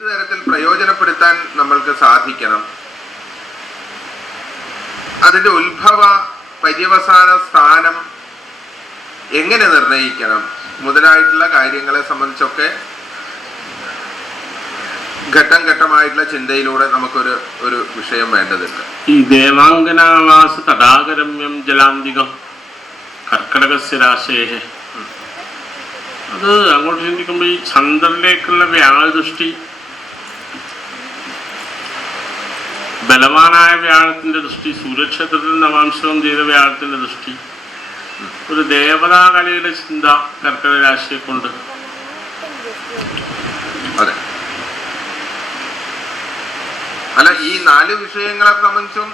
ഏത് തരത്തിൽ പ്രയോജനപ്പെടുത്താൻ നമ്മൾക്ക് സാധിക്കണം, അതിൻ്റെ ഉത്ഭവ പര്യവസാന സ്ഥാനം എങ്ങനെ നിർണയിക്കണം മുതലായിട്ടുള്ള കാര്യങ്ങളെ സംബന്ധിച്ചൊക്കെ ഘട്ടം ഘട്ടമായിട്ടുള്ള ചിന്തയിലൂടെ നമുക്കൊരു വിഷയം വേണ്ടതുണ്ട്. ഈ ദേവാംഗനാവാസ തടാകരമ്യം ജലാന്തികം കർക്കടകസ്യ രാശേഹ, അത് അങ്ങോട്ട് ചിന്തിക്കുമ്പോൾ ഈ ചന്ദ്രനിലേക്കുള്ള വ്യാഴദൃഷ്ടി, ബലവാനായ വ്യാഴത്തിന്റെ ദൃഷ്ടി, സൂര്യക്ഷേത്രത്തിൽ നവാംശം ചെയ്ത വ്യാഴത്തിന്റെ ദൃഷ്ടി, ഒരു ദേവതാകലയുടെ ചിന്ത കർക്കടക രാശിയെ കൊണ്ട്. അതെ, അല്ല, ഈ 4 വിഷയങ്ങളെ സംബന്ധിച്ചും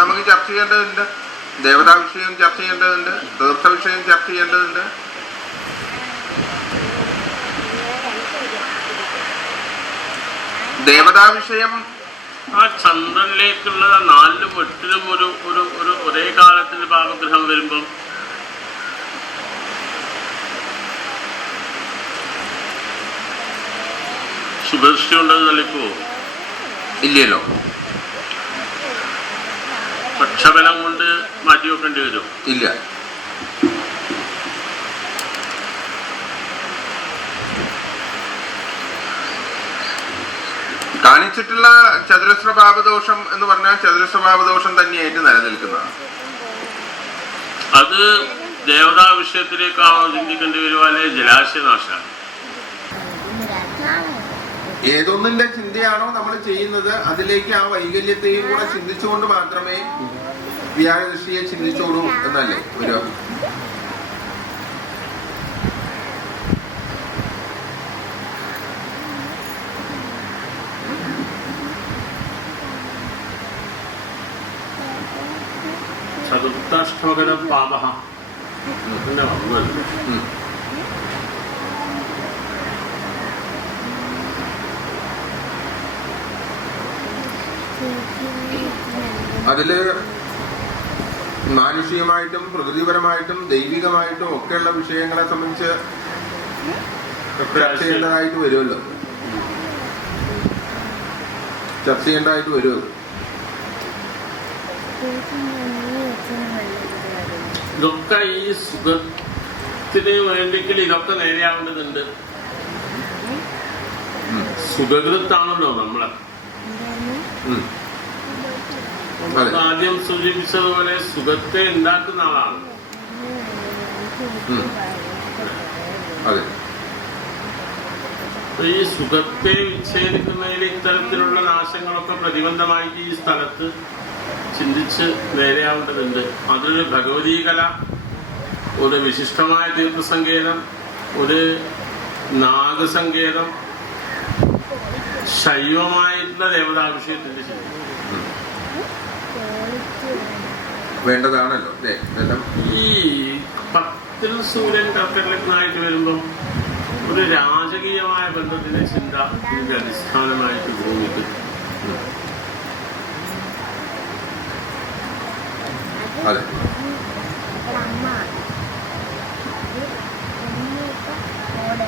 നമുക്ക് ചർച്ച ചെയ്യേണ്ടതുണ്ട്. ദേവതാ വിഷയം ചർച്ച ചെയ്യേണ്ടതുണ്ട്, തീർത്ഥ വിഷയം ചർച്ച ചെയ്യേണ്ടതുണ്ട്. ദേവതാ വിഷയം ആ ചന്ദ്രനിലേക്കുള്ള 4 8 ഒരു ഒരേ കാലത്തിന് പാപഗ്രഹം വരുമ്പം ശുഭദൃഷ്ടി ഉണ്ടെന്ന് തള്ളിപ്പോ ഇല്ലല്ലോ. പക്ഷബലം കൊണ്ട് മാറ്റി വെക്കേണ്ടി വരും. ഇല്ല. കാണിച്ചിട്ടുള്ള ചതുരശ്ര പാപദോഷം എന്ന് പറഞ്ഞാൽ ചതുരശ്ര പാപദോഷം തന്നെയായിട്ട് നിലനിൽക്കുന്നതാണ്. അത് ദേവതാ വിഷയത്തിലേക്കാണോ ചിന്തിക്കേണ്ടി വരുമോ, അല്ലെ ജലാശയനാശമാണ്? ഏതൊന്നിന്റെ ചിന്തയാണോ നമ്മൾ ചെയ്യുന്നത് അതിലേക്ക് ആ വൈകല്യത്തെയും കൂടെ ചിന്തിച്ചുകൊണ്ട് മാത്രമേ വ്യാഴദൃഷ്ടിയെ ചിന്തിച്ചോളൂ എന്നല്ലേ ഒരു ചതുർത്ഥാഷ്ടോകരം പാപ. അതില് മാനുഷികമായിട്ടും പ്രകൃതിപരമായിട്ടും ദൈവികമായിട്ടും ഒക്കെയുള്ള വിഷയങ്ങളെ സംബന്ധിച്ച് ചർച്ച ചെയ്യേണ്ടതായിട്ട് വരുമല്ലോ. ചർച്ച ചെയ്യേണ്ടതായിട്ട് വരുമല്ലോ. ഇതൊക്കെ ഈ സുഖത്തിന് വേണ്ടെങ്കിൽ ഇതൊക്കെ നേരെയാവേണ്ടതുണ്ട്. സുഖകൃത്താണല്ലോ നമ്മളെ. ആദ്യം സൂചിപ്പിച്ചതുപോലെ സുഖത്തെ ഉണ്ടാക്കുന്ന ആളാണ്. ഈ സുഖത്തെ വിച്ഛേദിക്കുന്നതിൽ ഇത്തരത്തിലുള്ള നാശങ്ങളൊക്കെ പ്രതിബന്ധമായിട്ട് ഈ സ്ഥലത്ത് ചിന്തിച്ച് നേരെയാവേണ്ടതുണ്ട്. അതൊരു ഭഗവതീ കല, ഒരു വിശിഷ്ടമായ തീർത്ഥസങ്കേതം, ഒരു നാഗസങ്കേതം, ശൈവമായിട്ടുള്ള ദേവതാഭിഷേകത്തിന്റെ ചിന്ത വേണ്ടതാണല്ലോ. ഈ 10ൽ സൂര്യൻ കർക്കടകനായിട്ട് വരുമ്പം ഒരു രാജകീയമായ ബന്ധത്തിന്റെ ചിന്ത ഇതിന്റെ അടിസ്ഥാനമായിട്ട് ഭൂമിക്ക്. അതെ,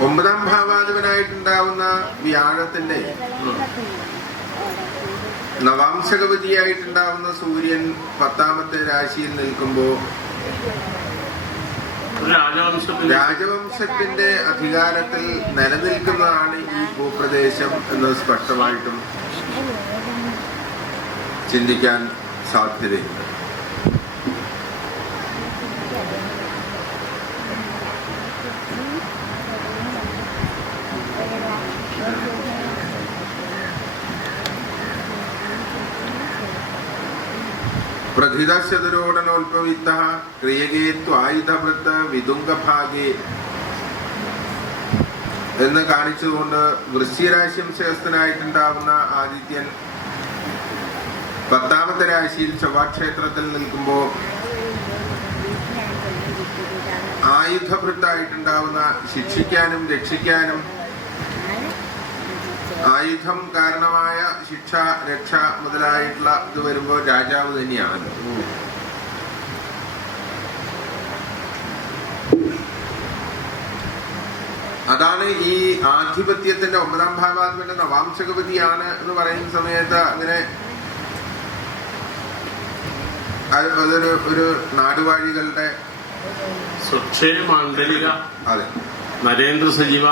9ാം ഭാവാധിപനായിട്ടുണ്ടാവുന്ന വ്യാഴത്തിന്റെ നവാംശകപതിയായിട്ടുണ്ടാവുന്ന സൂര്യൻ 10ാമത്തെ രാശിയിൽ നിൽക്കുമ്പോൾ രാജവംശത്തിന്റെ അധികാരത്തിൽ നിലനിൽക്കുന്നതാണ് ഈ ഭൂപ്രദേശം എന്ന് സ്പഷ്ടമായിട്ടും ചിന്തിക്കാൻ സാധ്യതയുണ്ട്. പ്രഥിതശതുരോടനോത്പവിത്ത ക്രിയകേ ത്വായുധവൃത്ത വിതുംഗഭാഗേ എന്ന് കാണിച്ചുകൊണ്ട് വൃശ്ചികരാശിംശേഷനായിട്ടുണ്ടാവുന്ന ആദിത്യൻ 10ാമത്തെ രാശിയിൽ ചൊവ്വാക്ഷേത്രത്തിൽ നിൽക്കുമ്പോൾ ആയുധഭൃത്തായിട്ടുണ്ടാവുന്ന ശിക്ഷിക്കാനും രക്ഷിക്കാനും ആയുധം കാരണമായ ശിക്ഷ, രക്ഷ മുതലായിട്ടുള്ള ഇത് വരുമ്പോൾ രാജാവ് തന്നെയാണല്ലോ. അതാണ് ഈ ആധിപത്യത്തിന്റെ 9ാം ഭാവാത്മന്റെ നവാംശകപതിയാണ് എന്ന് പറയുന്ന സമയത്ത് അങ്ങനെ ഒരു നാടുവാഴികളുടെ സ്വച്ഛേ മാണ്ഡലിക അതെ നരേന്ദ്ര സജീവ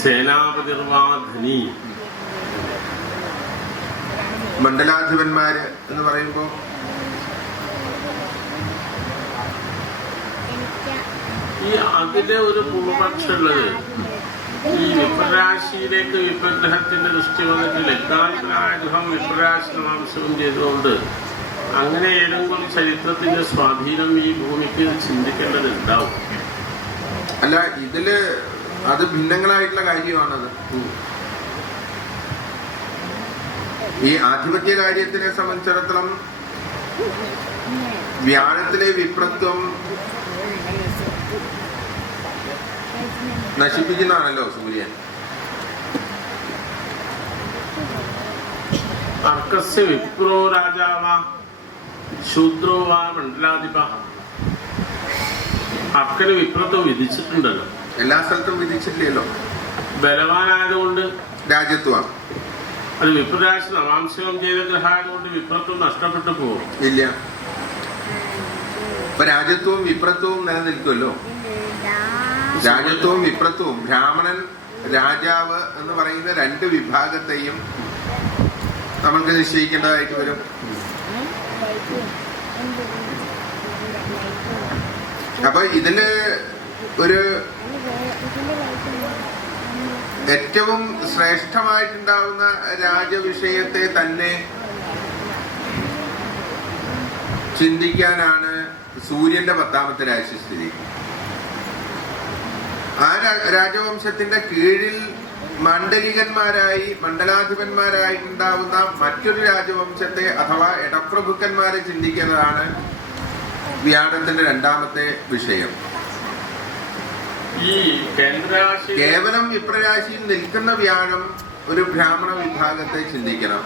സേനാപതിർവാ ധനി. മണ്ഡലാധിപന്മാര് എന്ന് പറയുമ്പോ ഈ അതിലെ ഒരു പൂർവപക്ഷമുള്ളത് ഈ വിപ്രരാശിയിലേക്ക് വിപ്രഗ്രഹത്തിന്റെ ദൃഷ്ടി വന്നിട്ട് ലഗ്നാന്തരായ ഗ്രഹം വിപ്രരാശി നവാംശവും ചെയ്തുകൊണ്ട് അങ്ങനെ ഏതെങ്കിലും ചരിത്രത്തിന്റെ സ്വാധീനം ഈ ഭൂമിക്ക് ചിന്തിക്കേണ്ടതുണ്ടാവും. അല്ല, ഇതില് അത് ഭിന്നങ്ങളായിട്ടുള്ള കാര്യമാണത്. ഈ ആധിപത്യ കാര്യത്തിനെ സംബന്ധിച്ചിടത്തോളം വ്യാഴത്തിലെ വിപ്രത്വം നശിപ്പിക്കുന്നതാണല്ലോ സൂര്യൻ. അർക്കസ്യ വിപ്രോ രാജാവ ശൂദ്രോ വാ മണ്ഡലാധിപ. അർക്കന് വിപ്രത്വം വിധിച്ചിട്ടുണ്ടല്ലോ, എല്ലാ സ്ഥലത്തും വിധിച്ചിട്ടില്ലല്ലോ. ബലവാനായതുകൊണ്ട് രാജ്യത്വം അത് വിപ്രരാശി നവാംശം ചെയ്ത ഗ്രഹമായതുകൊണ്ട് വിപ്രത്വം നഷ്ടപ്പെട്ടു പോകും. ഇല്ല, ഇപ്പൊ രാജ്യത്വവും വിപ്രത്വവും നിലനിൽക്കുമല്ലോ. രാജ്യത്വവും വിപ്രത്വവും ബ്രാഹ്മണൻ രാജാവ് എന്ന് പറയുന്ന 2 വിഭാഗത്തെയും നമ്മൾക്ക് നിശ്ചയിക്കേണ്ടതായിട്ട് വരും. അപ്പൊ ഇതില് ഒരു ഏറ്റവും ശ്രേഷ്ഠമായിട്ടുണ്ടാവുന്ന രാജവിഷയത്തെ തന്നെ ചിന്തിക്കാനാണ് സൂര്യന്റെ 10ാമത്തെ രാശിസ്ഥിതി. ആ രാജവംശത്തിന്റെ കീഴിൽ മാണ്ഡലികന്മാരായി മണ്ഡലാധിപന്മാരായിട്ടുണ്ടാവുന്ന മറ്റൊരു രാജവംശത്തെ അഥവാ ഇടപ്രഭുക്കന്മാരെ ചിന്തിക്കുന്നതാണ് വ്യാഴത്തിന്റെ 2ാമത്തെ വിഷയം. ഈ കേവലം വിപ്രരാശിയിൽ നിൽക്കുന്ന വ്യാഴം ഒരു ബ്രാഹ്മണ വിഭാഗത്തെ ചിന്തിക്കണം.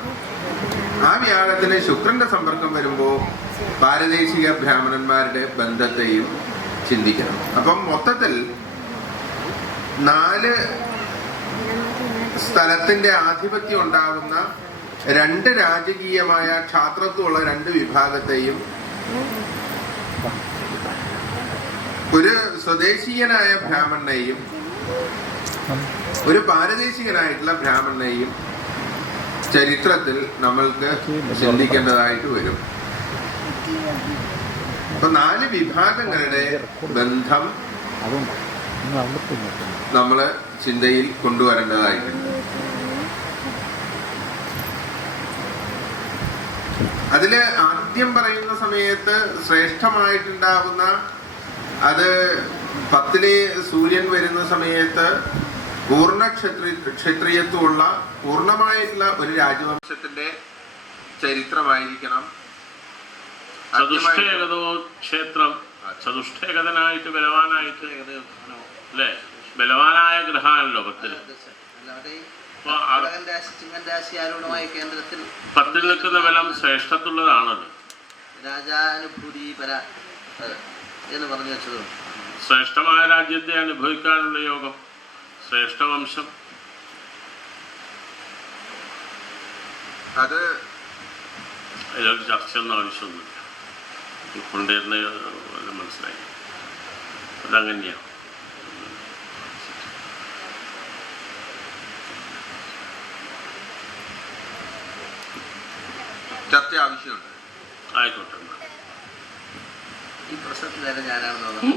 ആ വ്യാഴത്തിന് ശുക്രന്റെ സമ്പർക്കം വരുമ്പോ പാരദേശിക ബ്രാഹ്മണന്മാരുടെ ബന്ധത്തെയും ചിന്തിക്കണം. അപ്പം മൊത്തത്തിൽ 4 സ്ഥലത്തിന്റെ ആധിപത്യം ഉണ്ടാകുന്ന 2 രാജകീയമായ ക്ഷാത്രത്വമുള്ള 2 വിഭാഗത്തെയും ഒരു സ്വദേശീയനായ ബ്രാഹ്മണനെയും ഒരു പാരദേശികനായിട്ടുള്ള ബ്രാഹ്മണനെയും ചരിത്രത്തിൽ നമ്മൾക്ക് ചിന്തിക്കേണ്ടതായിട്ട് വരും. അപ്പൊ 4 വിഭാഗങ്ങളുടെ ബന്ധം നമ്മള് ചിന്തയിൽ കൊണ്ടുവരേണ്ടതായിട്ടുണ്ട്. അതില് ആദ്യം പറയുന്ന സമയത്ത് ശ്രേഷ്ഠമായിട്ടുണ്ടാകുന്ന അത് 10ലെ സൂര്യൻ വരുന്ന സമയത്ത് പൂർണ്ണ ക്ഷത്രിയത്വമുള്ള പൂർണ്ണമായിട്ടുള്ള ഒരു രാജവംശത്തിന്റെ ചരിത്രമായിരിക്കണം. ചതുഷ്ടേകതോ ക്ഷേത്രം, ചതുഷ്ടേകതനായിട്ട് ബലവാനായിട്ട് അല്ലേ, ബലവാനായ ഗ്രഹമാണല്ലോ 10ല്. 10ൽ നിൽക്കുന്ന ബലം ശ്രേഷ്ഠത്തുള്ളതാണല്ലോ. രാജാനുഭൂതിപര എന്ന് പറഞ്ഞു വെച്ചത് ശ്രേഷ്ഠമായ രാജ്യത്തെ അനുഭവിക്കാനുള്ള യോഗം, ശ്രേഷ്ഠവംശം. അത് അതിലൊരു ചർച്ചയൊന്നും ആവശ്യമൊന്നുമില്ല, കൊണ്ടുവരുന്ന മനസ്സിലായി. അതങ്ങനെയാണ്. ചർച്ച ആവശ്യമുണ്ട്. ആയിക്കോട്ടെ. ഈ പ്രശ്നത്തിലല്ല ഞാനാണെന്ന് തോന്നുന്നു.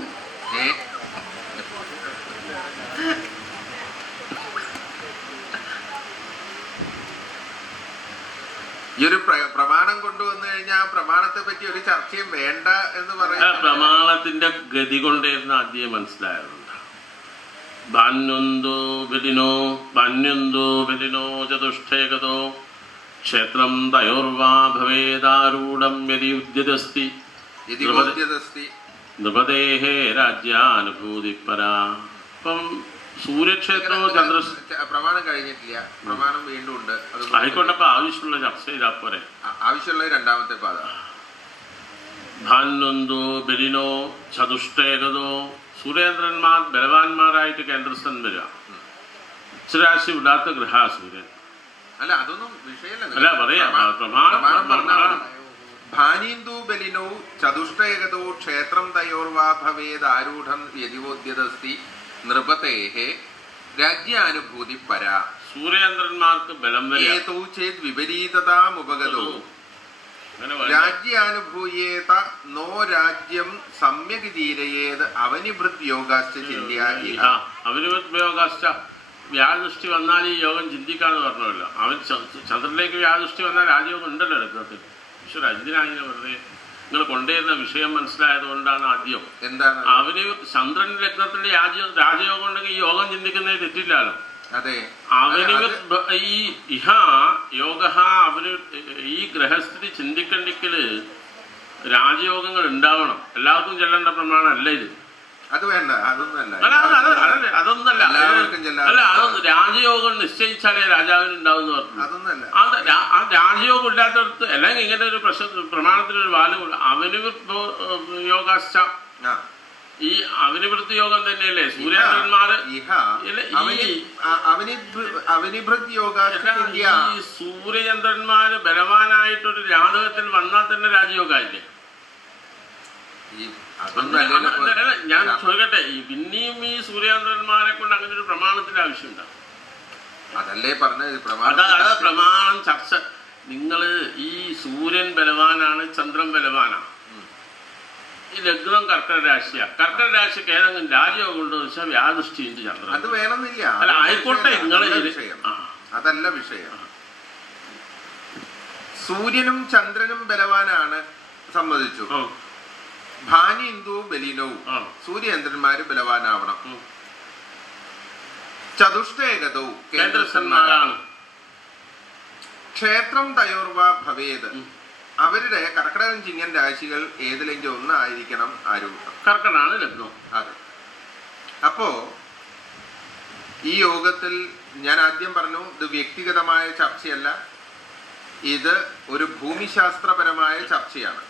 ഈ ഒരു പ്രമാണം കൊണ്ടുവന്നു കഴിഞ്ഞാൽ പ്രമാണത്തെ പറ്റി ഒരു ചർച്ചയും വേണ്ട എന്ന് പറയാം. പ്രമാണത്തിന്റെ ഗതി കൊണ്ടായിരുന്നു ആദ്യം മനസ്സിലായതുണ്ട്. ബാന്യന്തോ ചതുഷ്ടേകതോ ക്ഷേത്രം തയോർവാ ഭവേദാരൂഢം യദി ഉദ്യതസ്തി നൃപദേഹേ രാജ്യാനുഭൂതിപരാ. അപ്പം സൂര്യക്ഷേത്രവും പ്രമാണം കഴിഞ്ഞിട്ടില്ല, പ്രമാണം വീണ്ടും ഉണ്ട്. ആയിക്കോട്ടെ, അപ്പൊ ആവശ്യമുള്ള ചർച്ച ചെയ്താൽ പോരെ. ആവശ്യമുള്ള 2ാമത്തെ പാത ഭാന്വന്തോ ബലിനോ ചതുഷ്ടേകതോ സൂര്യേന്ദ്രന്മാർ ബലവാന്മാരായിട്ട് കേന്ദ്രസ്ഥൻ വരിക. ഉച്ചരാശി വിടാത്ത ഗ്രഹ സൂര്യൻ. അല്ല അതൊന്നും വിഷയമല്ല. അല്ല പറയാ പ്രമാണം ഭാനീന്ദു ബലിനോ ചതുഷ്ടേകതോ ക്ഷേത്രം തയോർവാ ഭവേദ് ആരൂഢം യതിവോദ്യതസ്തി നൃപതേഹേ രാജ്യാനുഭൂതി പരാ. സൂര്യേന്ദ്രന്മാർക്ക് ബലം ഏതോ ചേത് വിപരീതതാമുപഗതോ രാജ്യാനുഭൂയേത നോ രാജ്യം സമ്യക് ജീരയേത് അവനിഭൃത് യോഗാശ്ച ചിന്ത്യ. അവനിഭൃത് യോഗാശ്ച വ്യാദൃഷ്ടി വന്നാൽ ഈ യോഗം ചിന്തിക്കാന്ന് പറഞ്ഞല്ലോ. അവൻ ചന്ദ്രനിലേക്ക് വ്യാദൃഷ്ടി വന്നാൽ രാജയോഗം ഉണ്ടല്ലോ ലഗ്നത്തിൽ. ഈശ്വര എന്തിനാണ് വെറുതെ നിങ്ങൾ കൊണ്ടുവരുന്ന വിഷയം മനസ്സിലായത് കൊണ്ടാണ് ആദ്യം. എന്താണ് അവന് ചന്ദ്രൻ ലഗ്നത്തിൽ രാജയോഗം ഉണ്ടെങ്കിൽ ഈ യോഗം ചിന്തിക്കുന്നത് തെറ്റില്ലല്ലോ. അതെ അവന് ഈ ഇഹ യോഗ അവന് ഈ ഗ്രഹസ്ഥിതി ചിന്തിക്കണ്ടെങ്കില് രാജയോഗങ്ങൾ ഉണ്ടാവണം. എല്ലാവർക്കും ചെല്ലേണ്ട പ്രമാണമല്ല ഇത്. അത് വേണ്ട, അതൊന്നല്ല. അതൊന്നല്ല. അല്ല അതൊന്നും രാജയോഗം നിശ്ചയിച്ചാലേ രാജാവിന് ഉണ്ടാവും പറഞ്ഞു. അതൊന്നല്ല. ആ രാജയോഗം ഇല്ലാത്തടത്ത് അല്ലെങ്കിൽ ഇങ്ങനെ ഒരു പ്രമാണത്തിനൊരു വാല്യം അവന് യോഗാശ്ച ഈ അവനിവൃത്തി യോഗം തന്നെയല്ലേ സൂര്യേന്ദ്രന്മാര്. ഈ സൂര്യചന്ദ്രന്മാര് ബലവാനായിട്ടൊരു ജാതകത്തിൽ വന്നാൽ തന്നെ രാജയോഗമില്ലേ? ഞാൻ ചോദിക്കട്ടെ, പിന്നെയും ഈ സൂര്യേന്ദ്രന്മാരെ കൊണ്ട് അങ്ങനെ ഒരു പ്രമാണത്തിന്റെ ആവശ്യമുണ്ടാവും. അതല്ലേ പറഞ്ഞത് പ്രമാണം ചർച്ച. നിങ്ങള് ഈ സൂര്യൻ ബലവാനാണ്, ചന്ദ്രൻ ബലവാനാണ്. ഈ ലഗ്നം കർക്കട രാശിയാ. കർക്കട രാശിക്ക് ഏതെങ്കിലും രാജയോഗം ഉണ്ടോ വെച്ചാൽ വ്യാദൃഷ്ടിയുണ്ട് ചന്ദ്രൻ. അത് വേണമെന്നില്ല. അല്ല ആയിക്കോട്ടെ, അതല്ല വിഷയം. സൂര്യനും ചന്ദ്രനും ബലവാനാണ്, സമ്മതിച്ചു. ഭാനീന്ദു ബലിനവും സൂര്യേന്ദ്രന്മാര് ബലവാനാവണം. ചതുഷ്ടേകതോ കേന്ദ്രസ്ഥന്മാരാണ്. ക്ഷേത്രം തയോർവ ഭവേദ് അവരുടെ കർക്കടകം ചിങ്ങൻ രാശികൾ ഏതിലെങ്കിലും ഒന്നായിരിക്കണം ആരൂഢം. കർക്കടാണ് ലഗ്നം. അതെ. അപ്പോ ഈ യോഗത്തിൽ ഞാൻ ആദ്യം പറഞ്ഞു, ഇത് വ്യക്തിഗതമായ ചർച്ചയല്ല, ഇത് ഒരു ഭൂമിശാസ്ത്രപരമായ ചർച്ചയാണ്.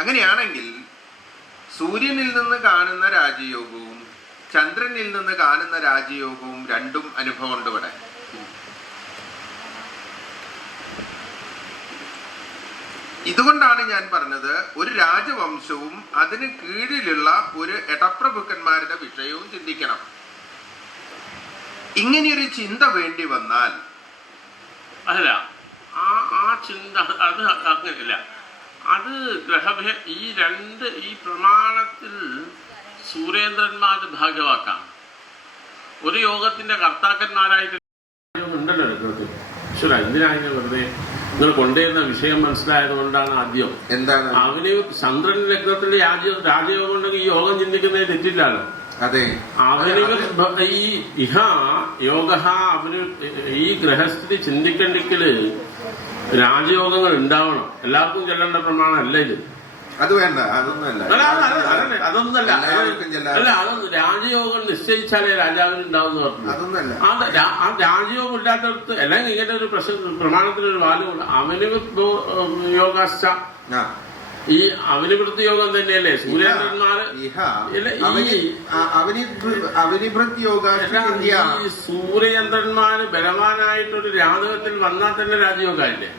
അങ്ങനെയാണെങ്കിൽ സൂര്യനിൽ നിന്ന് കാണുന്ന രാജയോഗവും ചന്ദ്രനിൽ നിന്ന് കാണുന്ന രാജയോഗവും രണ്ടും അനുഭവമുണ്ട് ഇവിടെ. ഇതുകൊണ്ടാണ് ഞാൻ പറഞ്ഞത് ഒരു രാജവംശവും അതിന് കീഴിലുള്ള ഒരു എടപ്രഭുക്കന്മാരുടെ വിഷയവും ചിന്തിക്കണം. ഇങ്ങനെയൊരു ചിന്ത വേണ്ടി വന്നാൽ അല്ല ആ ചിന്ത അത് അങ്ങനെയല്ല. അത് ഈ പ്രമാണത്തിൽ സൂര്യേന്ദ്രന്മാരുടെ ഭാഗ്യവാക്കാണ്. ഒരു യോഗത്തിന്റെ കർത്താക്കന്മാരായിട്ട് ഉണ്ടല്ലോ ലഗ്നത്തിൽ. ഈശ്വര എന്തിനാണ് വെറുതെ നിങ്ങൾ കൊണ്ടുവരുന്ന വിഷയം മനസ്സിലായത് കൊണ്ടാണ് ആദ്യം. എന്താണ് അവന് ചന്ദ്രൻ ലഗ്നത്തിൽ രാജയോഗം ഉണ്ടെങ്കിൽ ഈ യോഗം ചിന്തിക്കുന്നത് തെറ്റില്ലല്ലോ. അതെ. അവന് ഈ ഇഹ യോഗ അവന് ഈ ഗ്രഹസ്ഥിതി ചിന്തിക്കണ്ടെങ്കില് രാജയോഗങ്ങൾ ഉണ്ടാവണം. എല്ലാവർക്കും ചെല്ലേണ്ട പ്രമാണമല്ല ഇത്. അത് വേണ്ട, അതൊന്നല്ല. അതൊന്നല്ല. അല്ല അതൊന്നും രാജയോഗം നിശ്ചയിച്ചാലേ രാജാവിന് ഉണ്ടാവും പറഞ്ഞു. അതൊന്നല്ല. ആ രാജയോഗം ഇല്ലാത്തടത്ത് അല്ലെങ്കിൽ ഇങ്ങനെ ഒരു പ്രമാണത്തിനൊരു വാല്യം അവന് യോഗാശ്ച ഈ അവനിവൃത്തി യോഗം തന്നെയല്ലേ സൂര്യേന്ദ്രന്മാര്. ഈ സൂര്യചന്ദ്രന്മാര് ബലവാനായിട്ടൊരു ജാതകത്തിൽ വന്നാൽ തന്നെ രാജയോഗമില്ലേ?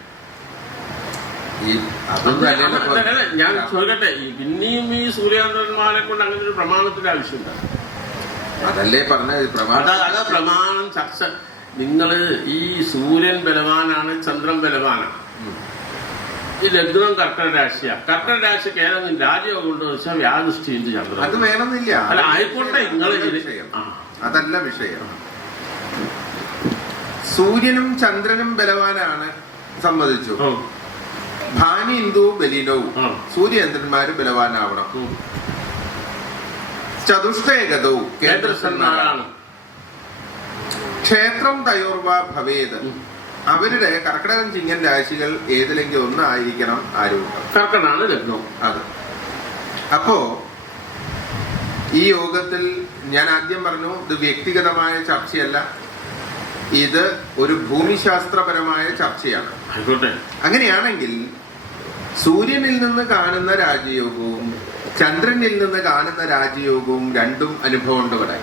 ഞാൻ ചോദിക്കട്ടെ, പിന്നെയും ഈ സൂര്യേന്ദ്രന്മാരെ കൊണ്ട് അങ്ങനെ ഒരു പ്രമാണത്തിന്റെ ആവശ്യമുണ്ട്. അതല്ലേ പറഞ്ഞത് പ്രമാണം ചർച്ച. നിങ്ങള് ഈ സൂര്യൻ ബലവാനാണ്, ചന്ദ്രൻ ബലവാനാണ്. ഈ ലഗ്നം കർക്കട രാശിയാ. കർക്കട രാശിക്ക് ഏതെങ്കിലും രാജയോഗം ഉണ്ടോ വെച്ചാൽ വ്യാദൃഷ്ടിയുണ്ട് ചന്ദ്രൻ. അത് വേണമെന്നില്ല. അല്ല ആയിക്കോട്ടെ, നിങ്ങള് അതല്ല വിഷയം. സൂര്യനും ചന്ദ്രനും ബലവാനാണ്, സമ്മതിച്ചു. ഭാനീന്ദു ബലിനവും സൂര്യേന്ദ്രന്മാര് ബലവാനാവണം. ചതുഷ്ടേകതോ കേന്ദ്രസ്ഥന്മാരാണ്. ക്ഷേത്രം തയോർവ ഭവേദ് അവരുടെ കർക്കടകം ചിങ്ങൻ രാശികൾ ഏതിലെങ്കിലും ഒന്നായിരിക്കണം ആരൂഢം. കർക്കടാണ് ലഗ്നം. അതെ. അപ്പോ ഈ യോഗത്തിൽ ഞാൻ ആദ്യം പറഞ്ഞു, ഇത് വ്യക്തിഗതമായ ചർച്ചയല്ല, ഇത് ഒരു ഭൂമിശാസ്ത്രപരമായ ചർച്ചയാണ്. അങ്ങനെയാണെങ്കിൽ സൂര്യനിൽ നിന്ന് കാണുന്ന രാജയോഗവും ചന്ദ്രനിൽ നിന്ന് കാണുന്ന രാജയോഗവും രണ്ടും അനുഭവമുണ്ട് ഇവിടെ.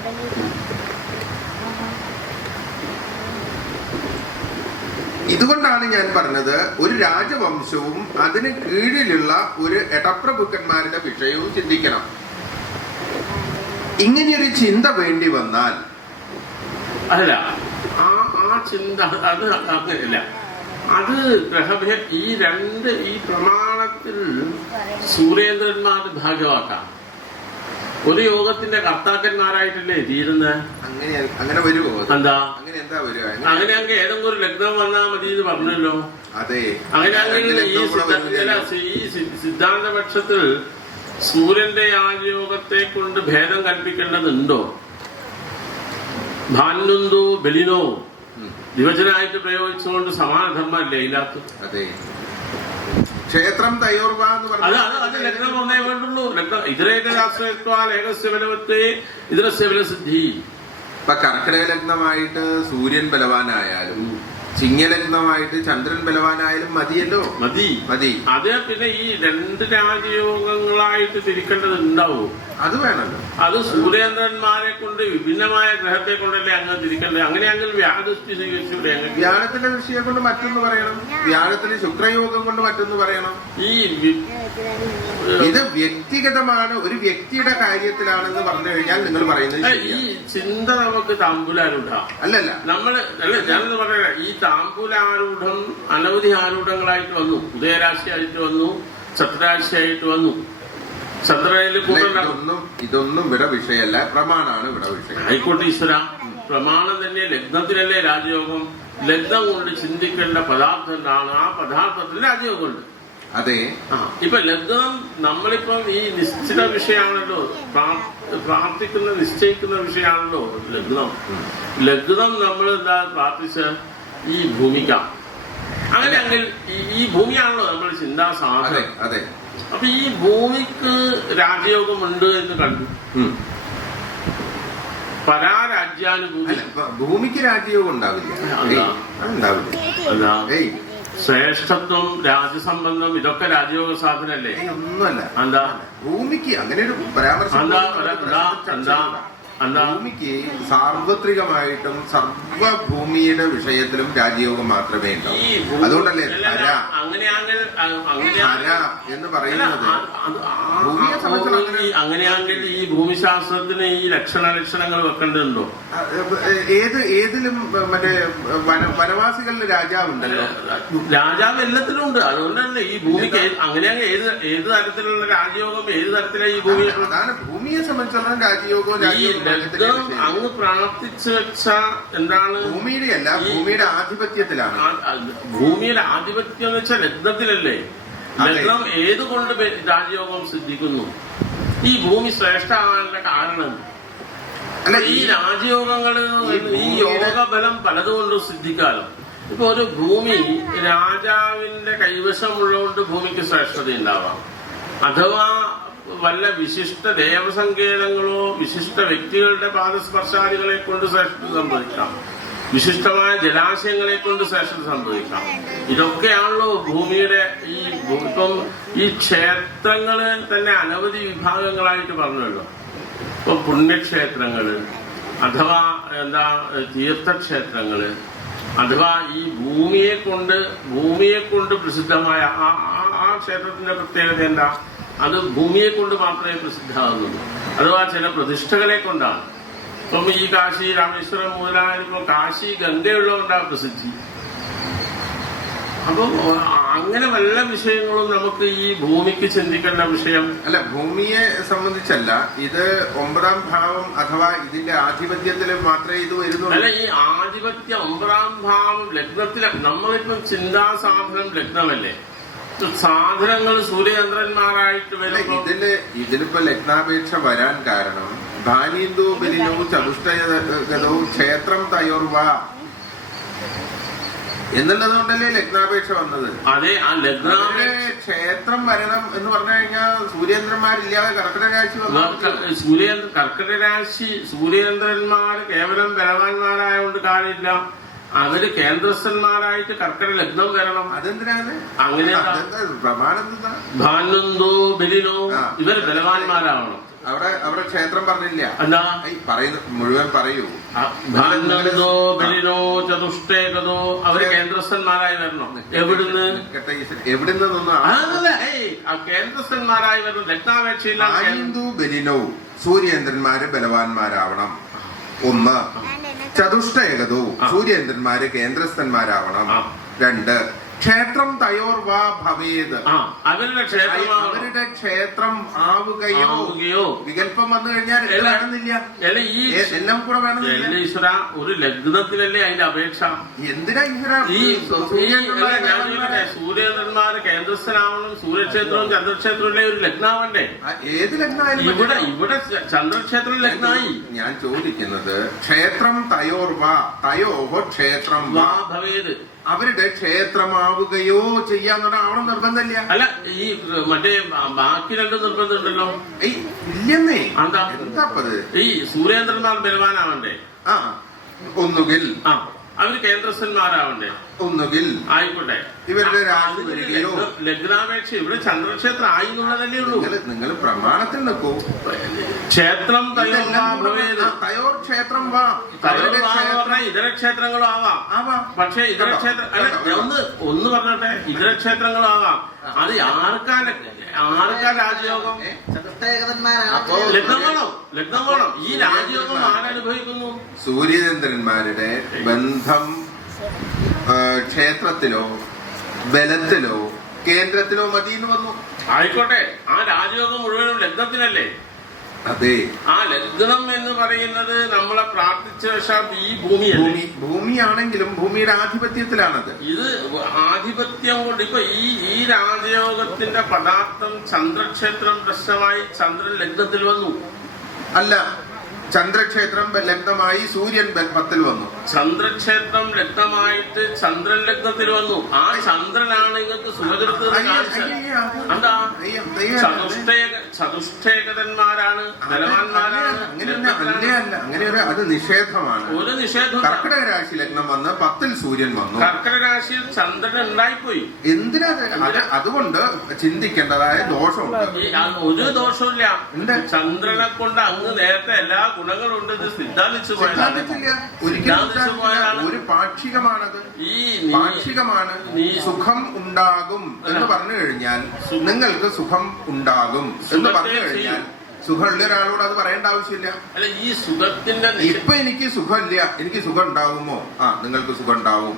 ഇതുകൊണ്ടാണ് ഞാൻ പറഞ്ഞത് ഒരു രാജവംശവും അതിന് കീഴിലുള്ള ഒരു എടപ്രഭുക്കന്മാരുടെ വിഷയവും ചിന്തിക്കണം. ഇങ്ങനെയൊരു ചിന്ത വേണ്ടി വന്നാൽ അല്ല, ആ ചിന്ത അത് അങ്ങനെയല്ല. അത് ഈ പ്രമാണത്തിൽ സൂര്യേന്ദ്രന്മാർ ഭാഗ്യവാക്കാം. ഒരു യോഗത്തിന്റെ കർത്താക്കന്മാരായിട്ടല്ലേ തീരുന്നത്. അങ്ങനെ വരുമോ? എന്താ അങ്ങനെ അങ്ങ് ഏതെങ്കിലും ഒരു ലഗ്നം വന്നാൽ മതി എന്ന് പറഞ്ഞല്ലോ. അതെ, അങ്ങനെയാണെങ്കിൽ ഈ സിദ്ധാന്തപക്ഷത്തിൽ സൂര്യന്റെ യാഗയോഗത്തെ കൊണ്ട് ഭേദം കൽപ്പിക്കേണ്ടതുണ്ടോ? ഭാനുന്തോ ബലിനോ ദിവചനായിട്ട് പ്രയോഗിച്ചുകൊണ്ട് സമാനധർമ്മല്ലേ ഇല്ലാത്ത? അതെ, ക്ഷേത്രം തയോർവ എന്ന് പറഞ്ഞാൽ അത് ലഗ്നം ഒന്നേ വേണ്ടുള്ളൂ. ലഗ്നം ഇതിരേകരാശ്രയത്വാൽ ഏകസ്യ ബലവത്തെ ഇതിരസ്യ ബലസിദ്ധി. ഇപ്പൊ കർക്കിടക ലഗ്നമായിട്ട് സൂര്യൻ ബലവാനായാലും ചിങ്ങലഗ്നമായിട്ട് ചന്ദ്രൻ ബലവാനായാലും മതിയല്ലോ. മതി. അത് പിന്നെ ഈ രണ്ട് രാജയോഗങ്ങളായിട്ട് തിരിക്കേണ്ടതുണ്ടാവും. അത് വേണമല്ലോ. അത് സൂര്യേന്ദ്രന്മാരെ കൊണ്ട് വിഭിന്നമായ ഗ്രഹത്തെ കൊണ്ടല്ലേ അങ്ങ് തിരിക്കേണ്ടത്. അങ്ങനെയാണെങ്കിൽ വ്യാഴദൃഷ്ടി സ്വീകരിച്ചൂടെ? വ്യാഴത്തിന്റെ വിഷയം കൊണ്ട് മറ്റൊന്ന് പറയണം, വ്യാഴത്തിന് ശുക്രയോഗം കൊണ്ട് മറ്റൊന്ന് പറയണം. ഇത് വ്യക്തിഗതമാണ്, ഒരു വ്യക്തിയുടെ കാര്യത്തിലാണെന്ന് പറഞ്ഞു കഴിഞ്ഞാൽ നിങ്ങൾ പറയുന്നത് ഈ ചിന്ത നമുക്ക് താമ്പൂലാരൂഢം അല്ലല്ല. ഞാനെന്ന് പറയാ, ഈ താമ്പൂലാരൂഢം അനവധി ആരൂഢങ്ങളായിട്ട് വന്നു. ഉദയരാശിയായിട്ട് വന്നു, ചന്ദ്രരാശിയായിട്ട് വന്നു. ഇതൊന്നും ഇവിടെ വിഷയമല്ല, പ്രമാണാണ് ഇവിടെ വിഷയം. ആയിക്കോട്ടെ ഈശ്വര, പ്രമാണം തന്നെ. ലഗ്നത്തിലല്ലേ രാജയോഗം. ലഗ്നം കൊണ്ട് ചിന്തിക്കേണ്ട പദാർത്ഥം എന്താണ്? ആ പദാർത്ഥത്തിന് രാജയോഗമുണ്ട്. അതെ. ഇപ്പൊ ലഗ്നം നമ്മളിപ്പം ഈ നിശ്ചിത വിഷയമാണല്ലോ, നിശ്ചയിക്കുന്ന വിഷയമാണല്ലോ ലഗ്നം. ലഗ്നം നമ്മൾ എന്താ പ്രാർത്ഥിച്ച് ഈ ഭൂമിക്ക. അങ്ങനെയെങ്കിൽ ഈ ഭൂമിയാണല്ലോ നമ്മൾ ചിന്താസാധനം. അതെ. അപ്പൊ ഈ ഭൂമിക്ക് രാജയോഗമുണ്ട് എന്ന് കണ്ടു. പരാരാജ്യാനുഭൂതി. ഭൂമിക്ക് രാജയോഗം ഉണ്ടാവില്ല. ശ്രേഷ്ഠത്വം, രാജസംബന്ധം, ഇതൊക്കെ രാജയോഗ സാധനല്ലേ? ഒന്നുമല്ല. എന്താ ഭൂമിക്ക് അങ്ങനെ ഒരു പരാമർശം? ഭൂമിക്ക് സാർവത്രികമായിട്ടും സർവഭൂമിയുടെ വിഷയത്തിലും രാജയോഗം മാത്രമേ ഉണ്ടാവൂ. അതുകൊണ്ടല്ലേ ഹര എന്ന് പറയുന്നത്. അങ്ങനെയാണെങ്കിൽ ഈ ഭൂമിശാസ്ത്രത്തിന് ഈ ലക്ഷണങ്ങൾ വെക്കേണ്ടതുണ്ടോ? ഏതിലും മറ്റേ വനവാസികളിൽ രാജാവുണ്ടല്ലോ. രാജാവ് എല്ലാത്തിലും ഉണ്ട്. അതുകൊണ്ടല്ലേ ഈ ഭൂമിക്ക് അങ്ങനെയാണെങ്കിൽ ഏത് തരത്തിലുള്ള രാജയോഗം, ഏത് തരത്തിലാണ് ഈ ഭൂമി? അതാണ് ഭൂമിയെ സംബന്ധിച്ചിടത്തോളം രാജയോഗവും. അങ്ങ് പ്രാർത്ഥിച്ചു വെച്ച എന്താണ്? ഭൂമിയുടെ അല്ല, ഭൂമിയുടെ ആധിപത്യത്തിലാണ്. ഭൂമിയുടെ ആധിപത്യം എന്ന് വെച്ചാൽ ലഗ്നത്തിലല്ലേ? ലഗ്നം ഏതുകൊണ്ട് രാജയോഗം സിദ്ധിക്കുന്നു? ഈ ഭൂമി ശ്രേഷ്ഠമാകാനുള്ള കാരണം അല്ല. ഈ രാജയോഗങ്ങള് ഈ യോഗബലം പലതുകൊണ്ടും സിദ്ധിക്കാലോ. ഇപ്പൊ ഒരു ഭൂമി രാജാവിന്റെ കൈവശമുള്ളതുകൊണ്ട് ഭൂമിക്ക് ശ്രേഷ്ഠത ഉണ്ടാവാം. അഥവാ വല്ല വിശിഷ്ട ദേവസങ്കേതങ്ങളോ വിശിഷ്ട വ്യക്തികളുടെ പാദസ്പർശാദികളെ കൊണ്ട് ശ്രേഷ്ഠത സംഭവിക്കാം. വിശിഷ്ടമായ ജലാശയങ്ങളെ കൊണ്ട് ശ്രേഷ്ഠത സംഭവിക്കാം. ഇതൊക്കെയാണല്ലോ ഭൂമിയുടെ ഇപ്പം ഈ ക്ഷേത്രങ്ങള് തന്നെ അനവധി വിഭാഗങ്ങളായിട്ട് പറഞ്ഞല്ലോ. ഇപ്പൊ പുണ്യക്ഷേത്രങ്ങള്, അഥവാ തീർത്ഥക്ഷേത്രങ്ങള്, അഥവാ ഈ ഭൂമിയെ കൊണ്ട് പ്രസിദ്ധമായ ആ ക്ഷേത്രത്തിന്റെ പ്രത്യേകത എന്താ? അത് ഭൂമിയെ കൊണ്ട് മാത്രമേ പ്രസിദ്ധമാകുന്നുള്ളൂ. അഥവാ ചില പ്രതിഷ്ഠകളെ കൊണ്ടാണ്. ഇപ്പം ഈ കാശി രാമേശ്വരം മുതലായപ്പോ കാശി ഗംഗയുള്ളതുകൊണ്ടാണ് പ്രസിദ്ധി. അപ്പം അങ്ങനെ വല്ല വിഷയങ്ങളും നമുക്ക് ഈ ഭൂമിക്ക് ചിന്തിക്കേണ്ട വിഷയം അല്ല. ഭൂമിയെ സംബന്ധിച്ചല്ല, ഇത് 9ാം ഭാവം അഥവാ ഇതിന്റെ ആധിപത്യത്തിൽ മാത്രമേ ഇത് വരുന്നുള്ളൂ. അല്ല, ഈ ആധിപത്യം 9ാം ഭാവം ലഗ്നത്തിലെ നമ്മളിപ്പം ചിന്താസാധനം ലഗ്നമല്ലേ? സാധനങ്ങൾ സൂര്യചന്ദ്രന്മാരായിട്ട് വരുമ്പോ ഇതിലിപ്പോ ലഗ്നാപേക്ഷ വരാൻ കാരണം ഭാനീന്ദു ബലിനോ ചതുഷ്ടഗതോ ക്ഷേത്രം തയോർവ എന്നുള്ളതുകൊണ്ടല്ലേ ലഗ്നാപേക്ഷ വന്നത്. അതെ, ആ ക്ഷേത്രം വരണം എന്ന് പറഞ്ഞു കഴിഞ്ഞാൽ സൂര്യേന്ദ്രന്മാരില്ലാതെ കർക്കിടക രാശി കർക്കിടക രാശി സൂര്യേന്ദ്രന്മാർ കേവലം ബലവാന്മാരായോണ്ട് കാര്യമില്ല. അവര് കേന്ദ്രസ്ഥന്മാരായിട്ട് കർക്കട ലഗ്നം വരണം. അതെന്തിനാണ് അങ്ങനെ പ്രമാണം? ഭാനുന്തോ ബലിനോ ഇവര് ബലവാന്മാരാവണം. അവിടെ ക്ഷേത്രം പറഞ്ഞില്ല. എന്താ പറയുന്നത് മുഴുവൻ പറയൂ. ഭാനന്ദോ ബലിനോ ചതുഷ്ടേകതോ അവര് കേന്ദ്രസ്ഥന്മാരായി വരണം. എവിടുന്നൊന്നും കേന്ദ്രസ്ഥന്മാരായി വരണം. ലഗ്നാപേക്ഷയില്ല. ഹിന്ദു ബലിനോ സൂര്യേന്ദ്രന്മാര് ബലവാന്മാരാവണം. ഒന്ന്. ചതുഷ്ടേകതോ സൂര്യേന്ദ്രന്മാര് കേന്ദ്രസ്ഥന്മാരാവണം. രണ്ട്. ക്ഷേത്രം തയോർ വാ ഭവേത് അവരുടെ ക്ഷേത്രം ആവുകയോ വികല്പം വന്നു കഴിഞ്ഞാൽ വേണമെന്നില്ല. എല്ലാം കൂടെ വേണമെന്നില്ല. ഈശ്വര ഒരു ലഗ്നത്തിലല്ലേ അതിന്റെ അപേക്ഷ? എന്തിനാ സൂര്യേന്ദ്രന്മാര് കേന്ദ്രസ്ഥനാവണം. സൂര്യക്ഷേത്രവും ചന്ദ്രക്ഷേത്രവും ഒരു ലഗ്നാവണ്ടേ? ഏത് ലഗ്നായാലും ഇവിടെ ചന്ദ്രക്ഷേത്രം ലഗ്നായി. ഞാൻ ചോദിക്കുന്നത് ക്ഷേത്രം തയോർ വാ തയോഹോ ക്ഷേത്രം വാ ഭവേത് അവരുടെ ക്ഷേത്രമാവുകയോ ചെയ്യാന്നുള്ള അവിടെ നിർബന്ധമില്ല. അല്ല ഈ മറ്റേ ബാക്കി രണ്ട് നിർബന്ധം ഉണ്ടല്ലോ. ഇല്ലെന്നേ. എന്താപ്പത്? ഈ സൂര്യേന്ദ്രന്മാർ ബലവാനാവണ്ടേ? ഒന്നുകിൽ അവര് കേന്ദ്രസ്ഥന്മാരാവണ്ടേ? ഒന്നുകിൽ ആയിക്കോട്ടെ. ഇവരുടെ രാശി വരികയോ ലഗ്നാപേക്ഷ ഇവിടെ ചന്ദ്രക്ഷേത്രം ആയി എന്നുള്ളതല്ലേ ഉള്ളൂ. നിങ്ങൾ പ്രമാണത്തിൽ നിൽക്കൂ. ക്ഷേത്രം തയോർ ക്ഷേത്രം വാ ഇതര ക്ഷേത്രങ്ങളും ആവാം. പക്ഷെ ഇതര ക്ഷേത്ര ഒന്ന് പറഞ്ഞോട്ടെ, ഇതര ക്ഷേത്രങ്ങളും ആവാം. അത് ആർക്കാ രാജയോഗം? ലഗ്നം വേണം. ഈ രാജയോഗം ആരനുഭവിക്കുന്നു? സൂര്യചന്ദ്രന്മാരുടെ ബന്ധം ക്ഷേത്രത്തിലോ ബലത്തിലോ കേന്ദ്രത്തിലോ മതിയെന്ന് വന്നു. ആയിക്കോട്ടെ. ആ രാജയോഗം മുഴുവനും ലഗ്നത്തിനല്ലേ? അതെ. ആ ലഗ്നം എന്ന് പറയുന്നത് നമ്മളെ പ്രാർത്ഥിച്ച ഈ ഭൂമിയാണെങ്കിലും ഭൂമിയുടെ ആധിപത്യത്തിലാണത്. ഇത് ആധിപത്യം കൊണ്ട് ഇപ്പൊ ഈ രാജയോഗത്തിന്റെ പദാർത്ഥം ചന്ദ്രക്ഷേത്രം പ്രശ്നമായി ചന്ദ്രൻ ലഗ്നത്തിൽ വന്നു. അല്ല, ചന്ദ്രക്ഷേത്രം ലഗ്നമായി സൂര്യൻ 10 വന്നു. ചന്ദ്രക്ഷേത്രം ലഗ്നമായിട്ട് ചന്ദ്രൻ ലഗ്നത്തിൽ വന്നു. ആ ചന്ദ്രനാണ് നിങ്ങൾക്ക് സുഖകൃത്ത് എന്താ? ചതുഷ്ടേകന്മാരാണ്, ബലവാന്മാരാണ്. അങ്ങനെ അത് നിഷേധമാണ്. ഒരു നിഷേധം. കർക്കിടക രാശി ലഗ്നം വന്ന് 10 സൂര്യൻ വന്നു. കർക്കിടക രാശിയിൽ ചന്ദ്രൻ ഉണ്ടായിപ്പോയി. എന്തിനാ? അതുകൊണ്ട് ചിന്തിക്കേണ്ടതായ ദോഷമുണ്ട്. ഒരു ദോഷമില്ല. ചന്ദ്രനെ കൊണ്ട് അങ്ങ് നേരത്തെ എല്ലാ ഗുണങ്ങളുണ്ട്. ഇത് സിദ്ധാന്തിച്ചു പോയതാണ്. ഒരു പാക്ഷികമാണത്. പാക്ഷികമാണ്. സുഖം ഉണ്ടാകും എന്ന് പറഞ്ഞു കഴിഞ്ഞാൽ നിങ്ങൾക്ക് സുഖം ഉണ്ടാകും എന്ന് പറഞ്ഞു കഴിഞ്ഞാൽ സുഖമുള്ള ഒരാളോട് അത് പറയേണ്ട ആവശ്യമില്ല. അല്ല, ഈ സുഖത്തിന്റെ ഇപ്പൊ എനിക്ക് സുഖമില്ല, എനിക്ക് സുഖം ഉണ്ടാകുമോ? നിങ്ങൾക്ക് സുഖം ഉണ്ടാവും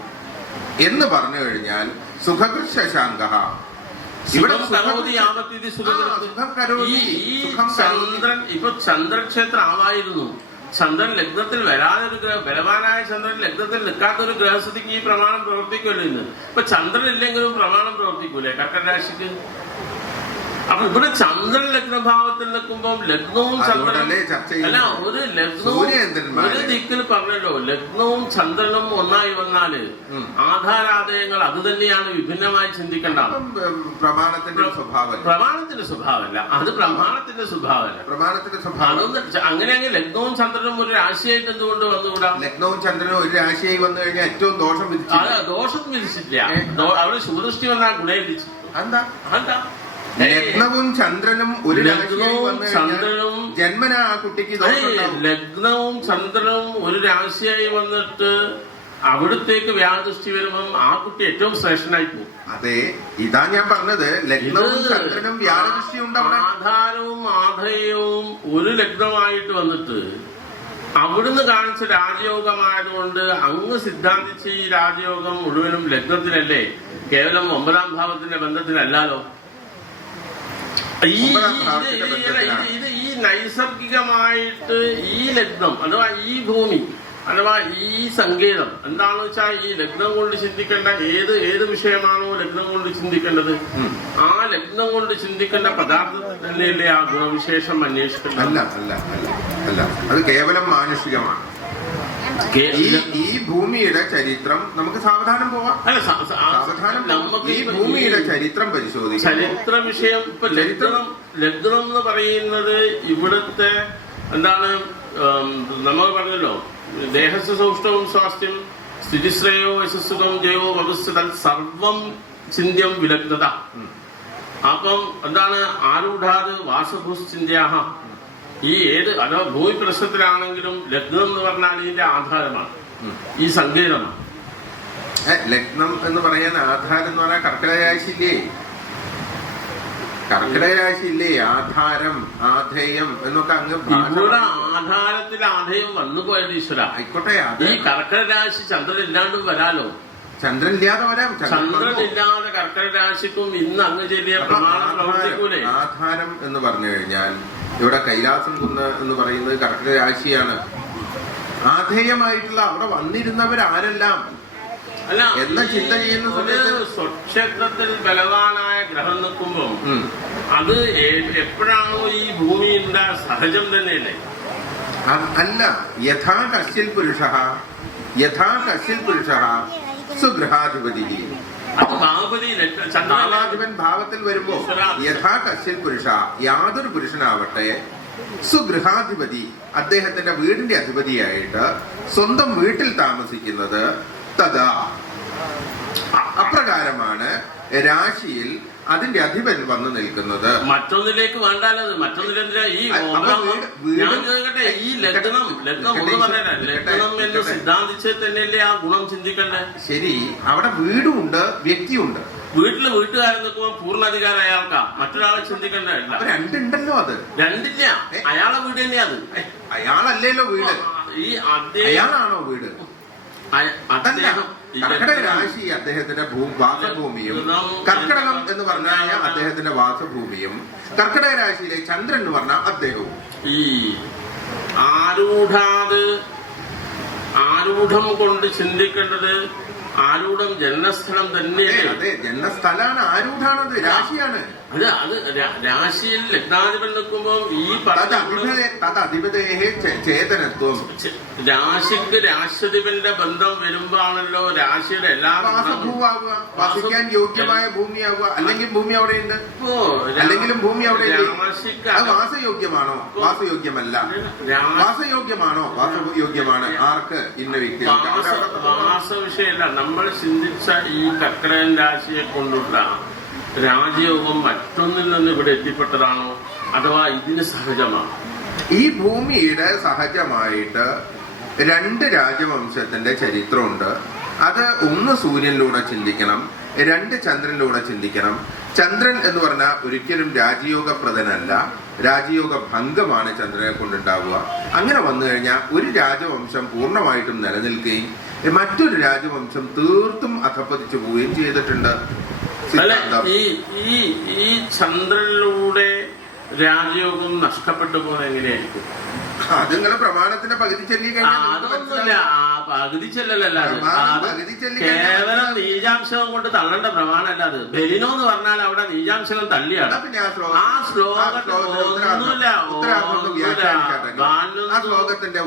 എന്ന് പറഞ്ഞു കഴിഞ്ഞാൽ സുഖകൃശാങ്ക ചന്ദ്രൻ ഇപ്പൊ ചന്ദ്രക്ഷേത്രം ആവായിരുന്നു. ചന്ദ്രൻ ലഗ്നത്തിൽ വരാതൊരു ബലവാനായ ചന്ദ്രൻ ലഗ്നത്തിൽ നിൽക്കാത്തൊരു ഗ്രഹസ്ഥിതിക്ക് ഈ പ്രമാണം പ്രവർത്തിക്കുമല്ലോ ഇന്ന്. ഇപ്പൊ ചന്ദ്രൻ ഇല്ലെങ്കിലും പ്രമാണം പ്രവർത്തിക്കൂലേ കർക്കട രാശിക്ക്? അപ്പൊ ഇവിടെ ചന്ദ്രൻ ലഗ്നഭാവത്തിൽ നിൽക്കുമ്പോൾ ലഗ്നവും ചന്ദ്രനും അല്ല, ഒരു ലഗ്നവും ഒരു ദിക്കിൽ പറഞ്ഞല്ലോ, ലഗ്നവും ചന്ദ്രനും ഒന്നായി വന്നാല് ആധാരാദയങ്ങൾ അത് തന്നെയാണ്. വിഭിന്നമായി ചിന്തിക്കേണ്ട. പ്രമാണത്തിന്റെ സ്വഭാവമല്ല, അത് പ്രമാണത്തിന്റെ സ്വഭാവമല്ല. അതൊന്നും അങ്ങനെയെങ്കിൽ ലഗ്നവും ചന്ദ്രനും ഒരു രാശിയായിട്ട് എന്തുകൊണ്ട് വന്നുകൂടാ? ലഗ്നവും ചന്ദ്രനും ഒരു രാശിയായി വന്നു കഴിഞ്ഞാൽ ഏറ്റവും ദോഷം വിധിച്ചില്ല. അവിടെ ശുഭദൃഷ്ടി വന്നാൽ ഗുണേ വിധിച്ചു. എന്താ ലഗ്നവും ചന്ദ്രനും ഒരു ചന്ദ്രനും ജന്മന ആ കുട്ടിക്ക് ലഗ്നവും ചന്ദ്രനും ഒരു രാശിയായി വന്നിട്ട് അവിടത്തേക്ക് വ്യാഴദൃഷ്ടി വരുമ്പം ആ കുട്ടി ഏറ്റവും ശ്രേഷ്ഠനായി പോകും. അതെ, ഇതാ ഞാൻ പറഞ്ഞത്. ലഗ്നവും ചന്ദ്രനും വ്യാഴദൃഷ്ടി ഉണ്ടാവും. ആധാരവും ആധേയവും ഒരു ലഗ്നമായിട്ട് വന്നിട്ട് അവിടുന്ന് കാണിച്ച രാജയോഗമായതുകൊണ്ട് അങ്ങ് സിദ്ധാന്തിച്ച് ഈ രാജയോഗം മുഴുവനും ലഗ്നത്തിലല്ലേ, കേവലം 9ാം ഭാവത്തിന്റെ ബന്ധത്തിലല്ലോ. ഈ നൈസർഗികമായിട്ട് ഈ ലഗ്നം അഥവാ ഈ ഭൂമി അഥവാ ഈ സങ്കേതം എന്താണെന്ന് വെച്ചാൽ ഈ ലഗ്നം കൊണ്ട് ചിന്തിക്കേണ്ട ഏത് വിഷയമാണോ ലഗ്നം കൊണ്ട് ചിന്തിക്കേണ്ടത്, ആ ലഗ്നം കൊണ്ട് ചിന്തിക്കേണ്ട പദാർത്ഥത്തിൽ തന്നെയല്ലേ ആ ഗുണവിശേഷം അന്വേഷിക്കുന്നത്. അല്ല, അത് കേവലം മാനുഷികമാണ്. ഈ ഭൂമിയുടെ ചരിത്രം നമുക്ക് സാവധാനം പോവാം. ഈ ഭൂമിയുടെ ചരിത്രം പരിശോധിക്കാം. ചരിത്ര വിഷയം ഇപ്പൊ ലഗ്നം എന്ന് പറയുന്നത് ഇവിടുത്തെ എന്താണ് നമ്മൾ പറഞ്ഞല്ലോ, ദേഹസ്യ സൗഷ്ഠവും സ്വാസ്ഥ്യം സ്ഥിതിശ്രേയോ യശസ്സുഖം ജയോ ഭവിഷ്യതൽ സർവം ചിന്യം വിലഗ്നത. അപ്പം എന്താണ് ആരൂഢാത് വാസഭൂശ്ചിന്യാഹ. ഈ ഏത് അതോ ഭൂമി പ്രശ്നത്തിലാണെങ്കിലും ലഗ്നം എന്ന് പറഞ്ഞാൽ ഇതിന്റെ ആധാരമാണ്, ഈ സങ്കേതമാണ്. ലഗ്നം എന്ന് പറയാൻ ആധാരം എന്ന് പറഞ്ഞാൽ കർക്കിടക രാശിയില്ലേ, കർക്കിടക രാശിയില്ലേ ആധാരം ആധേയം എന്നൊക്കെ അങ്ങ് ഇവിടെ ആധാരത്തിൽ ആധേയം വന്നു പോയത് ഈശ്വര. ആയിക്കോട്ടെ, ഈ കർക്കിടക രാശി ചന്ദ്രൻ ഇല്ലാണ്ടും വരാലോ. ചന്ദ്രൻ ഇല്ലാതെ വരാം. ചന്ദ്രൻ ഇല്ലാതെ കർക്കിടക രാശിക്കും ഇന്ന് അങ്ങ് ചെറിയ പ്രമാണം പ്രവർത്തിക്കൂലേ. ആധാരം എന്ന് പറഞ്ഞു കഴിഞ്ഞാൽ ഇവിടെ കൈലാസം കുന്ന് എന്ന് പറയുന്നത് കർക്കിടക രാശിയാണ്. ആധേയമായിട്ടുള്ള അവിടെ വന്നിരുന്നവരാരെല്ലാം അല്ല എന്ന ചിന്ത ചെയ്യുന്ന സമയത്ത് സ്വക്ഷേത്രത്തിൽ ബലവാനായ ഗ്രഹം നിൽക്കുമ്പോ അത് എപ്പോഴാണോ ഈ ഭൂമിയുടെ സഹജം തന്നെയല്ലേ. അല്ല, യഥാ കശ്യൽ പുരുഷ സുഗൃഹാധിപതി. ഭാവാധിപൻ ഭാവത്തിൽ വരുമ്പോ യഥാ കശ്യൽ പുരുഷ യാതൊരു പുരുഷനാവട്ടെ സുഗൃഹാധിപതി അദ്ദേഹത്തിന്റെ വീടിന്റെ അധിപതിയായിട്ട് സ്വന്തം വീട്ടിൽ താമസിക്കുന്നത് തഥാ അപ്രകാരമാണ് രാശിയിൽ അതിന്റെ അധിപൻ വന്നു നിൽക്കുന്നത്. മറ്റൊന്നിലേക്ക് വേണ്ടാലത്. മറ്റൊന്നിലെന്തിനാ ഈ ഈ ലഗ്നം എന്ന് സിദ്ധാന്തിച്ച് തന്നെയല്ലേ ആ ഗുണം ചിന്തിക്കണ്ടേ. ശരി, അവിടെ വീടുമുണ്ട് വ്യക്തിയുണ്ട്. വീട്ടില് വീട്ടുകാരൻ നിൽക്കുമ്പോ പൂർണ്ണാധികാരം അയാൾക്കാ, മറ്റൊരാളെ ചിന്തിക്കണ്ടേ. രണ്ടുണ്ടല്ലോ, അത് രണ്ടില്ല. അയാളെ വീട് തന്നെയാ അത്. അയാളല്ലല്ലോ വീട്, ഈ അയാളാണോ വീട്? അതല്ല, കർക്കിടക രാശി അദ്ദേഹത്തിന്റെ വാസഭൂമിയും കർക്കിടകം എന്ന് പറഞ്ഞാൽ അദ്ദേഹത്തിന്റെ വാസഭൂമിയും കർക്കിടക രാശിയിലെ ചന്ദ്രൻ എന്ന് പറഞ്ഞാൽ അദ്ദേഹവും. ഈ ആരൂഢം കൊണ്ട് ചിന്തിക്കേണ്ടത് ആരൂഢം ജന്മസ്ഥലം തന്നെയല്ലേ. അതെ, ജന്മസ്ഥലാണ്, ആരൂഢാണത്, രാശിയാണ്. അത് രാശിയിൽ ലഗ്നാധിപൻ നിൽക്കുമ്പോൾ ഈ ചേതനത്വം രാശിക്ക് രാശ്വതിപന്റെ ബന്ധം വരുമ്പോഴാണല്ലോ രാശിയുടെ എല്ലാ വസിക്കാൻ യോഗ്യമായ ഭൂമിയാവുക. അല്ലെങ്കിൽ ഭൂമി അവിടെയുണ്ട്, അല്ലെങ്കിലും ഭൂമി അവിടെ വാസയോഗ്യമാണോ വാസയോഗ്യമല്ല, വാസയോഗ്യമാണോ വാസയോഗ്യമാണ്. ആർക്ക്? ഇന്ന വ്യക്തി. വാസവിഷയമല്ല, നമ്മൾ ചിന്തിച്ച ഈ കർക്കിടകൻ രാശിയെ കൊണ്ടുള്ള രാജയോഗം മറ്റൊന്നിൽ നിന്ന് ഇവിടെ എത്തിപ്പെട്ടതാണോ അഥവാ ഇതിന് സഹജമാണ്? ഈ ഭൂമിയുടെ സഹജമായിട്ട് രണ്ട് രാജവംശത്തിന്റെ ചരിത്രമുണ്ട്. അത് ഒന്ന് സൂര്യനിലൂടെ ചിന്തിക്കണം, രണ്ട് ചന്ദ്രനിലൂടെ ചിന്തിക്കണം. ചന്ദ്രൻ എന്ന് പറഞ്ഞാൽ ഒരിക്കലും രാജയോഗപ്രദനല്ല, രാജയോഗ ഭംഗമാണ് ചന്ദ്രനെ കൊണ്ടുണ്ടാവുക. അങ്ങനെ വന്നു കഴിഞ്ഞാൽ ഒരു രാജവംശം പൂർണ്ണമായിട്ടും നിലനിൽക്കുകയും മറ്റൊരു രാജവംശം തീർത്തും അധപ്പതിച്ചു പോവുകയും ചെയ്തിട്ടുണ്ട്. ഈ ചന്ദ്രനിലൂടെ രാജയോഗം നഷ്ടപ്പെട്ടു പോകുന്നത് എങ്ങനെയായിരിക്കും? അത് നിങ്ങള് പ്രമാണത്തിന്റെ പകുതി ചൊല്ലി അതൊന്നുമില്ല, പകുതി ചെല്ലലല്ല, കേവലം നീജാംശം കൊണ്ട് തള്ളേണ്ട പ്രമാണമല്ല അത്. ബലിനോ എന്ന് പറഞ്ഞാൽ അവിടെ നീജാംശം തള്ളിയാണ്. ആ ശ്ലോകത്തിന്റെ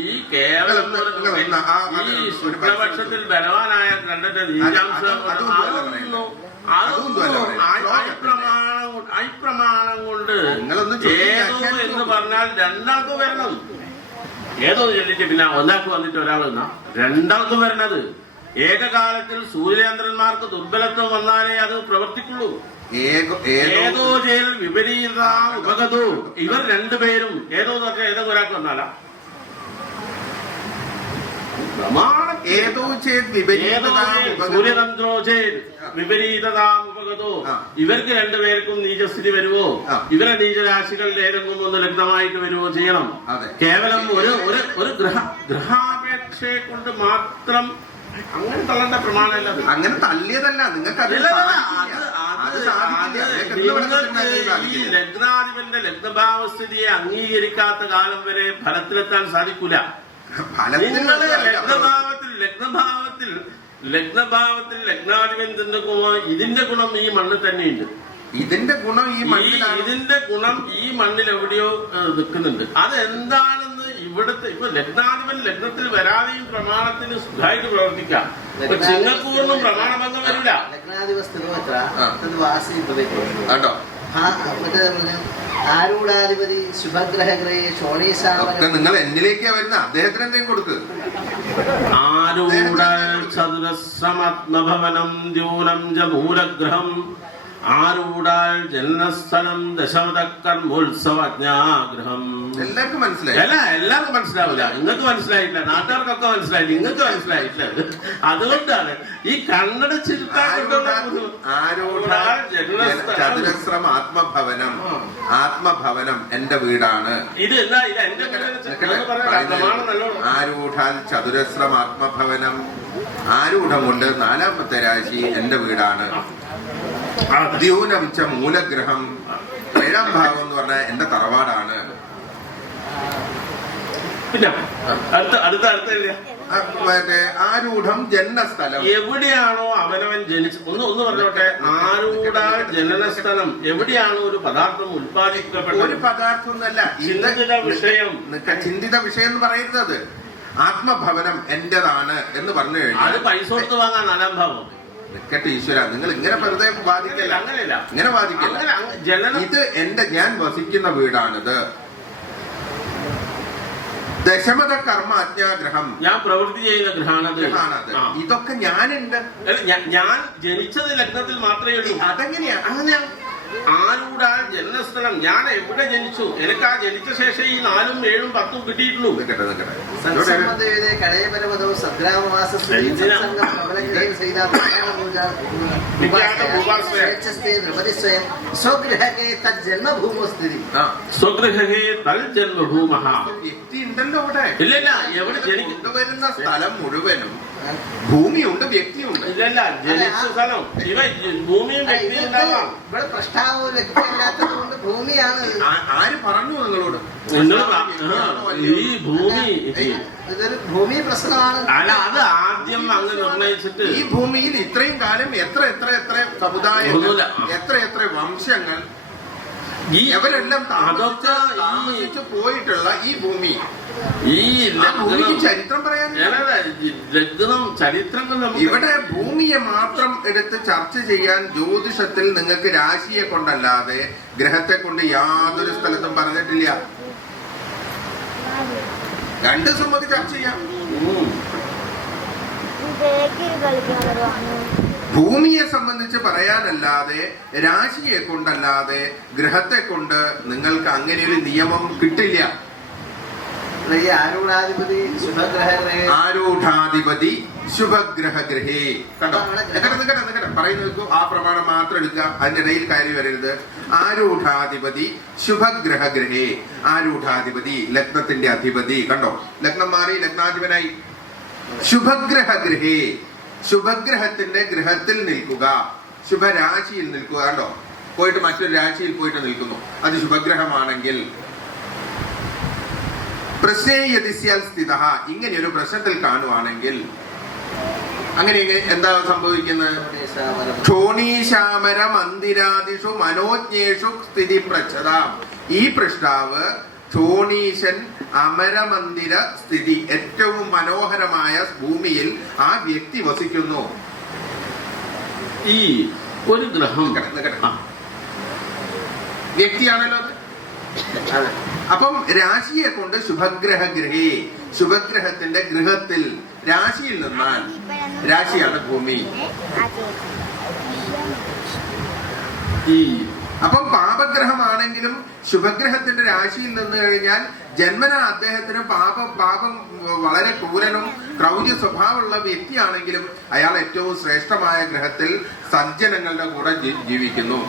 ഈ കേവലം ഈ ശുക്ലപക്ഷത്തിൽ ബലവാനായ കണ്ടിട്ട് നീജാംശം അഭിപ്രമാണം കൊണ്ട് ഏതോ എന്ന് പറഞ്ഞാൽ രണ്ടാൾക്ക് വരണം. ഏതോ ചൊല്ലിട്ട് പിന്നെ ഒന്നാൾക്ക് വന്നിട്ട് ഒരാൾ നിന്നാ രണ്ടാൾക്കും വരണത്. ഏകകാലത്തിൽ സൂര്യചന്ദ്രന്മാർക്ക് ദുർബലത്വം വന്നാലേ അത് പ്രവർത്തിക്കുള്ളൂ. ഏതോ ചെയ്യൽ വിപരീത ഉപഗതോ. ഇവർ രണ്ടുപേരും ഏതോ പറഞ്ഞാൽ ഏതോ ഒരാൾക്ക് വന്നാലാ സൂര്യതന്ത്രോ ചേത് വിപരീതതാം ഉപഗതോ. ഇവർക്ക് രണ്ടുപേർക്കും നീചസ്ഥിതി വരുവോ, ഇവരെ നീചരാശികളിൽ ഏതെങ്കിലും ഒന്ന് ലഗ്നമായിട്ട് വരുവോ ചെയ്യണം. കേവലം ഒരു ഗ്രഹാപേക്ഷയെ കൊണ്ട് മാത്രം അങ്ങനെ തള്ളേണ്ട പ്രമാണമല്ല. അങ്ങനെ തള്ളിയതല്ല, നിങ്ങൾക്ക് ഈ ലഗ്നാധിപന്റെ ലഗ്നഭാവസ്ഥിതിയെ അംഗീകരിക്കാത്ത കാലം വരെ ഫലത്തിലെത്താൻ സാധിക്കൂല. നിങ്ങള് ലഗ്നഭാവത്തിൽ ലഗ്നാധിപൻ നിൽക്കുമ്പോ ഇതിന്റെ ഗുണം ഈ മണ്ണിൽ തന്നെയുണ്ട്. ഇതിന്റെ ഗുണം ഈ മണ്ണിൽ എവിടെയോ നിൽക്കുന്നുണ്ട്. അതെന്താണെന്ന് ഇവിടുത്തെ ഇപ്പൊ ലഗ്നാധിപൻ ലഗ്നത്തിൽ വരാതെയും പ്രമാണത്തിന് സുഖമായിട്ട് പ്രവർത്തിക്കാം. ഇപ്പൊ ചിങ്ങക്കൂറിനും പ്രമാണഭംഗം വരില്ല. ആരൂഢാധിപതി ശുഭഗ്രഹഗ്രഹേ ഒക്കെ നിങ്ങൾ എന്നിലേക്കാ വരുന്ന അദ്ദേഹത്തിന് എന്തെങ്കിലും കൊടുക്ക്. ആരൂഢാൽ ചതുരശ്രമാത്മഭവനം ദ്യൂനം ച മൂലഗ്രഹം ആരൂഢാൽ ജനനസ്ഥലം ദശമതകർമ്മോത്സവജ്ഞാഗ്രഹം. എല്ലാവർക്കും മനസ്സിലായി? എല്ലാവർക്കും മനസ്സിലാവില്ല. നിങ്ങൾക്ക് മനസ്സിലായില്ല, നാട്ടുകാർക്കൊക്കെ മനസ്സിലായില്ല, നിങ്ങൾക്ക് മനസ്സിലായില്ല. അതുകൊണ്ടാണ് ഈ കണ്ണട ചതുരശ്രം ആത്മഭവനം. ആത്മഭവനം എന്റെ വീടാണ്. ഇത് എന്താ ഇത് എന്റെ ആരൂഢാൽ ചതുരശ്രം ആത്മഭവനം. ആരൂഢം കൊണ്ട് 4ാമത്തെ രാശി എന്റെ വീടാണ്. ദ്യൂനം ച മൂലഗ്രഹം. 7ാം ഭാവം എന്ന് പറഞ്ഞാൽ എന്റെ തറവാടാണ്. പിന്നെ അടുത്ത ആരൂഢം ജനനസ്ഥലം. എവിടെയാണോ അവനവൻ ജനിച്ചു ഒന്ന് പറഞ്ഞോട്ടെ. ആരൂഢ ജനനസ്ഥലം എവിടെയാണോ ഒരു പദാർത്ഥം ഉത്പാദിക്കപ്പെട്ട ഒരു പദാർത്ഥം ഒന്നല്ല, ചിന്തിത വിഷയം. ചിന്തിത വിഷയം എന്ന് പറയുന്നത് ആത്മഭവനം എന്റേതാണ് എന്ന് പറഞ്ഞു കഴിഞ്ഞാൽ അത് പൈസ കൊടുത്ത് വാങ്ങാൻ 4ാം ഭാവം. നിക്കട്ടെ ഈശ്വര, നിങ്ങൾ ഇങ്ങനെ വെറുതെ വാദിക്കല്ല. അങ്ങനെയല്ല, ഇങ്ങനെ വാദിക്കല്ല. ഇത് ഞാൻ വസിക്കുന്ന വീടാണിത്. ദശമത കർമ്മ അജ്ഞാഗ്രഹം. ഞാൻ പ്രവൃത്തി ചെയ്യുന്ന ഗ്രഹാണത്. ഇതൊക്കെ ഞാനുണ്ട്. ഞാൻ ജനിച്ചത് ലഗ്നത്തിൽ മാത്രമേ ഉള്ളൂ. അതെങ്ങനെയാ? അങ്ങനെയാ. ആരൂഢ ജനനസ്ഥലം. ഞാൻ എവിടെ ജനിച്ചു, എനിക്ക് ആ ജനിച്ച ശേഷം ഈ 4ഉം 7ഉം 10ഉം കിട്ടിയിട്ടുള്ളൂ. ഇല്ല, എവിടെ ജനിക്കുന്ന സ്ഥലം മുഴുവനും ഭൂമിയുണ്ട്, വ്യക്തിയുണ്ട്. ഇല്ലല്ല, ജനിച്ച സ്ഥലം ഭൂമിയും വ്യക്തിയും ഉണ്ടാവാം. ഇവിടെ പ്രശ്നവും വ്യക്തിയല്ലാത്തത് കൊണ്ട് ഭൂമിയാണ്. ആര് പറഞ്ഞു നിങ്ങളോട് ഈ ഭൂമി ഇതൊരു ഭൂമി പ്രശ്നമാണ്? അല്ല, അത് ആദ്യം അങ്ങ് നിർണയിച്ചിട്ട് ഈ ഭൂമിയിൽ ഇത്രയും കാലം എത്ര സമുദായങ്ങൾ, എത്ര വംശങ്ങൾ, അവരെല്ലാം താമസിച്ച് പോയിട്ടുള്ള ഈ ഭൂമി, ഈ ചരിത്രം പറയാൻ ചരിത്രങ്ങൾ ഇവിടെ ഭൂമിയെ മാത്രം എടുത്ത് ചർച്ച ചെയ്യാൻ ജ്യോതിഷത്തിൽ നിങ്ങൾക്ക് രാശിയെ കൊണ്ടല്ലാതെ ഗ്രഹത്തെ കൊണ്ട് യാതൊരു സ്ഥലത്തും പറഞ്ഞിട്ടില്ല. 2 ദിവസം മതി ചർച്ച ചെയ്യാം. ഭൂമിയെ സംബന്ധിച്ച് പറയാനല്ലാതെ രാശിയെ കൊണ്ടല്ലാതെ ഗ്രഹത്തെ കൊണ്ട് നിങ്ങൾക്ക് അങ്ങനെ ഒരു നിയമം കിട്ടില്ല. ആരൂഢാധിപതി ശുഭഗ്രഹഗ്രഹേ. കണ്ടോ? പറയുന്നത് ആ പ്രമാണം മാത്രം എടുക്കുക, അതിന്റെ ഇടയിൽ കാര്യം വരരുത്. ആരൂഢാധിപതി ശുഭഗ്രഹഗ്രഹേ. ആരൂഢാധിപതി ലഗ്നത്തിന്റെ അധിപതി. കണ്ടോ? ലഗ്നം മാറി ലഗ്നാധിപനായി. ശുഭഗ്രഹഗ്രഹേ. ശുഭഗ്രഹത്തിന്റെ ഗ്രഹത്തിൽ നിൽക്കുക, ശുഭരാശിയിൽ നിൽക്കുക. കണ്ടോ? പോയിട്ട് മറ്റൊരു രാശിയിൽ പോയിട്ട് നിൽക്കുന്നു. അത് ശുഭഗ്രഹമാണെങ്കിൽ പ്രശ്നേയതിസ്യാൽ സ്ഥിത. ഇങ്ങനെ ഒരു പ്രശ്നത്തിൽ കാണുവാണെങ്കിൽ അങ്ങനെ എന്താ സംഭവിക്കുന്നത്? ക്ഷോണീശാമര മന്ദിരാദിഷു മനോജ്ഞേഷു സ്ഥിതി പ്രച്ഛത. ഈ പ്രശ്നാവ് ക്ഷോണീശൻ അമരമന്ദിര സ്ഥിതി, ഏറ്റവും മനോഹരമായ ഭൂമിയിൽ ആ വ്യക്തി വസിക്കുന്നു. ഈ ഒരു ഗ്രഹം വ്യക്തിയാണല്ലോ. അപ്പം രാശിയെ കൊണ്ട് ശുഭഗ്രഹഗ്രഹേ, ശുഭഗ്രഹത്തിന്റെ ഗൃഹത്തിൽ രാശിയിൽ നിന്നാൽ രാശിയാണ് ഭൂമി. അപ്പം പാപഗ്രഹമാണെങ്കിലും ശുഭഗ്രഹത്തിന്റെ രാശിയിൽ നിന്ന് കഴിഞ്ഞാൽ ജന്മന അദ്ദേഹത്തിന് പാപം വളരെ ക്രൂരനും ക്രൗര്യ സ്വഭാവമുള്ള വ്യക്തിയാണെങ്കിലും അയാൾ ഏറ്റവും ശ്രേഷ്ഠമായ ഗ്രഹത്തിൽ സജ്ജനങ്ങളുടെ കൂടെ ജീവിക്കുന്നു.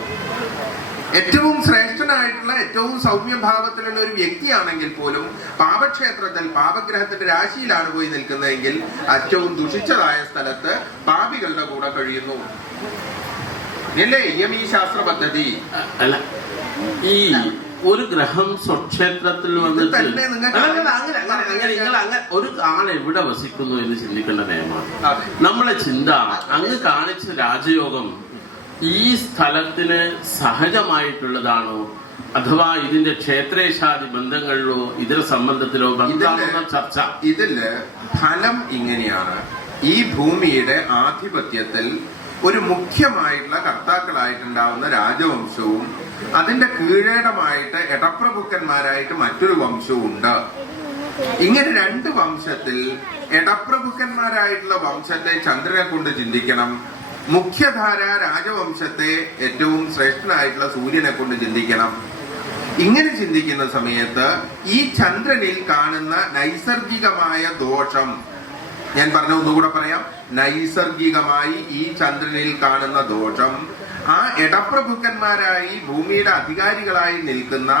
ഏറ്റവും ശ്രേഷ്ഠനായിട്ടുള്ള ഏറ്റവും സൗമ്യഭാവത്തിലുള്ള ഒരു വ്യക്തിയാണെങ്കിൽ പോലും പാപക്ഷേത്രത്തിൽ പാപഗ്രഹത്തിന്റെ രാശിയിലാണ് പോയി നിൽക്കുന്നതെങ്കിൽ ഏറ്റവും ദുഷിച്ചതായ സ്ഥലത്ത് പാപികളുടെ കൂടെ കഴിയുന്നു. അല്ലേ ഈ ശാസ്ത്ര പദ്ധതി? അല്ല, ഈ ഒരു ഗ്രഹം സ്വക്ഷേത്രത്തിൽ വന്നിട്ട് ഒരു ആൾ എവിടെ വസിക്കുന്നു എന്ന് ചിന്തിക്കേണ്ട നിയമമാണ്. നമ്മളെ ചിന്ത അങ്ങ് കാണിച്ച രാജയോഗം ഈ സ്ഥലത്തിന് സഹജമായിട്ടുള്ളതാണോ, അഥവാ ഇതിന്റെ ക്ഷേത്രേശാദി ബന്ധങ്ങളിലോ ഇതര സംബന്ധത്തിലോ ബന്ധമാണെന്ന ചർച്ച. ഇതില് ഫലം ഇങ്ങനെയാണ്. ഈ ഭൂമിയുടെ ആധിപത്യത്തിൽ ഒരു മുഖ്യമായിട്ടുള്ള കർത്താക്കളായിട്ടുണ്ടാവുന്ന രാജവംശവും അതിന്റെ കീഴേടമായിട്ട് എടപ്രഭുക്കന്മാരായിട്ട് മറ്റൊരു വംശവും ഉണ്ട്. ഇങ്ങനെ രണ്ട് വംശത്തിൽ എടപ്രഭുക്കന്മാരായിട്ടുള്ള വംശത്തെ ചന്ദ്രനെ കൊണ്ട് ചിന്തിക്കണം, മുഖ്യധാര രാജവംശത്തെ ഏറ്റവും ശ്രേഷ്ഠനായിട്ടുള്ള സൂര്യനെ കൊണ്ട് ചിന്തിക്കണം. ഇങ്ങനെ ചിന്തിക്കുന്ന സമയത്ത് ഈ ചന്ദ്രനിൽ കാണുന്ന നൈസർഗികമായ ദോഷം, ഞാൻ പറഞ്ഞ ഒന്നുകൂടെ പറയാം, നൈസർഗികമായി ഈ ചന്ദ്രനിൽ കാണുന്ന ദോഷം ആ എടപ്രഭുക്കന്മാരായി ഭൂമിയുടെ അധികാരികളായി നിൽക്കുന്ന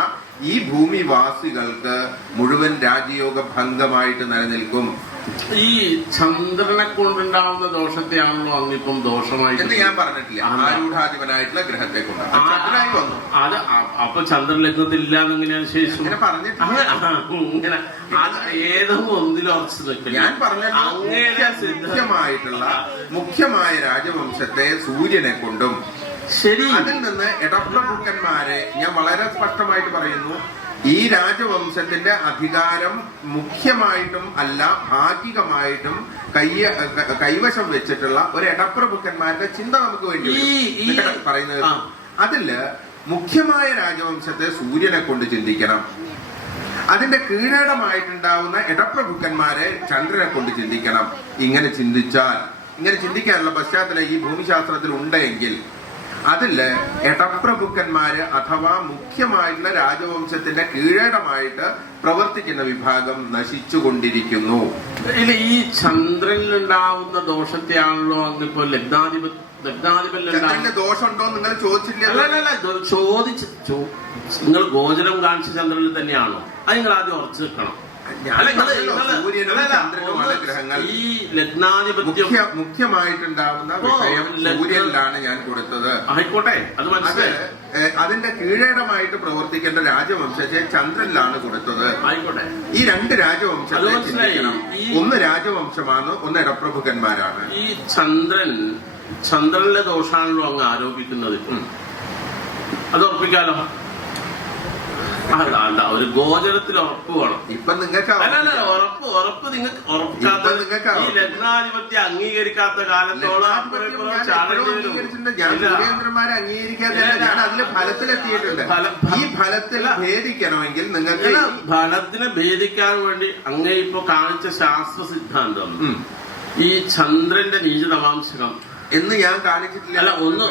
ഈ ഭൂമിവാസികൾക്ക് മുഴുവൻ രാജയോഗ ഭംഗമായിട്ട് നിലനിൽക്കും. ഈ ചന്ദ്രനെ കൊണ്ടുണ്ടാവുന്ന ദോഷത്തെയാണല്ലോ അങ്ങിപ്പം ദോഷമായിട്ട് എന്ന് ഞാൻ പറഞ്ഞിട്ടില്ല. ആരൂഢാധിപനായിട്ടുള്ള ഗ്രഹത്തെ കൊണ്ട് ചന്ദ്രനായി വന്നു. അത് അപ്പൊ ചന്ദ്രലഗ്നത്തില്ല എന്നെങ്ങനെയാണ് ശേഷം ഇങ്ങനെ പറഞ്ഞിട്ടില്ല. ഇങ്ങനെ അത് ഏതോ ഒന്നിലും ഉറച്ചു നിൽക്കില്ല. ഞാൻ പറഞ്ഞ മുഖ്യമായ രാജവംശത്തെ സൂര്യനെ കൊണ്ടും ശരി, അതിൽ നിന്ന് എടപ്രഭുക്കന്മാരെ ഞാൻ വളരെ സ്പഷ്ടമായിട്ട് പറയുന്നു, ഈ രാജവംശത്തിന്റെ അധികാരം മുഖ്യമായിട്ടും അല്ല ഭാഗികമായിട്ടും കൈവശം വെച്ചിട്ടുള്ള ഒരു എടപ്രഭുക്കന്മാരുടെ ചിന്ത നമുക്ക് വേണ്ടി പറയുന്നത്. അതില് മുഖ്യമായ രാജവംശത്തെ സൂര്യനെ കൊണ്ട് ചിന്തിക്കണം, അതിന്റെ കീഴടമായിട്ടുണ്ടാവുന്ന എടപ്രഭുക്കന്മാരെ ചന്ദ്രനെ കൊണ്ട് ചിന്തിക്കണം. ഇങ്ങനെ ചിന്തിക്കാനുള്ള പശ്ചാത്തലം ഈ ഭൂമിശാസ്ത്രത്തിൽ ഉണ്ടെങ്കിൽ അതില് എടപ്രഭുക്കന്മാര് അഥവാ മുഖ്യമായിട്ടുള്ള രാജവംശത്തിന്റെ കീഴടമായിട്ട് പ്രവർത്തിക്കുന്ന വിഭാഗം നശിച്ചുകൊണ്ടിരിക്കുന്നു. ഈ ചന്ദ്രനിലുണ്ടാവുന്ന ദോഷത്തെയാണല്ലോ അങ്ങിപ്പോ ലഗ്നാധിപത്യത്തിന്റെ ദോഷമുണ്ടോ നിങ്ങൾ ചോദിച്ചില്ല? ചോദിച്ചു. നിങ്ങൾ ഗോചരം കാണിച്ച ചന്ദ്രനിൽ തന്നെയാണോ? അത് നിങ്ങൾ ആദ്യം ഉറച്ചു നിൽക്കണം. ഗ്രഹങ്ങൾ ഈ ലഗ്നാധിപത്യം മുഖ്യമായിട്ടുണ്ടാവുന്ന വിഷയം സൂര്യനിലാണ് ഞാൻ കൊടുത്തത്. ആയിക്കോട്ടെ, അത് മനസ്സിലായി. അതിന്റെ കീഴടമായിട്ട് പ്രവർത്തിക്കേണ്ട രാജവംശത്തെ ചന്ദ്രനിലാണ് കൊടുത്തത്. ആയിക്കോട്ടെ, ഈ രണ്ട് രാജവംശത്തെ ചിന്തിക്കണം. ഒന്ന് രാജവംശമാണ്, ഒന്ന് എടപ്രഭുക്കന്മാരാണ്. ഈ ചന്ദ്രനിലെ ദോഷാണല്ലോ അങ്ങ് ആരോപിക്കുന്നത്. അത് ഉറപ്പിക്കാലോ. ഒരു ഗോചരത്തിൽ ഉറപ്പ് വേണം. ഇപ്പൊ നിങ്ങൾക്ക് ഉറപ്പ് നിങ്ങൾക്ക് ഉറപ്പിക്കാത്ത ഈ ലഗ്നാധിപത്യം അംഗീകരിക്കാത്ത കാലത്തോളം സുരേന്ദ്രന്മാരെ അംഗീകരിക്കാതെ ഞാൻ അതില് ഫലത്തിലെത്തിയിട്ടുണ്ട്. ഈ ഫലത്തിൽ ഭേദിക്കണമെങ്കിൽ നിങ്ങൾക്ക് ഫലത്തിനെ ഭേദിക്കാൻ വേണ്ടി അങ്ങേ ഇപ്പൊ കാണിച്ച ശാസ്ത്ര സിദ്ധാന്തം ഈ ചന്ദ്രന്റെ നീചതമാംശകം എന്ന് ഞാൻ കാണിച്ചിട്ടില്ല. അല്ല,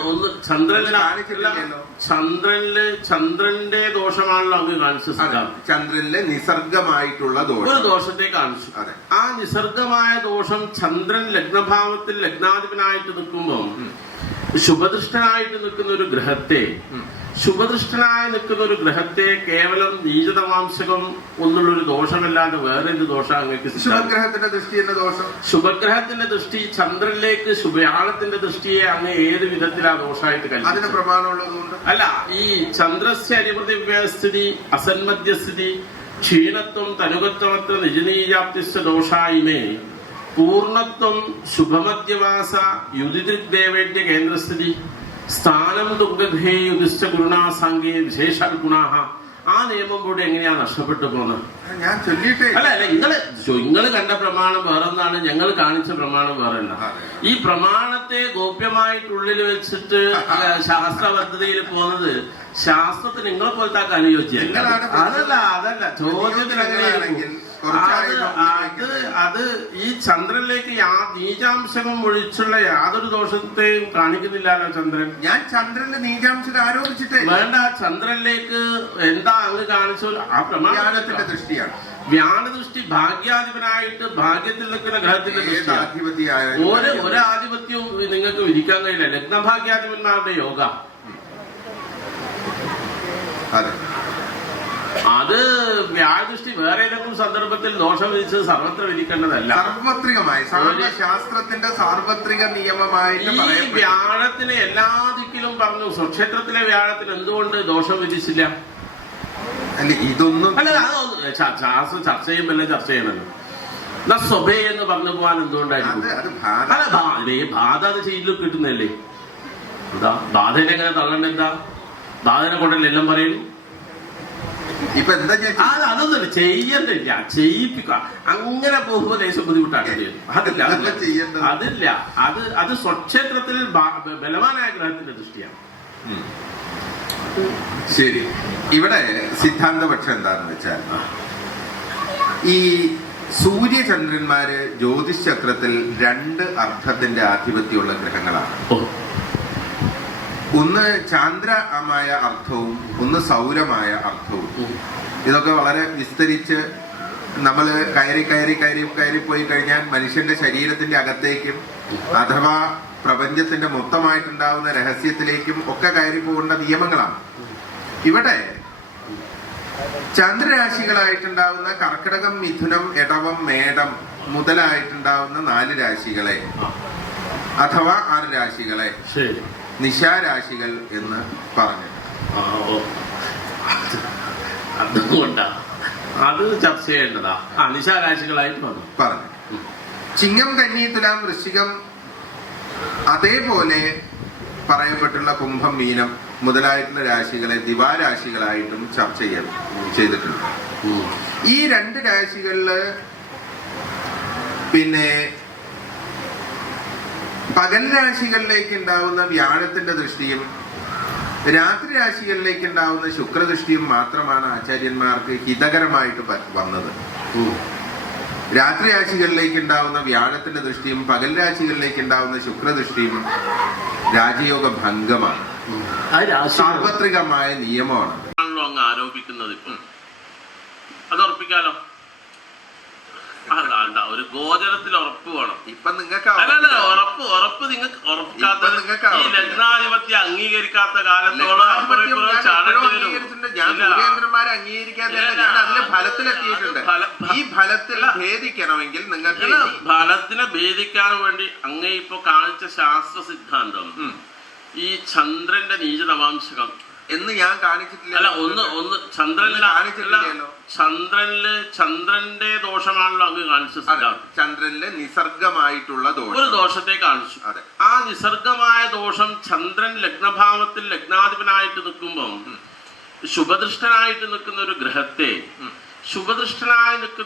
ഒന്ന് ചന്ദ്രന്റെ ദോഷമാണല്ലോ അങ്ങ് കാണിച്ചത്. ചന്ദ്രനിലെ നിസർഗമായിട്ടുള്ള ഒരു ദോഷത്തെ കാണിച്ചു. ആ നിസർഗമായ ദോഷം ചന്ദ്രൻ ലഗ്നഭാവത്തിൽ ലഗ്നാധിപനായിട്ട് നിൽക്കുമ്പോൾ ശുഭദൃഷ്ടനായിട്ട് നിൽക്കുന്ന ഒരു ഗ്രഹത്തെ കേവലം നീചതമാംസകം ഒന്നുള്ളൊരു ദോഷമല്ലാതെ വേറെ എന്ത് ദോഷം അങ്ങേക്ക്? ശുഭഗ്രഹത്തിന്റെ ദൃഷ്ടി ചന്ദ്രനിലേക്ക് വ്യാഴത്തിന്റെ ദൃഷ്ടിയെ അങ്ങ് ഏത് വിധത്തിലാ ദോഷമായിട്ട് അതിന് പ്രമാണമുള്ളതുകൊണ്ട് അല്ല. ഈ ചന്ദ്രസ്യ അരിപ്രതിസ്ഥിതി അസന്മധ്യസ്ഥിതി ക്ഷീണത്വം തനുകത്വമത്ര നിജനീജാപ്തിസ്യ ദോഷായിമേ പൂർണത്വം ശുഭമധ്യവാസ യുതിദൃഗ്ദേവേദ്യ കേന്ദ്രസ്ഥിതി സ്ഥാനം തുംഗഭേ യുധിഷ്ഠ ഗുണാ സാങ്കേ വിശേഷാൽ ഗുണാഹ. ആ നിയമം കൂടെ എങ്ങനെയാ നഷ്ടപ്പെട്ടു പോകുന്നത്? അല്ല, നിങ്ങള് കണ്ട പ്രമാണം വേറൊന്നാണ്, ഞങ്ങൾ കാണിച്ച പ്രമാണം വേറെല്ല. ഈ പ്രമാണത്തെ ഗോപ്യമായിട്ടുള്ളിൽ വെച്ചിട്ട് ശാസ്ത്ര പദ്ധതിയിൽ പോകുന്നത് ശാസ്ത്രത്തിന് നിങ്ങളെ പോലത്തെ അനുയോജ്യമല്ല. അതല്ല ചോദ്യത്തിൽ അങ്ങനെയാണെങ്കിൽ അത് ഈ ചന്ദ്രനിലേക്ക് നീചാംശകം ഒഴിച്ചുള്ള യാതൊരു ദോഷത്തെയും കാണിക്കുന്നില്ലല്ലോ ചന്ദ്രൻ. ഞാൻ ചന്ദ്രന്റെ നീചാംശം ആരോപിച്ചിട്ടേ വേണ്ട. ചന്ദ്രനിലേക്ക് എന്താ അങ്ങ് കാണിച്ചു? ആ പ്രമാണത്തിന്റെ ദൃഷ്ടിയാണ്. വ്യാഴദൃഷ്ടി ഭാഗ്യാധിപനായിട്ട് ഭാഗ്യത്തിൽ നിൽക്കുന്ന ഗ്രഹത്തിന്റെ ദൃഷ്ടിയാണ്. ഒരു ആധിപത്യവും നിങ്ങൾക്ക് വിധിക്കാൻ കഴിയില്ല. ലഗ്നഭാഗ്യാധിപന്മാരുടെ യോഗ അത് വ്യാഴദൃഷ്ടി വേറെ ഏതെങ്കിലും സന്ദർഭത്തിൽ ദോഷം വിധിച്ചത് സർവത്ര വിധിക്കേണ്ടതല്ല. സാർവത്രികമായി ശാസ്ത്രത്തിന്റെ സാർവത്രിക നിയമമായിട്ട് ഈ വ്യാഴത്തിന് എല്ലാ ദിക്കിലും പറഞ്ഞു. സ്വക്ഷേത്രത്തിലെ വ്യാഴത്തിന് എന്തുകൊണ്ട് ദോഷം വിധിച്ചില്ല? ഇതൊന്നും അല്ല, ശാസ്ത്രം ചർച്ച ചെയ്യുമ്പോൾ ചർച്ച ചെയ്യണല്ലോ. സ്വഭേ എന്ന് പറഞ്ഞു പോകാൻ എന്തുകൊണ്ടായിരിക്കും? ബാധ അത് ചെയ്തിൽ കിട്ടുന്നല്ലേ. എന്താ ബാധനെ എങ്ങനെ തള്ളണ്ട? എന്താ ബാധനെ കൊണ്ടല്ലേ എല്ലാം പറയുന്നു? ഇപ്പൊ എന്താ ഞാൻ അതൊന്നുമില്ല, ചെയ്യണ്ടില്ല, ചെയ്യിപ്പിക്കുക. അങ്ങനെ പോകുമ്പോൾ ലേശം ബുദ്ധിമുട്ടാണ്. അതില്ല അതില്ല അത് സ്വക്ഷേത്രത്തിൽ ബലവാനായ ഗ്രഹത്തിന്റെ ദൃഷ്ടിയാണ്. ശരി. ഇവിടെ സിദ്ധാന്തപക്ഷം എന്താണെന്ന് വെച്ചാൽ, ഈ സൂര്യചന്ദ്രന്മാര് ജ്യോതിഷ് ചക്രത്തിൽ 2 അർത്ഥത്തിന്റെ ആധിപത്യമുള്ള ഗ്രഹങ്ങളാണ്. ഒന്ന് ചാന്ദ്രമായ അർത്ഥവും ഒന്ന് സൗരമായ അർത്ഥവും. ഇതൊക്കെ വളരെ വിസ്തരിച്ച് നമ്മൾ കയറി പോയി കഴിഞ്ഞാൽ മനുഷ്യന്റെ ശരീരത്തിന്റെ അകത്തേക്കും അഥവാ പ്രപഞ്ചത്തിന്റെ മൊത്തമായിട്ടുണ്ടാവുന്ന രഹസ്യത്തിലേക്കും ഒക്കെ കയറി പോകേണ്ട നിയമങ്ങളാണ്. ഇവിടെ ചന്ദ്രരാശികളായിട്ടുണ്ടാവുന്ന കർക്കിടകം, മിഥുനം, ഇടവം, മേടം മുതലായിട്ടുണ്ടാവുന്ന 4 രാശികളെ അഥവാ 6 രാശികളെ നിശാരാശികൾ എന്ന് പറഞ്ഞു. അതുകൊണ്ടാ അത് ചർച്ച ചെയ്യേണ്ടതാ. നിശാരാശികളായിട്ട് പറഞ്ഞു. ചിങ്ങം, കന്നി, തുലാം, വൃശ്ചികം, അതേപോലെ പറയപ്പെട്ടുള്ള കുംഭം, മീനം മുതലായിട്ടുള്ള രാശികളെ ദിവാരാശികളായിട്ടും ചർച്ച ചെയ്തിട്ടുണ്ട്. ഈ 2 രാശികളില് പിന്നെ പകൽ രാശികളിലേക്ക് ഉണ്ടാവുന്ന വ്യാഴത്തിന്റെ ദൃഷ്ടിയും രാത്രി രാശികളിലേക്ക് ഉണ്ടാവുന്ന ശുക്രദൃഷ്ടിയും മാത്രമാണ് ആചാര്യന്മാർക്ക് ഹിതകരമായിട്ട് വന്നത്. രാത്രി രാശികളിലേക്ക് ഉണ്ടാവുന്ന വ്യാഴത്തിന്റെ ദൃഷ്ടിയും പകൽ രാശികളിലേക്ക് ഉണ്ടാവുന്ന ശുക്രദൃഷ്ടിയും രാജയോഗ ഭംഗമാണ്, സാർവത്രികമായ നിയമമാണ്. അങ്ങ് ആരോപിക്കുന്നത് ഇപ്പം അത് ഉറപ്പിക്കാലോ. അല്ല, ഒരു ഗോചരത്തിൽ ഉറപ്പ് വേണം. ഇപ്പൊ നിങ്ങൾക്ക് ഉറപ്പ് നിങ്ങൾക്ക് ഉറപ്പിക്കാത്ത ഈ ലഗ്നാധിപത്യം അംഗീകരിക്കാത്ത കാലത്തോളം സൂര്യേന്ദ്രന്മാരെ അംഗീകരിക്കാതെ ഞാൻ അതിലെ ഫലത്തിലെത്തിയിട്ടുണ്ട്. ഈ ഫലത്തിൽ ഭേദിക്കണമെങ്കിൽ നിങ്ങൾക്ക് ഫലത്തിനെ ഭേദിക്കാൻ വേണ്ടി അങ്ങേ ഇപ്പൊ കാണിച്ച ശാസ്ത്ര സിദ്ധാന്തം ഈ ചന്ദ്രന്റെ നീചനവാംശകം എന്ന് ഞാൻ കാണിച്ചിട്ടില്ല. അല്ല, ഒന്ന് ചന്ദ്രനിലെ ചന്ദ്രന്റെ ദോഷമാണല്ലോ അങ്ങ് കാണിച്ചത്. ചന്ദ്രനിലെ നിസർഗമായിട്ടുള്ള ഒരു ദോഷത്തെ കാണിച്ചു. ആ നിസർഗമായ ദോഷം ചന്ദ്രൻ ലഗ്നഭാവത്തിൽ ലഗ്നാധിപനായിട്ട് നിൽക്കുമ്പം ശുഭദൃഷ്ടനായിട്ട് നിൽക്കുന്ന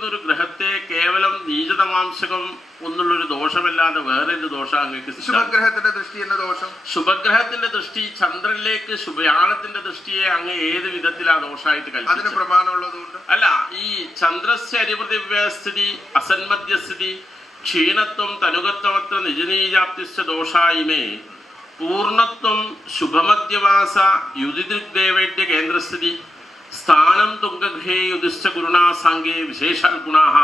ഒരു ഗ്രഹത്തെ കേവലം നീചതമാംസകം ഒന്നുള്ളൊരു ദോഷമല്ലാതെ വേറെ ഒരു ദോഷം അങ്ങേക്ക്. ശുഭഗ്രഹത്തിന്റെ ദൃഷ്ടി എന്ന ദോഷം, ശുഭഗ്രഹത്തിന്റെ ദൃഷ്ടി ചന്ദ്രനിലേക്ക് വ്യാഴത്തിന്റെ ദൃഷ്ടിയെ അങ്ങ് ഏത് വിധത്തിൽ ആ ദോഷമായിട്ട് കൽപ്പിച്ചു? അതിന് പ്രമാണമുള്ളതുകൊണ്ട് അല്ല, ഈ ചന്ദ്രസ്യ അരിപ്രതിവ്യസ്ഥിതി അസന്മധ്യസ്ഥിതി ക്ഷീണത്വം തനുകത്വമത്ര നിജനീജാപ്തിശ്ച ദോഷായിമേ പൂർണ്ണത്വം ശുഭമധ്യവാസ യുതിദൃഗ്ദേവേദ്യ കേന്ദ്രസ്ഥിതി സ്ഥാനം തുംഗഘേ യുധിഷ്ഠ ഗുരുണാ സാങ്കേ വിശേഷാൽ ഗുണാഹ.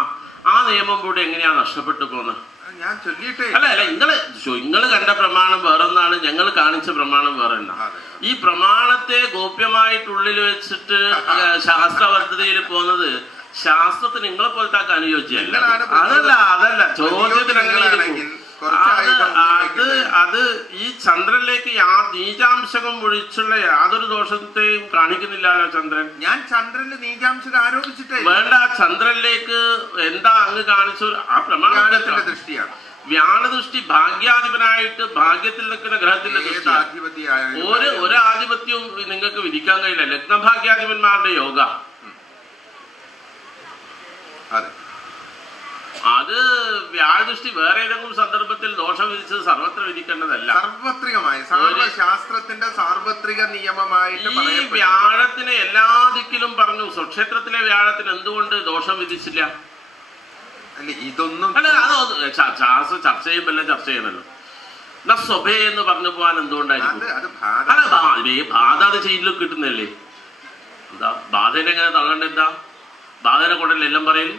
ആ നിയമം കൂടെ എങ്ങനെയാ നഷ്ടപ്പെട്ടു പോകുന്നത്? ഞാൻ ചൊല്ലിയിട്ടേ. അല്ല, നിങ്ങള് കണ്ട പ്രമാണം വേറൊന്നാണ്, ഞങ്ങൾ കാണിച്ച പ്രമാണം വേറെ ഒന്നാണ്. ഈ പ്രമാണത്തെ ഗോപ്യമായിട്ടുള്ളിൽ വെച്ചിട്ട് ശാസ്ത്രവർദ്ധതയിൽ പോകുന്നത് ശാസ്ത്രത്തിന് നിങ്ങളെ പോലത്തെ അനുയോജ്യമല്ല. അതല്ല ചോദ്യത്തിന് അങ്ങനെ അത് ഈ ചന്ദ്രനിലേക്ക് നീചാംശകം ഒഴിച്ചുള്ള യാതൊരു ദോഷത്തെയും കാണിക്കുന്നില്ലല്ലോ ചന്ദ്രൻ. ഞാൻ ചന്ദ്രനിൽ നീചാംശകം ആരോപിച്ചിട്ടേ വേണ്ട. ചന്ദ്രനിലേക്ക് എന്താ അങ്ങ് കാണിച്ചു? ആ പ്രമാണത്തിന്റെ ദൃഷ്ടിയാണ്. വ്യാഴദൃഷ്ടി ഭാഗ്യാധിപനായിട്ട് ഭാഗ്യത്തിൽ നിൽക്കുന്ന ഗ്രഹത്തിന്റെ ദൃഷ്ടിയാണ്. ഒരു ആധിപത്യവും നിങ്ങൾക്ക് വിധിക്കാൻ കഴിയില്ല. ലഗ്നഭാഗ്യാധിപന്മാരുടെ യോഗ അത് വ്യാഴദൃഷ്ടി വേറെ ഏതെങ്കിലും സന്ദർഭത്തിൽ ദോഷം വിധിച്ചത് സർവത്ര വിധിക്കേണ്ടതല്ല. സാർവത്രികമായ ശാസ്ത്രത്തിന്റെ സാർവത്രിക നിയമമായിട്ട് ഈ വ്യാഴത്തിനെ എല്ലാ ദിക്കിലും പറഞ്ഞു. സ്വക്ഷേത്രത്തിലെ വ്യാഴത്തിന് എന്തുകൊണ്ട് ദോഷം വിധിച്ചില്ല? ഇതൊന്നും അല്ല, ശാസ്ത്ര ചർച്ച ചെയ്യുമ്പല്ലേ ചർച്ച ചെയ്യണല്ലോ. സ്വഭേ എന്ന് പറഞ്ഞു പോകാൻ എന്തുകൊണ്ടായിരിക്കും? ബാധ അത് ചെയ്യലും കിട്ടുന്നല്ലേ. എന്താ ബാധനെ എങ്ങനെ തള്ളണ്ട? എന്താ ബാധനെ കൊണ്ടല്ലേ എല്ലാം പറയല്?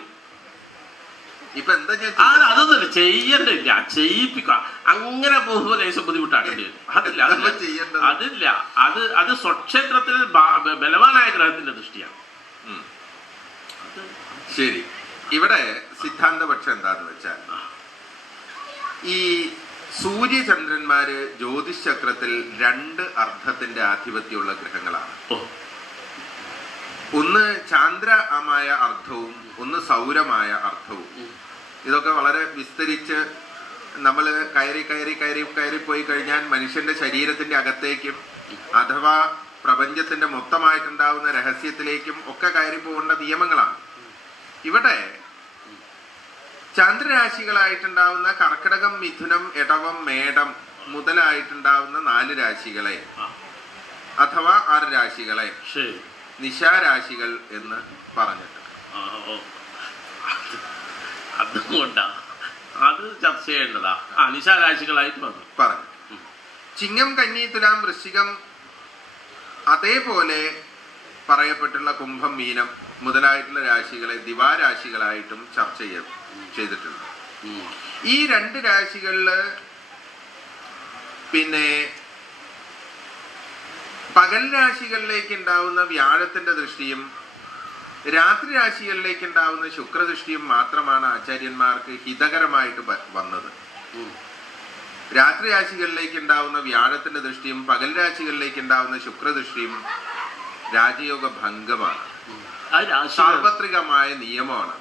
അതൊന്നുമില്ല, ചെയ്യണ്ടില്ല, ചെയ്യിപ്പിക്കുക. അങ്ങനെ പോകുമ്പോൾ ലേശം ബുദ്ധിമുട്ടാക്കേണ്ടി വരും. അതില്ല അത് സ്വക്ഷേത്രത്തിൽ ബലവാനായ ഗ്രഹത്തിന്റെ ദൃഷ്ടിയാണ്. ശരി. ഇവിടെ സിദ്ധാന്തപക്ഷം എന്താന്ന് വെച്ചാൽ, ഈ സൂര്യചന്ദ്രന്മാര് ജ്യോതിഷ് ചക്രത്തിൽ 2 അർത്ഥത്തിന്റെ ആധിപത്യമുള്ള ഗ്രഹങ്ങളാണ്. ഒന്ന് ചാന്ദ്രമായ അർത്ഥവും ഒന്ന് സൗരമായ അർത്ഥവും. ഇതൊക്കെ വളരെ വിസ്തരിച്ച് നമ്മൾ കയറി പോയി കഴിഞ്ഞാൽ മനുഷ്യന്റെ ശരീരത്തിന്റെ അകത്തേക്കും അഥവാ പ്രപഞ്ചത്തിന്റെ മൊത്തമായിട്ടുണ്ടാവുന്ന രഹസ്യത്തിലേക്കും ഒക്കെ കയറി പോകേണ്ട നിയമങ്ങളാണ്. ഇവിടെ ചന്ദ്രരാശികളായിട്ടുണ്ടാവുന്ന കർക്കിടകം, മിഥുനം, ഇടവം, മേടം മുതലായിട്ടുണ്ടാവുന്ന 4 രാശികളെ അഥവാ 6 രാശികളെ നിശാരാശികൾ എന്ന് പറഞ്ഞിട്ടുണ്ട്. അതുകൊണ്ടാ അത് ചർച്ച ചെയ്യേണ്ടതാ. നിശാരാശികളായിട്ട് പറഞ്ഞു. ചിങ്ങം, കന്നി, തുലാം, വൃശ്ചികം, അതേപോലെ പറയപ്പെട്ടുള്ള കുംഭം, മീനം മുതലായിട്ടുള്ള രാശികളെ ദിവാരാശികളായിട്ടും ചർച്ച ചെയ്തിട്ടുണ്ട്. ഈ 2 രാശികളില് പിന്നെ പകൽ രാശികളിലേക്ക് ഉണ്ടാവുന്ന വ്യാഴത്തിന്റെ ദൃഷ്ടിയും രാത്രി രാശികളിലേക്ക് ഉണ്ടാവുന്ന ശുക്രദൃഷ്ടിയും മാത്രമാണ് ആചാര്യന്മാർക്ക് ഹിതകരമായിട്ട് വന്നത്. രാത്രി രാശികളിലേക്ക് ഉണ്ടാവുന്ന വ്യാഴത്തിന്റെ ദൃഷ്ടിയും പകൽ രാശികളിലേക്ക് ഉണ്ടാവുന്ന ശുക്രദൃഷ്ടിയും രാജയോഗ ഭംഗമാണ്, സാർവത്രികമായ നിയമമാണ്.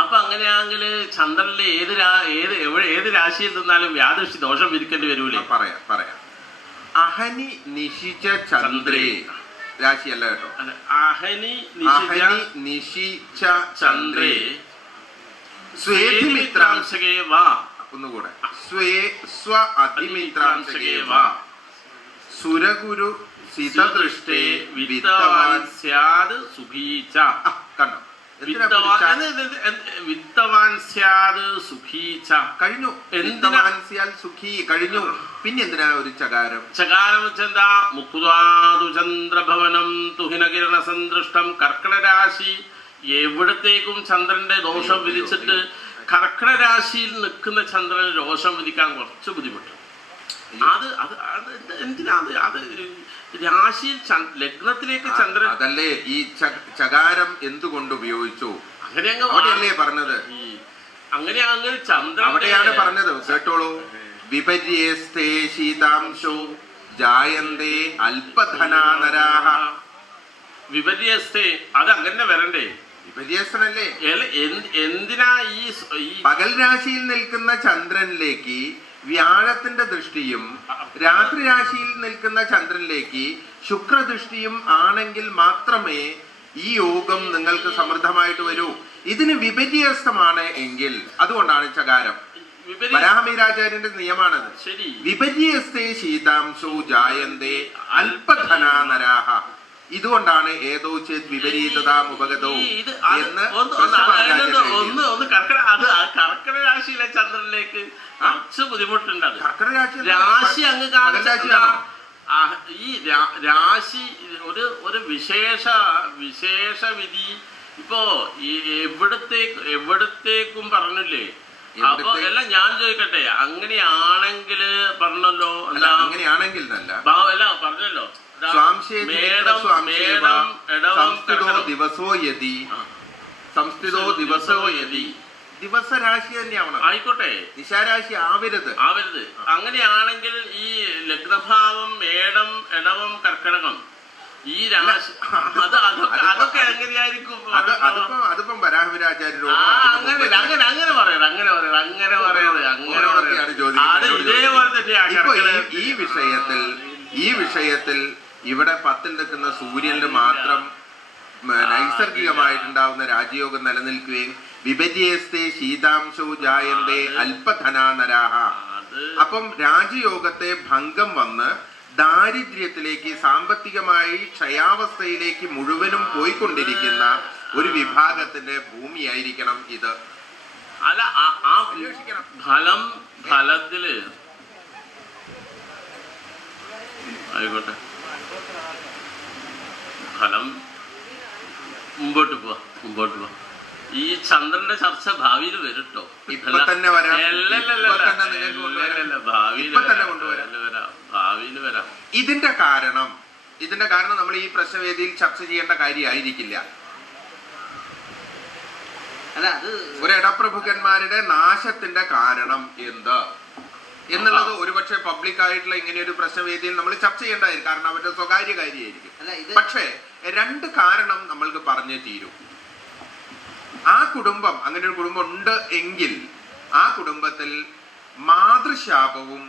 അപ്പൊ അങ്ങനെയാണെങ്കിൽ ചന്ദ്രനിലെ ഏത് രാശിയിൽ നിന്നാലും വ്യാദൃഷ്ടി ദോഷം വിധിക്കേണ്ടി വരൂലേ? പറയാം. അഹനി നിശിച്ച ചന്ദ്രേ രാശിയല്ല കേട്ടോ. അഹനി നിശിച്ച ചന്ദ്രേ സ്വേധിമിത്രാംശകേ വാ. ഒന്നുകൂടെ. സ്വ അതിമിത്രാംശകേ വാ സുരഗുരു സിതദൃഷ്ടേ വിത്തവാൻ സ്യാദ് സുഖീച. കണ്ടോ? വിത്തവാൻ സ്യാദ് സുഖീച കഴിഞ്ഞു. വിത്തവാൻ സ്യാൽ സുഖീ കഴിഞ്ഞു. പിന്നെ എന്തിനാ ഒരു ചകാരം? ചകാരം വെച്ചെന്താ? മുക്കുതാതു ചന്ദ്രഭവനം തുഹിനകിരണ സന്തൃഷ്ടം. കർക്കിടരാശി എവിടത്തേക്കും ചന്ദ്രന്റെ ദോഷം വിധിച്ചിട്ട് കർക്കിടരാശിയിൽ നിൽക്കുന്ന ചന്ദ്രന് ദോഷം വിധിക്കാൻ കുറച്ച് ബുദ്ധിമുട്ട്. എന്തിനാ അത് രാശിയിൽ ലഗ്നത്തിലേക്ക് ചന്ദ്രൻ അതല്ലേ ഈ ചകാരം എന്തുകൊണ്ട് ഉപയോഗിച്ചു? അവിടെയല്ലേ പറഞ്ഞത്? അങ്ങനെ ചന്ദ്രൻ അവിടെയാണ് പറഞ്ഞത്. കേട്ടോളൂ. വിപര്യേസ്തേ ശീതാംശോ ജായന്തേ അല്പധനാനരാഹ. വിപര്യേസ്തേ അത് അങ്ങനെ വരണ്ടേ? വിപര്യേസ്തനല്ലേ? എന്തിനാ ഈ പകൽ രാശിയിൽ നിൽക്കുന്ന ചന്ദ്രനിലേക്ക് വ്യാഴത്തിന്റെ ദൃഷ്ടിയും രാത്രി രാശിയിൽ നിൽക്കുന്ന ചന്ദ്രനിലേക്ക് ശുക്രദൃഷ്ടിയും ആണെങ്കിൽ മാത്രമേ ഈ യോഗം നിങ്ങൾക്ക് സമൃദ്ധമായിട്ട് വരൂ. ഇതിന് വിപര്യസ്തമാണ് എങ്കിൽ അതുകൊണ്ടാണ് ചകാരം. വരാഹമീരാചാര്യന്റെ നിയമാണത്. വിപര്യസ്തേ ശീതാംശോ ജായന്തേ അല്പധനാനരാഹ. ഇതുകൊണ്ടാണ് ഏതോ ചേത് വിപരീതതാമുപഗതോ എന്ന് കർക്കിടക രാശിയിലെ ചന്ദ്രനിലേക്ക് കുറച്ച് ബുദ്ധിമുട്ടുണ്ട്. രാശി അങ്ങ് ഈ രാശി ഒരു വിശേഷ വിധി ഇപ്പോ എവിടത്തേക്കും പറഞ്ഞില്ലേ? അപ്പൊ എല്ലാം ഞാൻ ചോദിക്കട്ടെ, അങ്ങനെയാണെങ്കിൽ പറഞ്ഞല്ലോ, അങ്ങനെയാണെങ്കിൽ പറഞ്ഞല്ലോ ദിവസരാശി തന്നെയാവണം. ആയിക്കോട്ടെ, ദിശാരാശി ആവരുത്. അങ്ങനെയാണെങ്കിൽ ഈ ലഗ്നഭാവം മേടം, ഇടവം, കർക്കിടകം ഈ രാശി അതൊക്കെ എങ്ങനെയായിരിക്കും? അതിപ്പം വരാഹമീരാചാര്യരോട് ഇതേപോലെ തന്നെയാണ്. ഈ വിഷയത്തിൽ ഇവിടെ 10ൽ നിൽക്കുന്ന സൂര്യനിൽ മാത്രം നൈസർഗികമായിട്ടുണ്ടാവുന്ന രാജയോഗം നിലനിൽക്കുകയും വിപര്യേസ്തേ ശീതാംശോ ജായന്തേ അല്പധനാനരാഹ. അപ്പം രാജയോഗത്തെ ഭംഗം വന്ന് ദാരിദ്ര്യത്തിലേക്ക്, സാമ്പത്തികമായി ക്ഷയാവസ്ഥയിലേക്ക് മുഴുവനും പോയിക്കൊണ്ടിരിക്കുന്ന ഒരു വിഭാഗത്തിന്റെ ഭൂമിയായിരിക്കണം ഇത്. അല്ല, ആ ഫലത്തില് ആയിക്കോട്ടെ, ഫലം മുമ്പോട്ട് പോവാ. ഈ ചന്ദ്രന്റെ ചർച്ച ഭാവിയിൽ വരും കേട്ടോ. ഭാവിയിൽ വരാം. ഇതിന്റെ കാരണം നമ്മൾ ഈ പ്രശ്നവേദിയിൽ ചർച്ച ചെയ്യേണ്ട കാര്യമായിരിക്കില്ല. ഒരു ഇടപ്രഭുക്കന്മാരുടെ നാശത്തിന്റെ കാരണം എന്ത് എന്നുള്ളത് ഒരുപക്ഷെ പബ്ലിക് ആയിട്ടുള്ള ഇങ്ങനെ ഒരു പ്രശ്നവേദിയിൽ നമ്മൾ ചർച്ച ചെയ്യേണ്ടതായിരിക്കും. കാരണം അവരുടെ സ്വകാര്യ കാര്യമായിരിക്കും. പക്ഷേ 2 കാരണം നമ്മൾക്ക് പറഞ്ഞേ തീരൂ. ആ കുടുംബം, അങ്ങനെ ഒരു കുടുംബം ഉണ്ട് എങ്കിൽ ആ കുടുംബത്തിൽ മാതൃശാപവും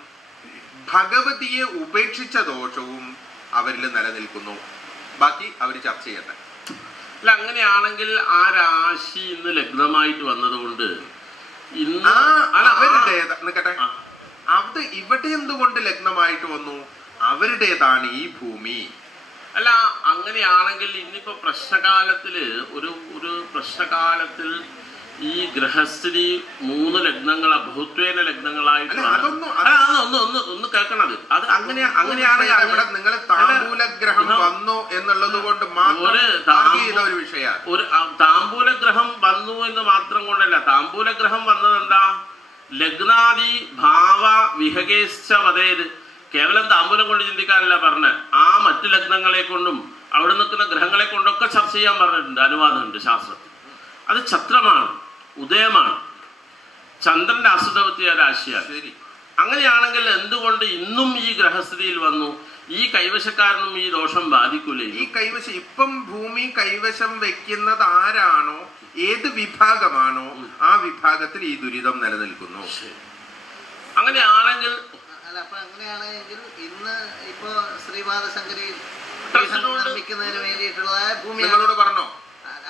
ഭഗവതിയെ ഉപേക്ഷിച്ച ദോഷവും അവരിൽ നിലനിൽക്കുന്നു. ബാക്കി അവർ ചർച്ച ചെയ്യട്ടെ. അല്ല, അങ്ങനെയാണെങ്കിൽ ആ രാശി ഇന്ന് ലഗ്നമായിട്ട് വന്നതുകൊണ്ട് ഇന്ന് നിക്കട്ടെ, അത് ഇവിടെ എന്തുകൊണ്ട് ലഗ്നമായിട്ട് വന്നു? അവരുടേതാണ് ഈ ഭൂമി. അല്ല, അങ്ങനെയാണെങ്കിൽ ഇന്നിപ്പോ പ്രശ്നകാലത്തില് ഒരു പ്രശ്നകാലത്തിൽ ഈ ഗൃഹസ്ഥിതി 3 ലഗ്നങ്ങളാ ബഹുത്വേന ലഗ്നങ്ങളായിട്ടാണ്. ഒന്ന് കേൾക്കണത്. അത് അങ്ങനെയാണെങ്കിൽ നിങ്ങൾ താമ്പൂലഗ്രഹം വന്നു എന്നുള്ളത് കൊണ്ട് ഒരു വിഷയം, ഒരു താമ്പൂലഗ്രഹം വന്നു എന്ന് മാത്രം കൊണ്ടല്ല. താമ്പൂലഗ്രഹം വന്നത് എന്താ? ലഗ്നാദി ഭാവ വിഹകേശ്ച വതേത്. കേവലം താമ്പൂലം കൊണ്ട് ചിന്തിക്കാനല്ല പറഞ്ഞ, ആ മറ്റു ലഗ്നങ്ങളെ കൊണ്ടും അവിടെ നിൽക്കുന്ന ഗ്രഹങ്ങളെ കൊണ്ടൊക്കെ ചർച്ച ചെയ്യാൻ പറഞ്ഞിട്ടുണ്ട്, അനുവാദമുണ്ട് ശാസ്ത്രത്തിൽ. അത് ഛത്രമാണ്, ഉദയമാണ്, ചന്ദ്രന്റെ അസുതവത്തിയ രാശിയാണ്. അങ്ങനെയാണെങ്കിൽ എന്തുകൊണ്ട് ഇന്നും ഈ ഗ്രഹസ്ഥിതിയിൽ വന്നു? ഈ കൈവശക്കാരനും ഈ ദോഷം ബാധിക്കൂലേ? ഈ കൈവശം ഇപ്പം ഭൂമി കൈവശം വെക്കുന്നത് ആരാണോ, ഏത് വിഭാഗമാണോ, ആ വിഭാഗത്തിൽ ഈ ദുരിതം നിലനിൽക്കുന്നു. അങ്ങനെയാണെങ്കിൽ അങ്ങനെയാണെങ്കിൽ ഇന്ന് ഇപ്പോ ശ്രീപാദശങ്കരി നിർമ്മിക്കുന്നതിന് വേണ്ടിയിട്ടുള്ളതായ ഭൂമി നിങ്ങളോട് പറഞ്ഞോ?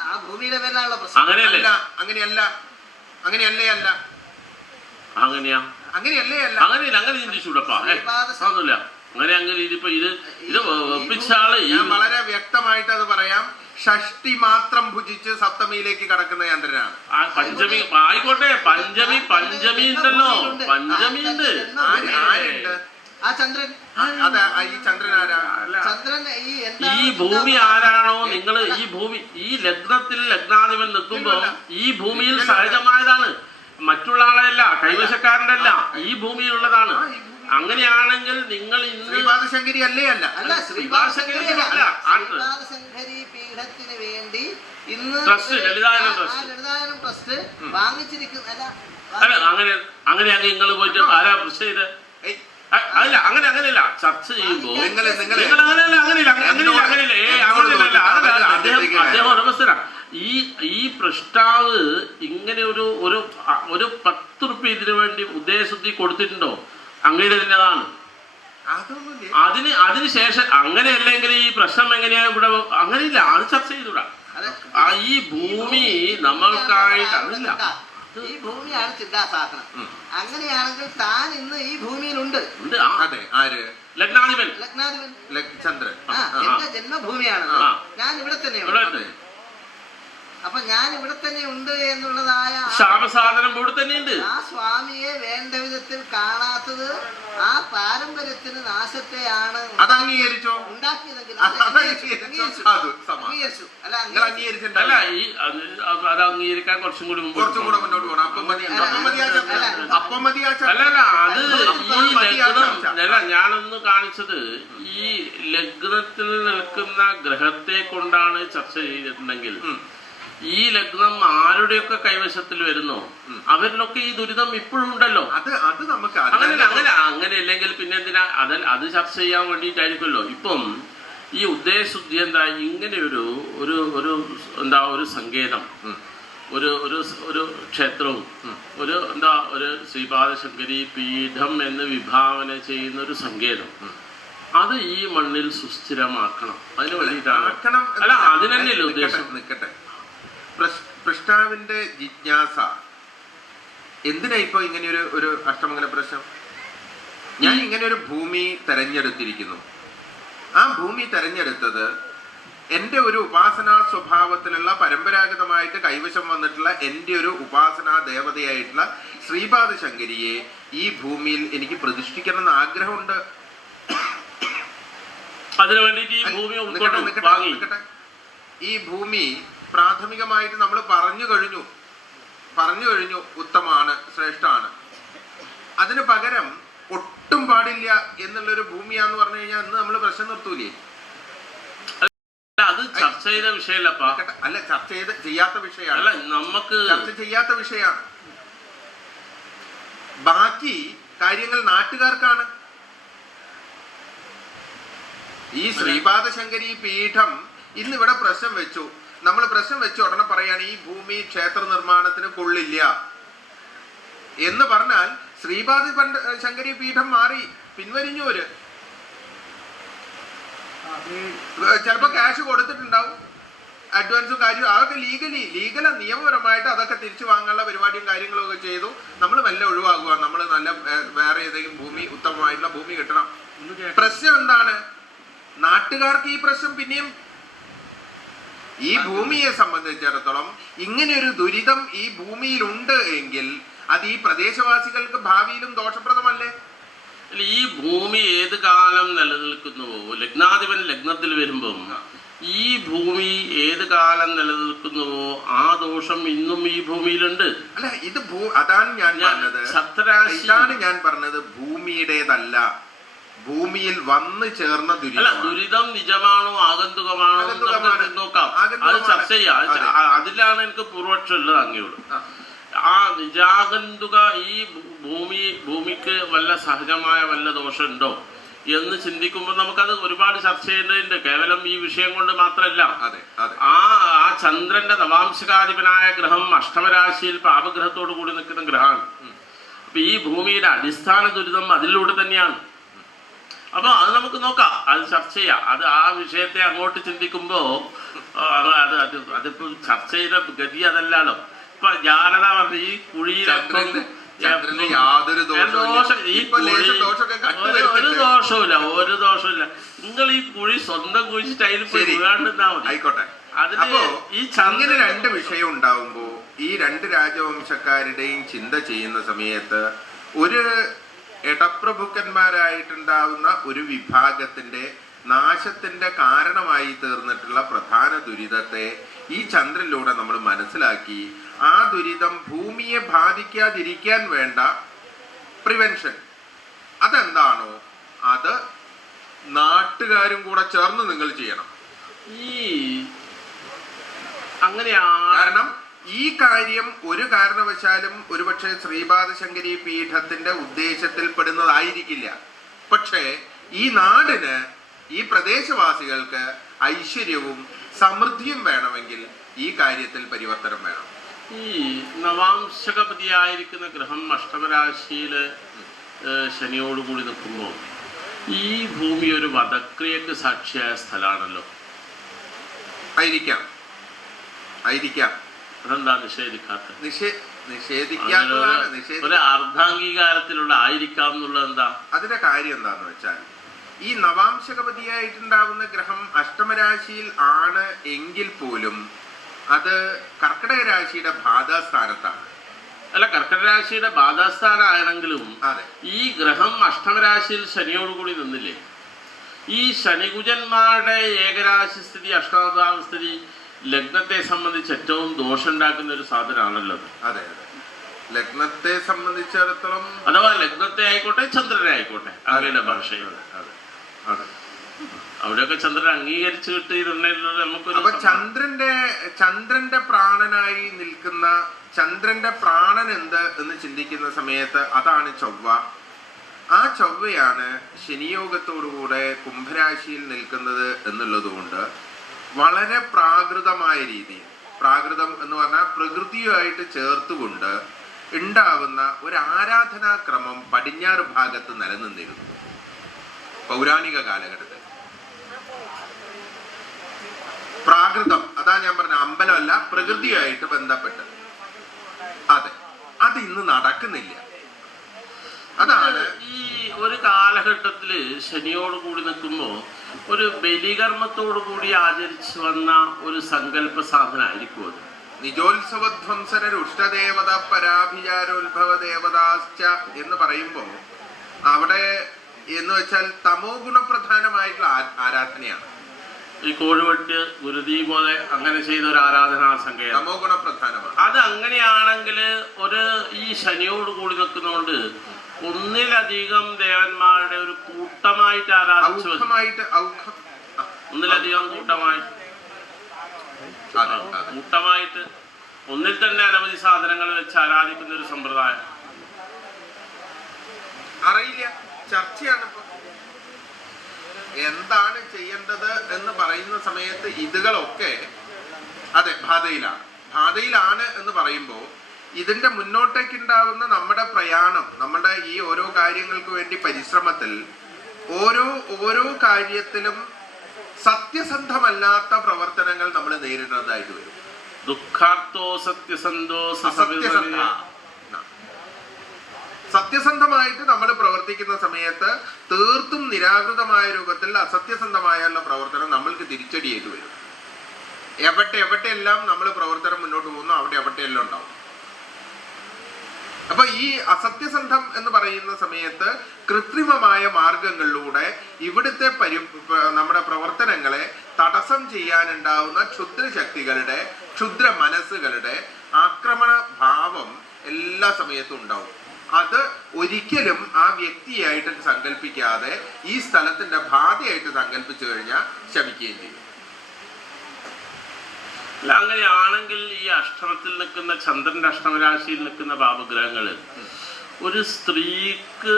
ആ ഭൂമിയുടെ പേരിലാണല്ലോ പ്രശ്നം. അങ്ങനെയല്ല, അങ്ങനെയല്ല, അങ്ങനെയല്ലേ അല്ല, അങ്ങനെയാ, അങ്ങനെയല്ലേ അല്ല, അങ്ങനെയില്ല. അങ്ങനെ ചിന്തിച്ചൂടപ്പാ, ഒന്നുമില്ല. അങ്ങനെ അങ്ങനെ ഇതിപ്പോ ഇത് ഒപ്പിച്ചാള് ഞാൻ വളരെ വ്യക്തമായിട്ട് അത് പറയാം. ഷഷ്ടി മാത്രം ഭുജിച്ച് സപ്തമിയിലേക്ക് കടക്കുന്ന ചന്ദ്രനാണ്. പഞ്ചമി ആയിക്കോട്ടെ, പഞ്ചമി ഉണ്ടല്ലോ, പഞ്ചമി ഉണ്ട്. ആരുണ്ട്? ആ ചന്ദ്രൻ. അതെ, ഈ ചന്ദ്രൻ ആരാ? ചന്ദ്രൻ ഈ ഭൂമി ആരാണോ നിങ്ങൾ ഈ ഭൂമി ഈ ലഗ്നത്തിൽ ലഗ്നാധിപൻ നിൽക്കുമ്പോ ഈ ഭൂമിയിൽ സഹജമായതാണ്, മറ്റുള്ള ആളെയല്ല, കൈവശക്കാരന്റെ അല്ല, ഈ ഭൂമിയിലുള്ളതാണ്. അങ്ങനെയാണെങ്കിൽ നിങ്ങൾ ഇന്ന് ശ്രീപാദശങ്കരി അല്ലേ? അല്ല, ശ്രീപാദശങ്കരി പീഠത്തിന് വേണ്ടി ഇന്ന് ലളിതായനം ട്രസ്റ്റ് വാങ്ങിച്ചിരിക്കുന്ന അങ്ങനെ നിങ്ങൾ പോയിട്ട് ആരാ പ്രശ്നം ചെയ്ത്? അല്ല, അങ്ങനെയല്ല ചർച്ച ചെയ്യുമ്പോ അദ്ദേഹം ഉടമസ്ഥനാ. ഈ പ്രഷ്ടാവ് ഇങ്ങനെ ഒരു 10 റുപ്യ ഇതിനു വേണ്ടി ഉദ്ദേശത്തിൽ കൊടുത്തിട്ടുണ്ടോ? അങ്ങയുടെ തന്നെതാണ്. അതിനുശേഷം അങ്ങനെയല്ലെങ്കിൽ ഈ പ്രശ്നം എങ്ങനെയാ ഇവിടെ? അങ്ങനെയില്ല, അത് ചർച്ച ചെയ്തൂടാ. ഈ ഭൂമി നമ്മൾക്കായിട്ട് അതില്ല, ഈ ഭൂമിയാണ് ചിന്താസാധനം. അങ്ങനെയാണെങ്കിൽ താൻ ഇന്ന് ഈ ഭൂമിയിലുണ്ട്. ലഗ്നാധിപൻ ചന്ദ്രൻ എന്റെ ജന്മഭൂമിയാണ്. ഞാൻ ഇവിടെ തന്നെയുണ്ട്. അപ്പൊ ഞാൻ ഇവിടെ തന്നെ ഉണ്ട് എന്നുള്ളതായ ശാപസാധനം ഇവിടെ തന്നെയുണ്ട്. ആ സ്വാമിയെ വേണ്ട വിധത്തിൽ കാണാത്തത് ആ പാരമ്പര്യത്തിന് നാശത്തെയാണ് അംഗീകരിച്ചോ ഉണ്ടാക്കിയതെങ്കിൽ അല്ല, അത് അംഗീകരിക്കാൻ കുറച്ചും കൂടി മുന്നോട്ട് പോകണം. അല്ല, ഞാനൊന്ന് കാണിച്ചത് ഈ ലഗ്നത്തിൽ നിൽക്കുന്ന ഗ്രഹത്തെ കൊണ്ടാണ് ചർച്ച ചെയ്തിട്ടുണ്ടെങ്കിൽ ഈ ലഗ്നം ആരുടെയൊക്കെ കൈവശത്തിൽ വരുന്നോ അവരിലൊക്കെ ഈ ദുരിതം ഇപ്പോഴും ഉണ്ടല്ലോ. അത് നമുക്ക് അങ്ങനെയല്ലെങ്കിൽ പിന്നെ എന്തിനാ അത് ചർച്ച ചെയ്യാൻ വേണ്ടിയിട്ടായിരിക്കുമല്ലോ. ഇപ്പം ഈ ഉദ്ദേശശുദ്ധി എന്താ? ഇങ്ങനെ ഒരു സങ്കേതം, ഒരു ക്ഷേത്രവും ഒരു ശ്രീപാദശങ്കരി പീഠം എന്ന് വിഭാവന ചെയ്യുന്ന ഒരു സങ്കേതം, അത് ഈ മണ്ണിൽ സുസ്ഥിരമാക്കണം. അതിന് വേണ്ടിയിട്ടാണ്. അല്ല, അതിനല്ലേ ഉദ്ദേശം. നിൽക്കട്ടെ, പ്രഷ്ടാവിന്റെ ജിജ്ഞാസ എന്തിനാ ഇപ്പൊ ഇങ്ങനെ ഒരു അഷ്ടമംഗല പ്രശ്നം? ഞാൻ ഇങ്ങനെ ഒരു ഭൂമി തെരഞ്ഞെടുത്തിരിക്കുന്നു. ആ ഭൂമി തെരഞ്ഞെടുത്തത് എൻ്റെ ഒരു ഉപാസനാ സ്വഭാവത്തിലുള്ള പരമ്പരാഗതമായിട്ട് കൈവശം വന്നിട്ടുള്ള എൻ്റെ ഒരു ഉപാസനാ ദേവതയായിട്ടുള്ള ശ്രീപാദശങ്കരിയെ ഈ ഭൂമിയിൽ എനിക്ക് പ്രതിഷ്ഠിക്കണം എന്ന് ആഗ്രഹമുണ്ട്. അതിനു വേണ്ടിയിട്ട് ഈ ഭൂമി പ്രാഥമികമായിട്ട് നമ്മൾ പറഞ്ഞു കഴിഞ്ഞു ഉത്തമാണ്, ശ്രേഷ്ഠമാണ്. അതിന് പകരം ഒട്ടും പാടില്ല എന്നുള്ളൊരു ഭൂമിയാന്ന് പറഞ്ഞു കഴിഞ്ഞാൽ ഇന്ന് നമ്മൾ പ്രശ്നം നിർത്തൂലേ? അത് ചർച്ച ചെയ്ത വിഷയമല്ലപ്പാ. അല്ല, ചെയ്യാത്ത വിഷയമാണ്. നമുക്ക് ചർച്ച ചെയ്യാത്ത വിഷയമാണ്. ബാക്കി കാര്യങ്ങൾ നാട്ടുകാർക്കാണ്. ഈ ശ്രീപാദശങ്കരി പീഠം ഇന്നിവിടെ പ്രശ്നം വെച്ചു. നമ്മൾ പ്രശ്നം വെച്ച ഉടനെ പറയാണ് ഈ ഭൂമി ക്ഷേത്ര നിർമ്മാണത്തിന് കൊള്ളില്ല എന്ന് പറഞ്ഞാൽ ശ്രീപാദ ശങ്കരി പീഠം മാറി. പിൻവലിഞ്ഞവര് ചിലപ്പോ ക്യാഷ് കൊടുത്തിട്ടുണ്ടാവും, അഡ്വാൻസും കാര്യവും, അതൊക്കെ ലീഗല നിയമപരമായിട്ട് അതൊക്കെ തിരിച്ചു വാങ്ങാനുള്ള പരിപാടിയും കാര്യങ്ങളും ഒക്കെ ചെയ്തു. നമ്മൾ മെല്ലെ ഒഴിവാകുക, നമ്മൾ നല്ല വേറെ ഏതെങ്കിലും ഭൂമി, ഉത്തമമായിട്ടുള്ള ഭൂമി കിട്ടണം. പ്രശ്നം എന്താണ്? നാട്ടുകാർക്ക് ഈ പ്രശ്നം പിന്നെയും, ഈ ഭൂമിയെ സംബന്ധിച്ചിടത്തോളം ഇങ്ങനെ ഒരു ദുരിതം ഈ ഭൂമിയിലുണ്ട് എങ്കിൽ അത് ഈ പ്രദേശവാസികൾക്ക് ഭാവിയിലും ദോഷപ്രദമല്ലേ? ഈ ഭൂമി ഏത് കാലം നിലനിൽക്കുന്നുവോ, ലഗ്നാധിപൻ ലഗ്നത്തിൽ വരുമ്പം ഈ ഭൂമി ഏത് കാലം നിലനിൽക്കുന്നുവോ ആ ദോഷം ഇന്നും ഈ ഭൂമിയിലുണ്ട്. അല്ല, ഇത് അതാണ് ഞാൻ പറഞ്ഞത്, ഇതാണ് ഞാൻ പറഞ്ഞത്, ഭൂമിയുടേതല്ല, ഭൂമിയിൽ വന്നു ചേർന്ന ദുരിതം നിജമാണോ ആഗന്തുകമാണോ നോക്കാം, അത് ചർച്ച ചെയ്യാം. അതിലാണ് എനിക്ക് പൂർവക്ഷം ഉള്ളത് അങ്ങയോട്. ആ നിജാഗന്തുക ഈ ഭൂമിക്ക് വല്ല സഹജമായ വല്ല ദോഷമുണ്ടോ എന്ന് ചിന്തിക്കുമ്പോൾ നമുക്കത് ഒരുപാട് ചർച്ച ചെയ്യേണ്ടതുണ്ട്. കേവലം ഈ വിഷയം കൊണ്ട് മാത്രമല്ല. ആ ചന്ദ്രന്റെ നവാംശകാധിപനായ ഗ്രഹം അഷ്ടമരാശിയിൽ പാപഗ്രഹത്തോടു കൂടി നിൽക്കുന്ന ഗ്രഹമാണ്. അപ്പൊ ഈ ഭൂമിയുടെ അടിസ്ഥാന ദുരിതം അതിലൂടെ തന്നെയാണ്. അപ്പൊ അത് നമുക്ക് നോക്കാം, അത് ചർച്ച ചെയ്യാം. അത് ആ വിഷയത്തെ അങ്ങോട്ട് ചിന്തിക്കുമ്പോ അതിപ്പോ ചർച്ച ചെയ്ത ഗതി അതല്ലാലോ. ഇപ്പൊ ജാനത പറഞ്ഞ ഈ കുഴിയിലൊക്കെ യാതൊരു ഒരു ദോഷമില്ല. നിങ്ങൾ ഈ കുഴി സ്വന്തം കുഴിച്ചിട്ട് അതിൽ പോയി വീഴാണ്ടെന്നാ മതി. ആയിക്കോട്ടെ. അപ്പോ ഈ അങ്ങനെ രണ്ട് വിഷയം ഉണ്ടാവുമ്പോ ഈ രണ്ട് രാജവംശക്കാരുടെയും ചിന്ത ചെയ്യുന്ന സമയത്ത് ഒരു ഇടപ്രഭുക്കന്മാരായിട്ടുണ്ടാവുന്ന ഒരു വിഭാഗത്തിന്റെ നാശത്തിന്റെ കാരണമായി തീർന്നിട്ടുള്ള പ്രധാന ദുരിതത്തെ ഈ ചന്ദ്രനിലൂടെ നമ്മൾ മനസ്സിലാക്കി ആ ദുരിതം ഭൂമിയെ ബാധിക്കാതിരിക്കാൻ വേണ്ട പ്രിവെൻഷൻ അതെന്താണോ അത് നാട്ടുകാരും കൂടെ ചേർന്ന് നിങ്ങൾ ചെയ്യണം. കാരണം ഈ കാര്യം ഒരു കാരണവശാലും ഒരുപക്ഷെ ശ്രീപാദശങ്കരി പീഠത്തിന്റെ ഉദ്ദേശത്തിൽ പെടുന്നതായിരിക്കില്ല. പക്ഷേ ഈ നാടിന്, ഈ പ്രദേശവാസികൾക്ക് ഐശ്വര്യവും സമൃദ്ധിയും വേണമെങ്കിൽ ഈ കാര്യത്തിൽ പരിവർത്തനം വേണം. ഈ നവാംശകപതിയായിരിക്കുന്ന ഗ്രഹം അഷ്ടമരാശിയില് ശനിയോടുകൂടി നിൽക്കുമ്പോൾ ഈ ഭൂമി ഒരു വധക്രിയക്ക് സാക്ഷിയായ സ്ഥലമാണല്ലോ. ആയിരിക്കാം. അതെന്താ നിഷേധിക്കാത്തത്? നിഷേധിക്കാത്തതാണ്. ഒരു അർദ്ധാംഗീകാരത്തിലുള്ള ആയിരിക്കാം എന്നുള്ളത് എന്താ? അതിന്റെ കാര്യം എന്താന്ന് വെച്ചാൽ ഈ നവാംശകപതിയായിട്ടുണ്ടാവുന്ന ഗ്രഹം അഷ്ടമരാശിയിൽ ആണ് എങ്കിൽ പോലും അത് കർക്കിടക രാശിയുടെ ബാധാസ്ഥാനത്താണ്. അല്ല, കർക്കിടക രാശിയുടെ ബാധാസ്ഥാനാണെങ്കിലും ഈ ഗ്രഹം അഷ്ടമരാശിയിൽ ശനിയോടുകൂടി നിന്നില്ലേ? ഈ ശനികുജന്മാരുടെ ഏകരാശി സ്ഥിതി, അഷ്ടമഭാവ സ്ഥിതി ലഗ്നത്തെ സംബന്ധിച്ച് ഏറ്റവും ദോഷം ഉണ്ടാക്കുന്ന ഒരു സാധനമാണല്ലോ. അതെ, ലഗ്നത്തെ സംബന്ധിച്ചിടത്തോളം, അഥവാ ലഗ്നത്തെ ആയിക്കോട്ടെ ചന്ദ്രനെ ആയിക്കോട്ടെ, അവരുടെ ഭാഷയിൽ അവിടെയൊക്കെ ചന്ദ്രൻ അംഗീകരിച്ചു കിട്ടിയിരുന്നത് നമുക്കൊരു. അപ്പൊ ചന്ദ്രന്റെ പ്രാണനായി നിൽക്കുന്ന, ചന്ദ്രന്റെ പ്രാണൻ എന്ത് എന്ന് ചിന്തിക്കുന്ന സമയത്ത് അതാണ് ചൊവ്വ. ആ ചൊവ്വയാണ് ശനിയോഗത്തോടുകൂടെ കുംഭരാശിയിൽ നിൽക്കുന്നത് എന്നുള്ളത് കൊണ്ട് വളരെ പ്രാകൃതമായ രീതിയിൽ, പ്രാകൃതം എന്ന് പറഞ്ഞാൽ പ്രകൃതിയുമായിട്ട് ചേർത്തുകൊണ്ട് ഉണ്ടാവുന്ന ഒരു ആരാധനാക്രമം പടിഞ്ഞാറ് ഭാഗത്ത് നിലനിന്നിരുന്നു പൗരാണിക കാലഘട്ടത്തിൽ. പ്രാകൃതം, അതാ ഞാൻ പറഞ്ഞ അമ്പലമല്ല, പ്രകൃതിയായിട്ട് ബന്ധപ്പെട്ട്. അതെ, അത് ഇന്ന് നടക്കുന്നില്ല. അതാണ് ഈ ഒരു കാലഘട്ടത്തില് ശനിയോട് കൂടി നിൽക്കുമ്പോ ഒരു ബലികർമ്മത്തോടു കൂടി ആചരിച്ചു വന്ന ഒരു സങ്കല്പ സാധനമായിരിക്കും അത്. നിജോത്സവധ്വംസന രുഷ്ടദേവത പരാഭിചാരോത്ഭവ ദേവതാശ്ച എന്ന് പറയുമ്പോ അവിടെ എന്ന് വെച്ചാൽ തമോ ഗുണപ്രധാനമായിട്ടുള്ള ആരാധനയാണ്. ഈ കോഴിവെട്ട് ഗുരുതി പോലെ അങ്ങനെ ചെയ്ത ഒരു ആരാധനാ സങ്കേതം തമോ ഗുണപ്രധാനമാണ്. അത് അങ്ങനെയാണെങ്കിൽ ഒരു ഈ ശനിയോട് കൂടി നിൽക്കുന്നതുകൊണ്ട് ഒന്നിലധികം ദേവന്മാരുടെ ഒരു കൂട്ടമായിട്ട് ആരാധിച്ചു, ഒന്നിലധികം കൂട്ടമായിട്ട് ഒന്നിൽ തന്നെ അനവധി സാധനങ്ങൾ വെച്ച് ആരാധിക്കുന്ന ഒരു സമ്പ്രദായം. അറിയില്ല, ചർച്ചയാണ് ഇപ്പൊ എന്താണ് ചെയ്യേണ്ടത് എന്ന് പറയുന്ന സമയത്ത് ഇതുകളൊക്കെ അതെ ബാധയിലാണ് എന്ന് പറയുമ്പോൾ ഇതിന്റെ മുന്നോട്ടേക്കുണ്ടാവുന്ന നമ്മുടെ പ്രയാണം, നമ്മുടെ ഈ ഓരോ കാര്യങ്ങൾക്ക് വേണ്ടി പരിശ്രമത്തിൽ ഓരോ കാര്യത്തിലും സത്യസന്ധമല്ലാത്ത പ്രവർത്തനങ്ങൾ നമ്മൾ നേരിടുന്നതായിട്ട് വരും. ദുഃഖാർത്തോ സത്യസന്ധോ സത്യസന്ധമായിട്ട് നമ്മൾ പ്രവർത്തിക്കുന്ന സമയത്ത് തീർത്തും നിരാകൃതമായ രൂപത്തിൽ അസത്യസന്ധമായുള്ള പ്രവർത്തനം നമ്മൾക്ക് തിരിച്ചടിയായിട്ട് വരും. എവിടെയെല്ലാം നമ്മൾ പ്രവർത്തനം മുന്നോട്ട് പോകുന്നു എവിടെയെല്ലാം ഉണ്ടാവും. അപ്പൊ ഈ അസത്യസന്ധം എന്ന് പറയുന്ന സമയത്ത് കൃത്രിമമായ മാർഗങ്ങളിലൂടെ ഇവിടുത്തെ നമ്മുടെ പ്രവർത്തനങ്ങളെ തടസ്സം ചെയ്യാനുണ്ടാവുന്ന ക്ഷുദ്രശക്തികളുടെ, ക്ഷുദ്ര മനസ്സുകളുടെ ആക്രമണ ഭാവം എല്ലാ സമയത്തും ഉണ്ടാവും. അത് ഒരിക്കലും ആ വ്യക്തിയായിട്ട് സങ്കല്പിക്കാതെ ഈ സ്ഥലത്തിന്റെ ബാധയായിട്ട് സങ്കല്പിച്ചു കഴിഞ്ഞാൽ ശമിക്കുകയും ചെയ്യും. അല്ല, അങ്ങനെയാണെങ്കിൽ ഈ അഷ്ടമത്തിൽ നിൽക്കുന്ന ചന്ദ്രന്റെ അഷ്ടമരാശിയിൽ നിൽക്കുന്ന ഭാവഗ്രഹങ്ങള് ഒരു സ്ത്രീക്ക്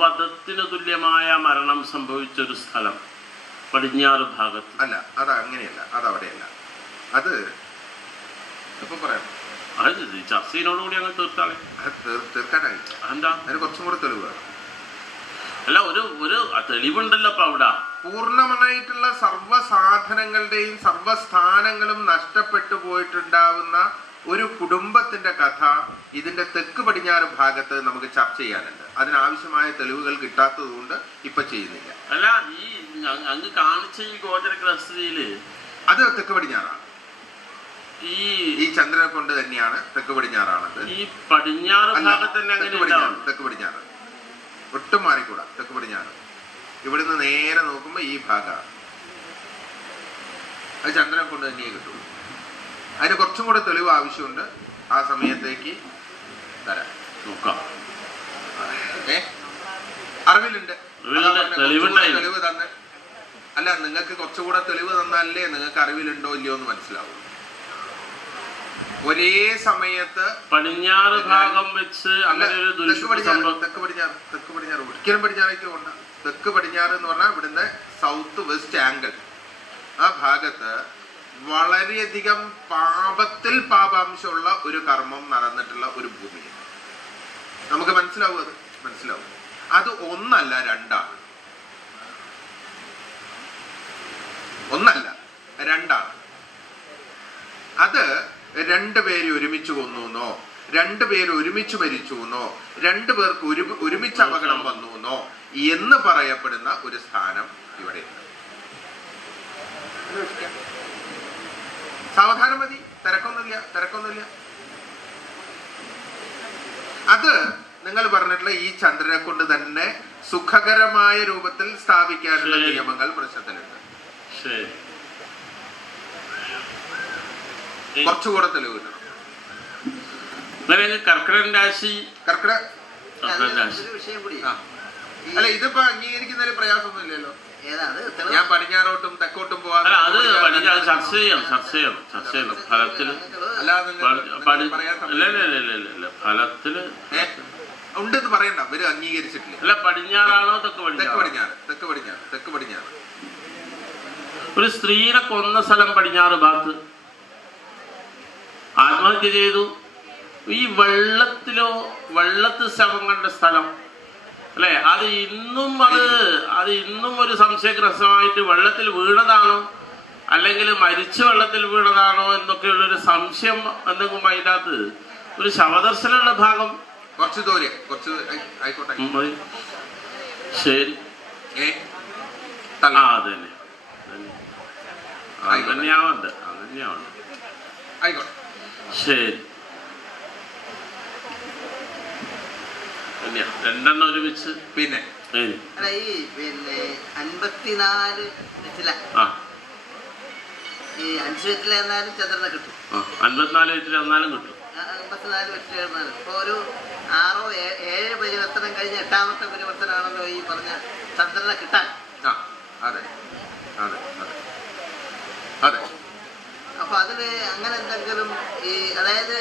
വധത്തിന് തുല്യമായ മരണം സംഭവിച്ചൊരു സ്ഥലം പടിഞ്ഞാറ് ഭാഗത്ത് അല്ല, അത് അങ്ങനെയല്ല, അതവിടെയല്ല. അത് ഇപ്പൊ പറയാം, അത് ചർച്ചയിനോടുകൂടി അങ്ങ് തീർത്താളെ. തീർക്കാനായി എന്താ അതിന് കുറച്ചും കൂടെ തെളിവ് വേണം. അല്ല, ഒരു തെളിവുണ്ടല്ലോ അപ്പൊ അവിടെ. പൂർണ്ണമായിട്ടുള്ള സർവ്വസാധനങ്ങളുടെയും സർവ്വസ്ഥാനങ്ങളും നഷ്ടപ്പെട്ടു പോയിട്ടുണ്ടാവുന്ന ഒരു കുടുംബത്തിന്റെ കഥ ഇതിന്റെ തെക്ക് പടിഞ്ഞാറ് ഭാഗത്ത് നമുക്ക് ചർച്ച ചെയ്യാനുണ്ട്. അതിനാവശ്യമായ തെളിവുകൾ കിട്ടാത്തത് കൊണ്ട് ഇപ്പൊ ചെയ്യുന്നില്ല. അല്ല, ഈ അങ്ങ് കാണിച്ച ഈ ഗോചരഗ്രഹസ്ഥിതിയില് അത് തെക്ക് പടിഞ്ഞാറാണ്. ഈ ചന്ദ്രനെ കൊണ്ട് തന്നെയാണ് തെക്ക് പടിഞ്ഞാറാണത്. ഈ പടിഞ്ഞാറ് ഭാഗത്ത് തന്നെ തെക്ക് പടിഞ്ഞാറ് ഒട്ടും മാറിക്കൂടാ. തെക്ക് പടിഞ്ഞാറ് ഇവിടുന്ന് നേരെ നോക്കുമ്പോ ഈ ഭാഗമാണ്. അത് ചന്ദ്രനെ കൊണ്ട് തന്നെയേ കിട്ടുള്ളൂ. അതിന് കുറച്ചും കൂടെ തെളിവ് ആവശ്യമുണ്ട്. ആ സമയത്തേക്ക് തരാം, നോക്കാം. അറിവിലുണ്ട്, തെളിവ് തന്നെ. അല്ല, നിങ്ങൾക്ക് കുറച്ചുകൂടെ തെളിവ് തന്നാലേ നിങ്ങൾക്ക് അറിവിലുണ്ടോ ഇല്ലയോ എന്ന് മനസ്സിലാവും. ഒരേ സമയത്ത് പടിഞ്ഞാറ് ഭാഗം വെച്ച് തെക്ക് പടിഞ്ഞാറ് ഒരിക്കലും പടിഞ്ഞാറേക്ക് പോകണ്ട. തെക്ക് പടിഞ്ഞാറ് എന്ന് പറഞ്ഞാൽ ഇവിടുന്ന് സൗത്ത് വെസ്റ്റ് ആംഗിൾ ആ ഭാഗത്ത് വളരെയധികം പാപാംശമുള്ള ഒരു കർമ്മം നടന്നിട്ടുള്ള ഒരു ഭൂമിയാണ്. നമുക്ക് മനസ്സിലാവും, അത് ഒന്നല്ല രണ്ടാണ്. അത് രണ്ടുപേര് ഒരുമിച്ച് കൊന്നു, രണ്ടുപേര് ഒരുമിച്ച് മരിച്ചു, രണ്ടുപേർക്ക് ഒരുമിച്ച് അപകടം വന്നു എന്ന് പറയപ്പെടുന്ന ഒരു സ്ഥാനം ഇവിടെയുണ്ട്. സാവധാനം മതി, തിരക്കൊന്നുമില്ല. അത് നിങ്ങൾ പറഞ്ഞിട്ടുള്ള ഈ ചന്ദ്രനെ കൊണ്ട് തന്നെ സുഖകരമായ രൂപത്തിൽ സ്ഥാപിക്കാനുള്ള നിയമങ്ങൾ പ്രശ്നത്തിലുണ്ട്. കുറച്ചുകൂടെ തെളിവ് കിട്ടണം. കർക്കിടക രാശി അല്ല, ഇതിപ്പോ അംഗീകരിക്കുന്നതിൽ പ്രയാസമൊന്നും ഇല്ലല്ലോ. ഞാൻ പടിഞ്ഞാറോട്ടും തെക്കോട്ടും പോവാതെ ചർച്ച ചെയ്യണം ഫലത്തില്. ഫലത്തില് ഉണ്ടെന്ന് പറയണ്ട, അവര് അംഗീകരിച്ചിട്ടില്ല. അല്ല, പടിഞ്ഞാറാണോ തെക്ക് പടിഞ്ഞാറ്. ഒരു സ്ത്രീനെ കൊന്ന സ്ഥലം പടിഞ്ഞാറ് ഭാഗത്ത്, ആത്മഹത്യ ചെയ്തു. ഈ വെള്ളത്തിൽ ശവം കണ്ട സ്ഥലം അല്ലെ, അത് ഇന്നും ഒരു സംശയഗ്രസ്തമായിട്ട് വെള്ളത്തിൽ വീണതാണോ അല്ലെങ്കിൽ മരിച്ച വെള്ളത്തിൽ വീണതാണോ എന്നൊക്കെയുള്ളൊരു സംശയം എന്തെങ്കിലും അതിനകത്ത് ഒരു ശവദർശനമുള്ള ഭാഗം കുറച്ച് ആയിക്കോട്ടെ. ശരി, അതന്നെയാവുന്നുണ്ട്. ആയിക്കോട്ടെ, ശരി. രണ്ടെണ്ണം ഒരുമിച്ച് പിന്നെ ഈ 54 ഈ 5 വെറ്റില എന്നാലും ചന്ദ്രനെ കിട്ടും. 54 വെറ്റില എന്നാലും കിട്ടും. 54 വെറ്റില എന്നാലും ഇപ്പൊ ഒരു 6 7 പരിവർത്തനം കഴിഞ്ഞ് 8ാമത്തെ പരിവർത്തനമാണല്ലോ ഈ പറഞ്ഞ ചന്ദ്രനെ കിട്ടാൻ. അതെ. അപ്പൊ അതില് അങ്ങനെ എന്തെങ്കിലും ഈ അതായത്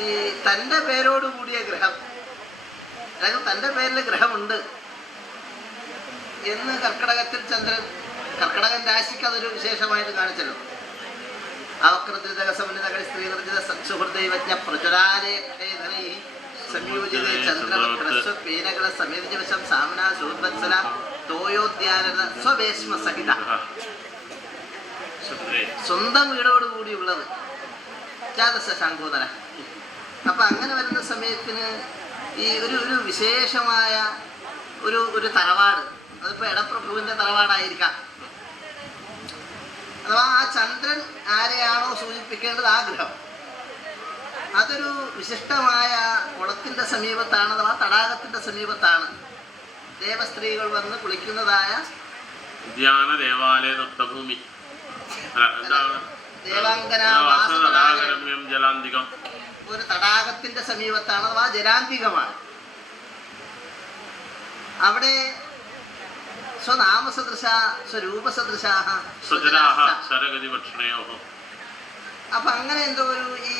ഈ തന്റെ പേരോട് കൂടിയ ഗ്രഹം, അതായത് തന്റെ പേരിൽ ഗ്രഹമുണ്ട് എന്ന് കർക്കിടകത്തിൽ ചന്ദ്രൻ, കർക്കിടകൻ രാശിക്ക് അതൊരു വിശേഷമായിട്ട് കാണിച്ചല്ലോ. അവക്രദ്രുതകസമന്വിതകൾ സ്ത്രീനിർജിത സത്സുഹൃദൈവജ്ഞ പ്രചുരാലേഖേധനൈ സംയോജിതേ ചന്ദ്രവക്രസ്വപീനകള സമേതജവശം സാമന സുഹൃദ്വത്സല തോയോദ്യാന സ്വവേശ്മ സഹിത. സ്വന്തം വീടോടുകൂടിയുള്ളത് ജാതസ ശാങ്കോദര. അപ്പൊ അങ്ങനെ വരുന്ന സമയത്തിന് ഈ ഒരു വിശേഷമായ ഒരു തറവാട്, അതിപ്പോ എടപ്രഭുവിന്റെ തറവാടായിരിക്കാം, അഥവാ ആ ചന്ദ്രൻ ആരെയാണോ സൂചിപ്പിക്കേണ്ടത് ആ ഗ്രഹം, അതൊരു വിശിഷ്ടമായ കുളത്തിന്റെ സമീപത്താണ്, അഥവാ തടാകത്തിന്റെ സമീപത്താണ് ദേവസ്ത്രീകൾ വന്ന് കുളിക്കുന്നതായ ഉദ്യാന ദേവാലയ നൃത്തഭൂമി ജലാന്തികം ഒരു തടാകത്തിന്റെ സമീപത്താണ്, അഥവാ ജലാന്തികമാണ്. അവിടെ സ്വനാമസദൃശ സ്വരൂപസദൃശാഹ അപ്പൊ അങ്ങനെ എന്തോ ഈ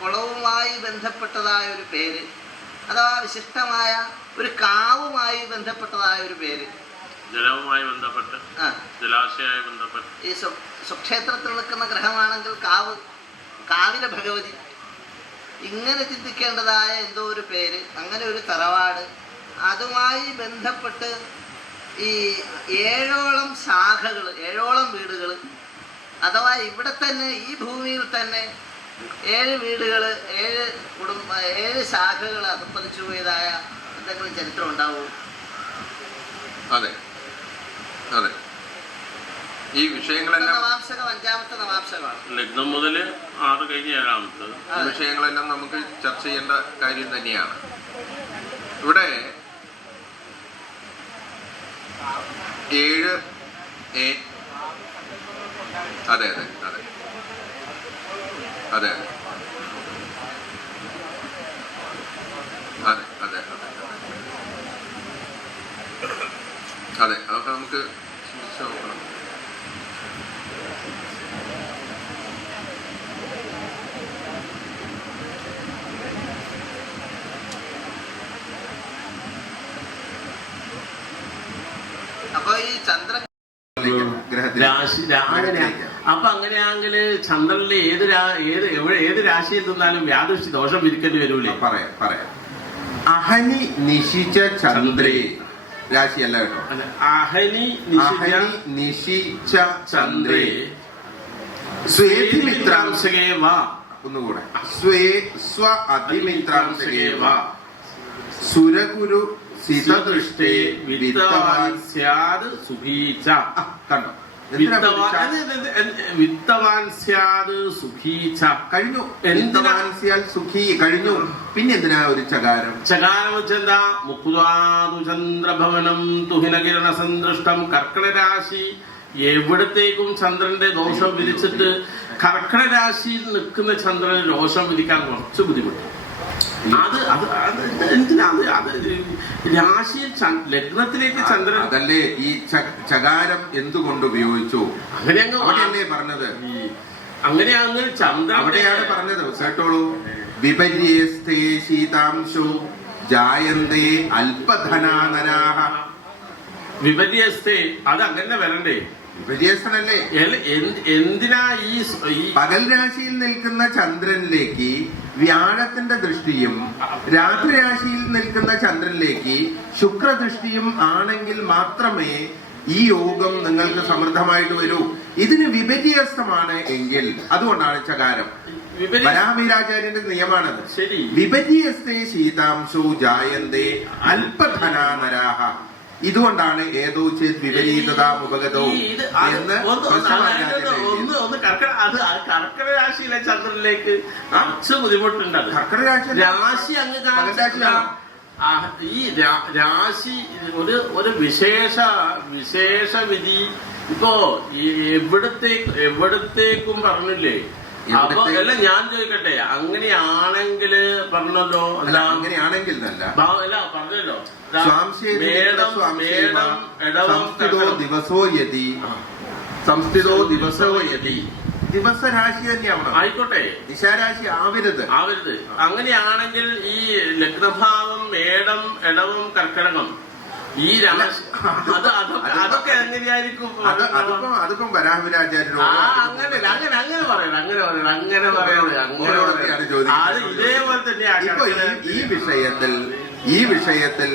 കുളവുമായി ബന്ധപ്പെട്ടതായ ഒരു പേര്, അഥവാ വിശിഷ്ടമായ ഒരു കാവുമായി ബന്ധപ്പെട്ടതായ ഒരു പേര്, ജലവുമായി ബന്ധപ്പെട്ട് ജലാശയമായി ബന്ധപ്പെട്ട് ഈ സ്വക്ഷേത്രത്തിൽ നിൽക്കുന്ന ഗ്രഹമാണെങ്കിൽ കാവിലെ ഭഗവതി, ഇങ്ങനെ ചിന്തിക്കേണ്ടതായ എന്തോ ഒരു പേര്, അങ്ങനെ ഒരു തറവാട്, അതുമായി ബന്ധപ്പെട്ട് ഈ 7ഓളം ശാഖകൾ, 7ഓളം വീടുകൾ, അഥവാ ഇവിടെ തന്നെ ഈ ഭൂമിയിൽ തന്നെ 7 വീടുകൾ, 7 ശാഖകൾ അകപ്പതിച്ചു പോയതായ എന്തെങ്കിലും ചരിത്രം ഉണ്ടാവും? അതെ അതെ, ഈ വിഷയങ്ങളെല്ലാം നവാംശകം 5ാമത്തെ നവാംശകമാണ്. ലഗ്നം മുതൽ 6 കഴിഞ്ഞ് 7ാമത്തെ വിഷയങ്ങളെല്ലാം നമുക്ക് ചർച്ച ചെയ്യേണ്ട കാര്യം തന്നെയാണ്. ഇവിടെ 7A, അതെ അതെ അതെ അതെ അതെ അതെ അതെ, അതൊക്കെ നമുക്ക് ചിന്തിച്ച് നോക്കണം. അപ്പൊ ഈ ചന്ദ്രൻ അപ്പൊ അങ്ങനെയാണെങ്കിൽ ചന്ദ്രനിൽ ഏത് രാശിയിൽ നിന്നാലും വ്യാദൃഷ്ടി ദോഷം വിരിക്കേണ്ടി വരൂലേ? പറയാം. അഹനി നിശിച്ച ചന്ദ്രേ, രാശിയല്ല കേട്ടോ, അഹനി നിശിച്ച ചന്ദ്രേ സ്വേധിമിത്രാംശകേ വാ, ഒന്നുകൂടെ സ്വ അതിമിത്രാംശകേ വാ സുരഗുരു സിതദൃഷ്ടേ വിത്തവാൻ സ്യാദ് സുഖീച. കണ്ടോ, വിത്തവാൻ സ്യാദ് സുഖീച കഴിഞ്ഞു. വിത്തവാൻ സ്യാൽ സുഖീ കഴിഞ്ഞു. പിന്നെ എന്തിനാ ഒരു ചകാരം? ചകാരം വെച്ചെന്താ? മുക്കുദാതു ചന്ദ്രഭവനം തുഹിനകിരണ സന്ദൃഷ്ടം. കർക്കിടരാശി എവിടത്തേക്കും ചന്ദ്രന്റെ ദോഷം വിധിച്ചിട്ട് കർക്കിടരാശിയിൽ നിൽക്കുന്ന ചന്ദ്രന് ദോഷം വിധിക്കാൻ കുറച്ച് ബുദ്ധിമുട്ട്. രാശിയിൽ ലഗ്നത്തിലേക്ക് ചന്ദ്രൻ, അതല്ലേ ഈ ചകാരം എന്തുകൊണ്ട് ഉപയോഗിച്ചു? അങ്ങനെയല്ലേ പറഞ്ഞത്? അങ്ങനെയാണെങ്കിൽ ചന്ദ്രൻ അവിടെയാണ് പറഞ്ഞത്. കേട്ടോളൂ, വിപര്യസ്തേ ശീതാംശു ജായന്തേ അല്പധനാനരാഹ. വിപര്യസ്തേ, അത് അങ്ങനെ വരണ്ടേ? വിപര്യസ്തനല്ലേ? എന്തിനാ ഈ പകൽ രാശിയിൽ നിൽക്കുന്ന ചന്ദ്രനിലേക്ക് വ്യാഴത്തിന്റെ ദൃഷ്ടിയും രാത്രിരാശിയിൽ നിൽക്കുന്ന ചന്ദ്രനിലേക്ക് ശുക്രദൃഷ്ടിയും ആണെങ്കിൽ മാത്രമേ ഈ യോഗം നിങ്ങൾക്ക് സമൃദ്ധമായിട്ട് വരൂ. ഇതിന് വിപര്യസ്തമാണ് എങ്കിൽ അതുകൊണ്ടാണ് ചകാരം. വരാഹമീരാചാര്യന്റെ നിയമാണത്. ശരി. വിപര്യസ്തേ ശീതാംശോ ജായന്തേ അല്പധനാനരാഹ. ഇതുകൊണ്ടാണ് ഏതോ ചേത് വിപരീതതാമുപഗതോ എന്ന് കർക്കിടക രാശിയിലെ ചന്ദ്രനിലേക്ക് കുറച്ച് ബുദ്ധിമുട്ടുണ്ട്. കർക്കിടക രാശി അങ്ങ് ഈ രാശി ഒരു വിശേഷ വിധി ഇപ്പോ എവിടത്തേക്കും പറഞ്ഞില്ലേ? അപ്പൊ അല്ല, ഞാൻ ചോദിക്കട്ടെ, അങ്ങനെയാണെങ്കിൽ പറഞ്ഞല്ലോ, അങ്ങനെയാണെങ്കിൽ പറഞ്ഞല്ലോ സംസ്ഥിതോ ദിവസോ യതി. ദിവസരാശി തന്നെയാവണം, ആയിക്കോട്ടെ, ദിശാരാശി ആവരുത്. അങ്ങനെയാണെങ്കിൽ ഈ ലഗ്നഭാവം മേടം, ഇടവം, കർക്കിടകം ഈ അതൊക്കെ എങ്ങനെയായിരിക്കും? അതിപ്പം വരാഹവിരാചാര്യരോട് അങ്ങനെ ഇതേപോലെ തന്നെയാണ്. ഈ വിഷയത്തിൽ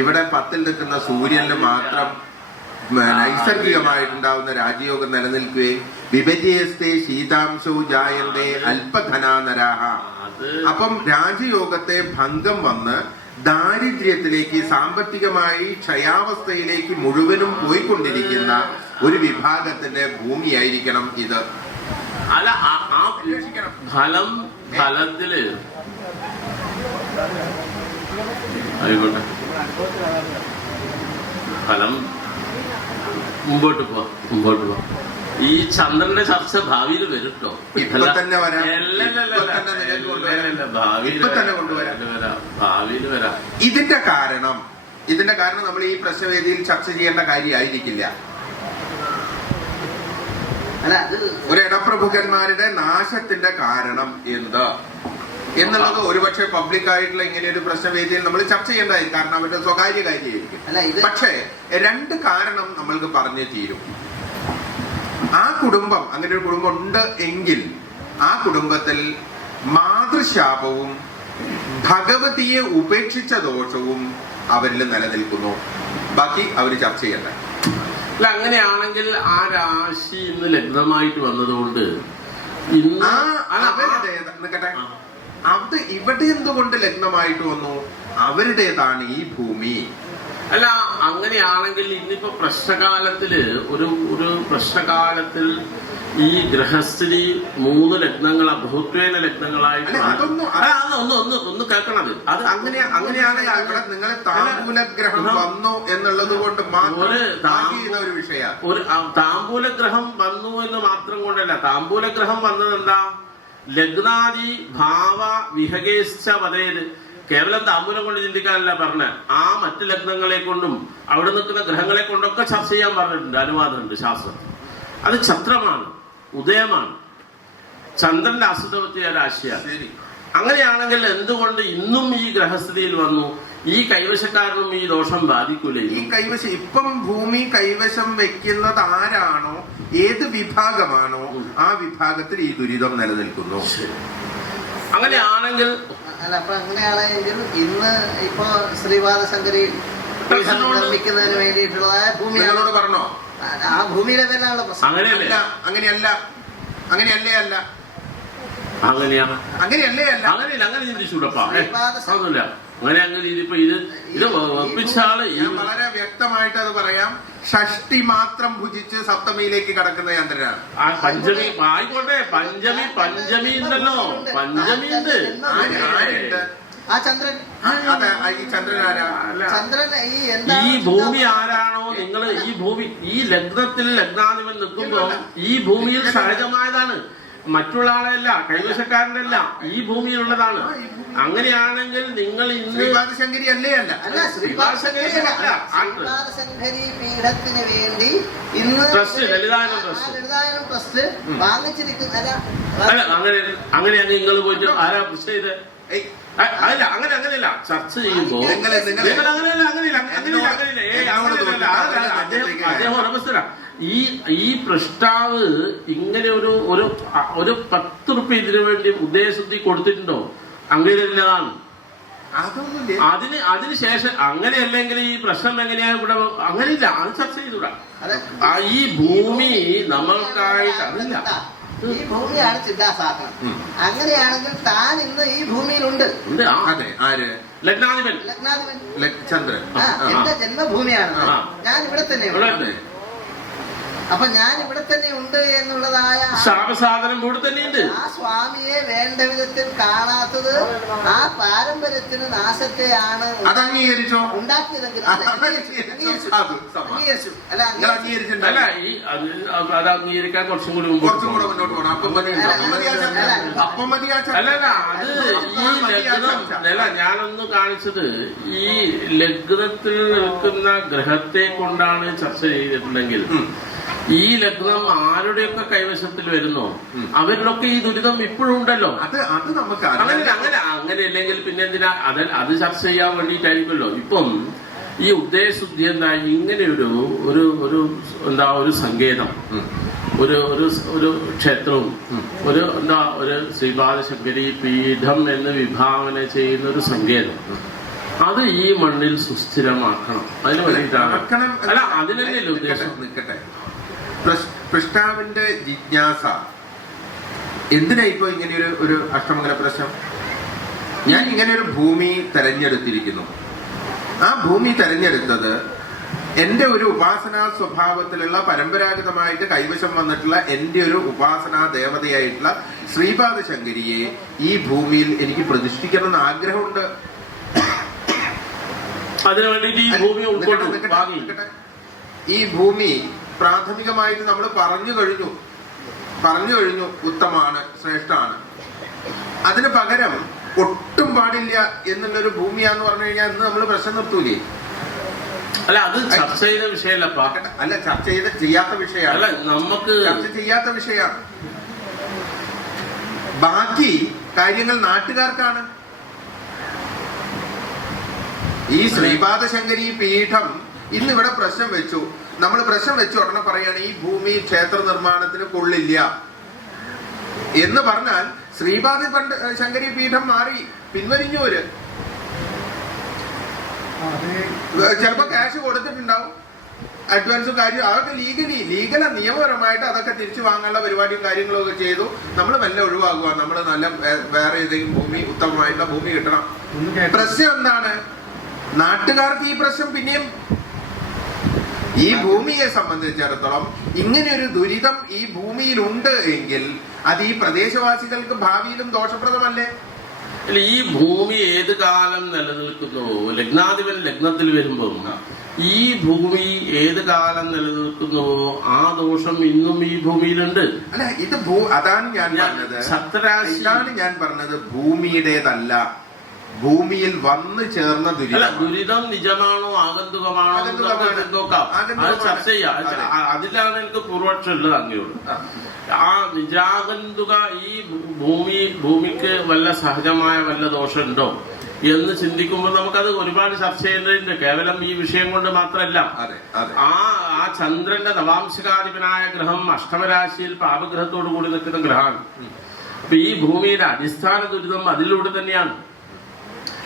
ഇവിടെ 10ൽ നിൽക്കുന്ന സൂര്യനിൽ മാത്രം നൈസർഗികമായിട്ടുണ്ടാവുന്ന രാജയോഗം നിലനിൽക്കുകയും വിപര്യസ്തേ ശീതാംശോ ജായന്തേ അല്പധനാനരാഹ. അപ്പം രാജയോഗത്തെ ഭംഗം വന്ന് ദാരിദ്ര്യത്തിലേക്ക്, സാമ്പത്തികമായി ക്ഷയാവസ്ഥയിലേക്ക് മുഴുവനും പോയിക്കൊണ്ടിരിക്കുന്ന ഒരു വിഭാഗത്തിന്റെ ഭൂമിയായിരിക്കണം ഇത്. അല്ല, ആ ഫലത്തില് ആയിക്കോട്ടെ, ഫലം മുമ്പോട്ട് പോവാം. ഈ ചന്ദ്രന്റെ ചർച്ച ഭാവിയിൽ വരും കേട്ടോ. ഭാവിയിൽ വരാം. ഇതിന്റെ കാരണം നമ്മൾ ഈ പ്രശ്നവേദിയിൽ ചർച്ച ചെയ്യേണ്ട കാര്യമായിരിക്കില്ല. ഒരു ഇടപ്രഭുക്കന്മാരുടെ നാശത്തിന്റെ കാരണം എന്താ എന്നുള്ളത് ഒരുപക്ഷെ പബ്ലിക്കായിട്ടുള്ള ഇങ്ങനെ ഒരു പ്രശ്നവേദിയിൽ നമ്മൾ ചർച്ച ചെയ്യേണ്ടതായി, കാരണം അവരുടെ സ്വകാര്യ കാര്യമായിരിക്കും. പക്ഷേ 2 കാരണം നമ്മൾക്ക് പറഞ്ഞേ തീരും. ആ കുടുംബം, അങ്ങനെ ഒരു കുടുംബം ഉണ്ട് എങ്കിൽ ആ കുടുംബത്തിൽ മാതൃശാപവും ഭഗവതിയെ ഉപേക്ഷിച്ച ദോഷവും അവരിൽ നിലനിൽക്കുന്നു. ബാക്കി അവര് ചർച്ച ചെയ്യണ്ട. അല്ല, അങ്ങനെയാണെങ്കിൽ ആ രാശി ഇന്ന് ലഗ്നമായിട്ട് വന്നതുകൊണ്ട് അത് ഇവിടെ എന്തുകൊണ്ട് ലഗ്നമായിട്ട് വന്നു? അവരുടേതാണ് ഈ ഭൂമി. അല്ല, അങ്ങനെയാണെങ്കിൽ ഇന്നിപ്പോ പ്രശ്നകാലത്തിൽ ഈ ഗ്രഹസ്ഥിതി 3 ലഗ്നങ്ങൾ ബഹുത്വേന ലഗ്നങ്ങളായിട്ട് ഒന്ന് കേൾക്കണത്. അത് അങ്ങനെയാണെങ്കിൽ നിങ്ങൾ താമ്പൂലഗ്രഹം വന്നു എന്നുള്ളത് കൊണ്ട് ഒരു വിഷയം, ഒരു താമ്പൂലഗ്രഹം വന്നു എന്ന് മാത്രം കൊണ്ടല്ല. താമ്പൂലഗ്രഹം വന്നത് എന്താ? ലഗ്നാദി ഭാവ വിഹകേശ്ച വലയില് കേവലം താമ്പൂലം കൊണ്ട് ചിന്തിക്കാനല്ല പറഞ്ഞ, ആ മറ്റു ലഗ്നങ്ങളെ കൊണ്ടും അവിടെ നിൽക്കുന്ന ഗ്രഹങ്ങളെ കൊണ്ടൊക്കെ ചർച്ച ചെയ്യാൻ പറഞ്ഞിട്ടുണ്ട്, അനുവാദമുണ്ട് ശാസ്ത്രത്തിൽ. അത് ഛത്രമാണ്, ഉദയമാണ്, ചന്ദ്രന്റെ അസുതവത്തിയ രാശിയാണ്. അങ്ങനെയാണെങ്കിൽ എന്തുകൊണ്ട് ഇന്നും ഈ ഗ്രഹസ്ഥിതിയിൽ വന്നു? ഈ കൈവശക്കാരനും ഈ ദോഷം ബാധിക്കൂലേ? ഈ കൈവശം ഇപ്പം ഭൂമി കൈവശം വെക്കുന്നത് ആരാണോ, ഏത് വിഭാഗമാണോ, ആ വിഭാഗത്തിൽ ഈ ദുരിതം നിലനിൽക്കുന്നു. അങ്ങനെയാണെങ്കിൽ അങ്ങനെയാണെങ്കിൽ ഇന്ന് ഇപ്പൊ ശ്രീപാദശങ്കരി നിർമ്മിക്കുന്നതിന് വേണ്ടിയിട്ടുള്ളതായ ഭൂമി പറഞ്ഞോ? ആ ഭൂമിയുടെ പേരിലാണല്ലോ പ്രശ്നം. അങ്ങനെയല്ലേ അങ്ങനെ ചിന്തിച്ചൂടപ്പാ. അങ്ങനെ ഇതിപ്പോ ഇത് ഒപ്പിച്ചാള് വളരെ വ്യക്തമായിട്ട് അത് പറയാം. ഷഷ്ടി മാത്രം ഭുജിച്ച് സപ്തമിയിലേക്ക് കടക്കുന്ന ചന്ദ്രനാണ്. പഞ്ചമി ആയിക്കോട്ടെ, പഞ്ചമി ഉണ്ടല്ലോ, പഞ്ചമി ഉണ്ട്. ആ ചന്ദ്രൻ, ഈ ചന്ദ്രൻ ആരാ? ചന്ദ്രൻ ഈ ഭൂമി ആരാണോ നിങ്ങൾ, ഈ ഭൂമി ഈ ലഗ്നത്തിൽ ലഗ്നാധിപൻ നിൽക്കുമ്പോ ഈ ഭൂമിയിൽ സഹജമായതാണ്, മറ്റുള്ള ആളല്ല, കൈവശക്കാരനല്ല, ഈ ഭൂമിയിലുള്ളതാണ്. അങ്ങനെയാണെങ്കിൽ നിങ്ങൾ ഇന്ന് ശ്രീപാദശങ്കരി അല്ലേ? അല്ല, ശ്രീപാദശങ്കരി പീഠത്തിന് വേണ്ടി ഇന്ന് ലളിതായനം ട്രസ്റ്റ് വാങ്ങിച്ചിരിക്കുന്ന അങ്ങനെ നിങ്ങൾ പോയിട്ട് ആരാ പുഷ് ചെയ്ത്? അല്ല, അങ്ങനെയല്ല ചർച്ച ചെയ്യുമ്പോ അദ്ദേഹം ഉടമസ്ഥരാ. ഈ പ്രഷ്ടാവ് ഇങ്ങനെ ഒരു 10 റുപ്യ ഇതിനു വേണ്ടി ഉദയശുദ്ധി കൊടുത്തിട്ടുണ്ടോ? അങ്ങനെയല്ലതാണ്. അതിനുശേഷം അങ്ങനെയല്ലെങ്കിൽ ഈ പ്രശ്നം എങ്ങനെയാ ഇവിടെ? അങ്ങനെയില്ല, അത് ചർച്ച ചെയ്തൂടാ. ഈ ഭൂമി നമ്മൾക്കായിട്ട് അതില്ല. ഈ ഭൂമിയാണ് ചിന്താസാധനം. അങ്ങനെയാണെങ്കിൽ താൻ ഇന്ന് ഈ ഭൂമിയിലുണ്ട്. ലഗ്നാധിപൻ ചന്ദ്രൻ എന്റെ ജന്മഭൂമിയാണ്. ഞാൻ ഇവിടെ തന്നെയുണ്ട്. അപ്പൊ ഞാൻ ഇവിടെ തന്നെ ഉണ്ട് എന്നുള്ളതായ ശാപസാധനം ഇവിടെ തന്നെയുണ്ട്. ആ സ്വാമിയെ വേണ്ട വിധത്തിൽ കാണാത്തത് ആ പാരമ്പര്യത്തിന് നാശത്തെയാണ് ഉണ്ടാക്കിയതെങ്കിൽ അംഗീകരിച്ചു. അല്ല, അത് അംഗീകരിക്കാൻ കുറച്ചും കൂടി മുന്നോട്ട് പോകണം. അല്ലല്ല, അത് ഈ ലഗ്നം ഞാനൊന്ന് കാണിച്ചത് ഈ ലഗ്നത്തിൽ നിൽക്കുന്ന ഗ്രഹത്തെ കൊണ്ടാണ് ചർച്ച ചെയ്തിട്ടുണ്ടെങ്കിൽ ഈ ലഗ്നം ആരുടെയൊക്കെ കൈവശത്തിൽ വരുന്നോ അവരിലൊക്കെ ഈ ദുരിതം ഇപ്പോഴും ഉണ്ടല്ലോ. അത് നമുക്ക് അങ്ങനെയല്ലെങ്കിൽ പിന്നെ എന്തിനാ അത് ചർച്ച ചെയ്യാൻ വേണ്ടിയിട്ടായിരിക്കുമല്ലോ. ഇപ്പം ഈ ഉദ്ദേശശുദ്ധി എന്താ, ഇങ്ങനെ ഒരു സങ്കേതം, ഒരു ക്ഷേത്രവും ഒരു ശ്രീപാദശങ്കരി പീഠം എന്ന് വിഭാവന ചെയ്യുന്ന ഒരു സങ്കേതം, അത് ഈ മണ്ണിൽ സുസ്ഥിരമാക്കണം. അതിന് വേണ്ടിയിട്ടാണ്. അല്ല, അതിനല്ലേ ഉദ്ദേശം. നിൽക്കട്ടെ, പ്രശ്നാവിന്റെ ജിജ്ഞാസ എന്തിനാ ഇപ്പൊ ഇങ്ങനെ ഒരു അഷ്ടമംഗല പ്രശ്നം? ഞാൻ ഇങ്ങനെ ഒരു ഭൂമി തെരഞ്ഞെടുത്തിരിക്കുന്നു. ആ ഭൂമി തെരഞ്ഞെടുത്തത് എന്റെ ഒരു ഉപാസനാ സ്വഭാവത്തിലുള്ള പരമ്പരാഗതമായിട്ട് കൈവശം വന്നിട്ടുള്ള എന്റെ ഒരു ഉപാസനാ ദേവതയായിട്ടുള്ള ശ്രീപാദശങ്കരിയെ ഈ ഭൂമിയിൽ എനിക്ക് പ്രതിഷ്ഠിക്കണം എന്ന് ആഗ്രഹമുണ്ട്. ഈ ഭൂമി പ്രാഥമികമായിട്ട് നമ്മൾ പറഞ്ഞു കഴിഞ്ഞു ഉത്തമാണ്, ശ്രേഷ്ഠമാണ്. അതിന് പകരം ഒട്ടും പാടില്ല എന്നുള്ളൊരു ഭൂമിയാന്ന് പറഞ്ഞു കഴിഞ്ഞാൽ ഇന്ന് നമ്മൾ പ്രശ്നം നിർത്തൂലേ? അല്ല, അത് ചർച്ച ചെയ്ത വിഷയമല്ലപ്പാ. അല്ല, ചർച്ച ചെയ്യാത്ത വിഷയമാണ്. നമുക്ക് ചർച്ച ചെയ്യാത്ത വിഷയമാണ്. ബാക്കി കാര്യങ്ങൾ നാട്ടുകാർക്കാണ്. ഈ ശ്രീപാദശങ്കരി പീഠം ഇന്നിവിടെ പ്രശ്നം വെച്ചു. നമ്മൾ പ്രശ്നം വെച്ചു ഉടനെ പറയാണ് ഈ ഭൂമി ക്ഷേത്ര നിർമ്മാണത്തിന് കൊള്ളില്ല എന്ന് പറഞ്ഞാൽ ശ്രീപാദ ശങ്കരി പീഠം മാറി പിൻവലിഞ്ഞവര് ചിലപ്പോ ക്യാഷ് കൊടുത്തിട്ടുണ്ടാവും, അഡ്വാൻസും കാര്യം അതൊക്കെ ലീഗല നിയമപരമായിട്ട് അതൊക്കെ തിരിച്ചു വാങ്ങാനുള്ള പരിപാടിയും കാര്യങ്ങളും ഒക്കെ ചെയ്തു. നമ്മൾ മെല്ലെ ഒഴിവാകുക, നമ്മൾ നല്ല വേറെ ഏതെങ്കിലും ഭൂമി, ഉത്തമമായിട്ടുള്ള ഭൂമി കിട്ടണം. പ്രശ്നം എന്താണ്? നാട്ടുകാർക്ക് ഈ പ്രശ്നം പിന്നെയും ഈ ഭൂമിയെ സംബന്ധിച്ചിടത്തോളം ഇങ്ങനെ ഒരു ദുരിതം ഈ ഭൂമിയിലുണ്ട് എങ്കിൽ അത് ഈ പ്രദേശവാസികൾക്ക് ഭാവിയിലും ദോഷപ്രദമല്ലേ? അല്ല, ഈ ഭൂമി ഏത് കാലം നിലനിൽക്കുന്നുവോ, ലഗ്നാധിപൻ ലഗ്നത്തിൽ വരുമ്പോൾ ഈ ഭൂമി ഏത് കാലം നിലനിൽക്കുന്നുവോ ആ ദോഷം ഇന്നും ഈ ഭൂമിയിലുണ്ട്. അല്ല, ഇത് അതാണ് ഞാൻ പറഞ്ഞത്. സപ്തരാശിയാണ് ഞാൻ പറഞ്ഞത്, ഭൂമിയുടേതല്ല, ഭൂമിയിൽ വന്നു ചേർന്ന ദുരിതം നിജമാണോ ആഗന്തുകമാണോ നോക്കാം, അത് ചർച്ച ചെയ്യാം. അതിലാണ് എനിക്ക് പൂർവക്ഷം ഉള്ളത് അങ്ങയോട്. ആ നിജാഗന്തുക ഈ ഭൂമിക്ക് വല്ല സഹജമായ വല്ല ദോഷമുണ്ടോ എന്ന് ചിന്തിക്കുമ്പോൾ നമുക്കത് ഒരുപാട് ചർച്ച ചെയ്യേണ്ടതുണ്ട്. കേവലം ഈ വിഷയം കൊണ്ട് മാത്രമല്ല. ആ ചന്ദ്രന്റെ നവാംശകാധിപനായ ഗ്രഹം അഷ്ടമരാശിയിൽ പാപഗ്രഹത്തോടു കൂടി നിൽക്കുന്ന ഗ്രഹമാണ്. അപ്പൊ ഈ ഭൂമിയുടെ അടിസ്ഥാന ദുരിതം അതിലൂടെ തന്നെയാണ്.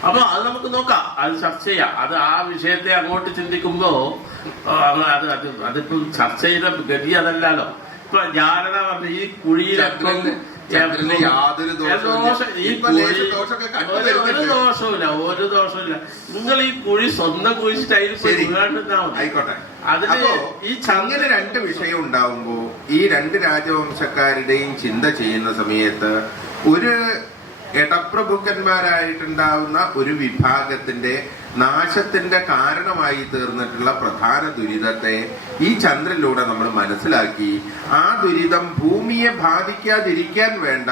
അപ്പൊ അത് നമുക്ക് നോക്കാം, അത് ചർച്ച ചെയ്യാം. അത് ആ വിഷയത്തെ അങ്ങോട്ട് ചിന്തിക്കുമ്പോ അതിപ്പോ ചർച്ച ചെയ്ത ഗതി അതല്ലല്ലോ. ഇപ്പൊ ജാരത പറഞ്ഞ ഈ കുഴിയിലൊക്കെ ഒരു ദോഷമില്ല. നിങ്ങൾ ഈ കുഴി സ്വന്തം കുഴിച്ചിട്ടായി ആയിക്കോട്ടെ. അതില് ഈ അങ്ങനെ രണ്ട് വിഷയം ഉണ്ടാവുമ്പോ ഈ രണ്ട് രാജവംശക്കാരുടെയും ചിന്ത ചെയ്യുന്ന സമയത്ത് ഒരു ഇടപ്രഭുക്കന്മാരായിട്ടുണ്ടാവുന്ന ഒരു വിഭാഗത്തിന്റെ നാശത്തിന്റെ കാരണമായി തീർന്നിട്ടുള്ള പ്രധാന ദുരിതത്തെ ഈ ചന്ദ്രനിലൂടെ നമ്മൾ മനസ്സിലാക്കി ആ ദുരിതം ഭൂമിയെ ബാധിക്കാതിരിക്കാൻ വേണ്ട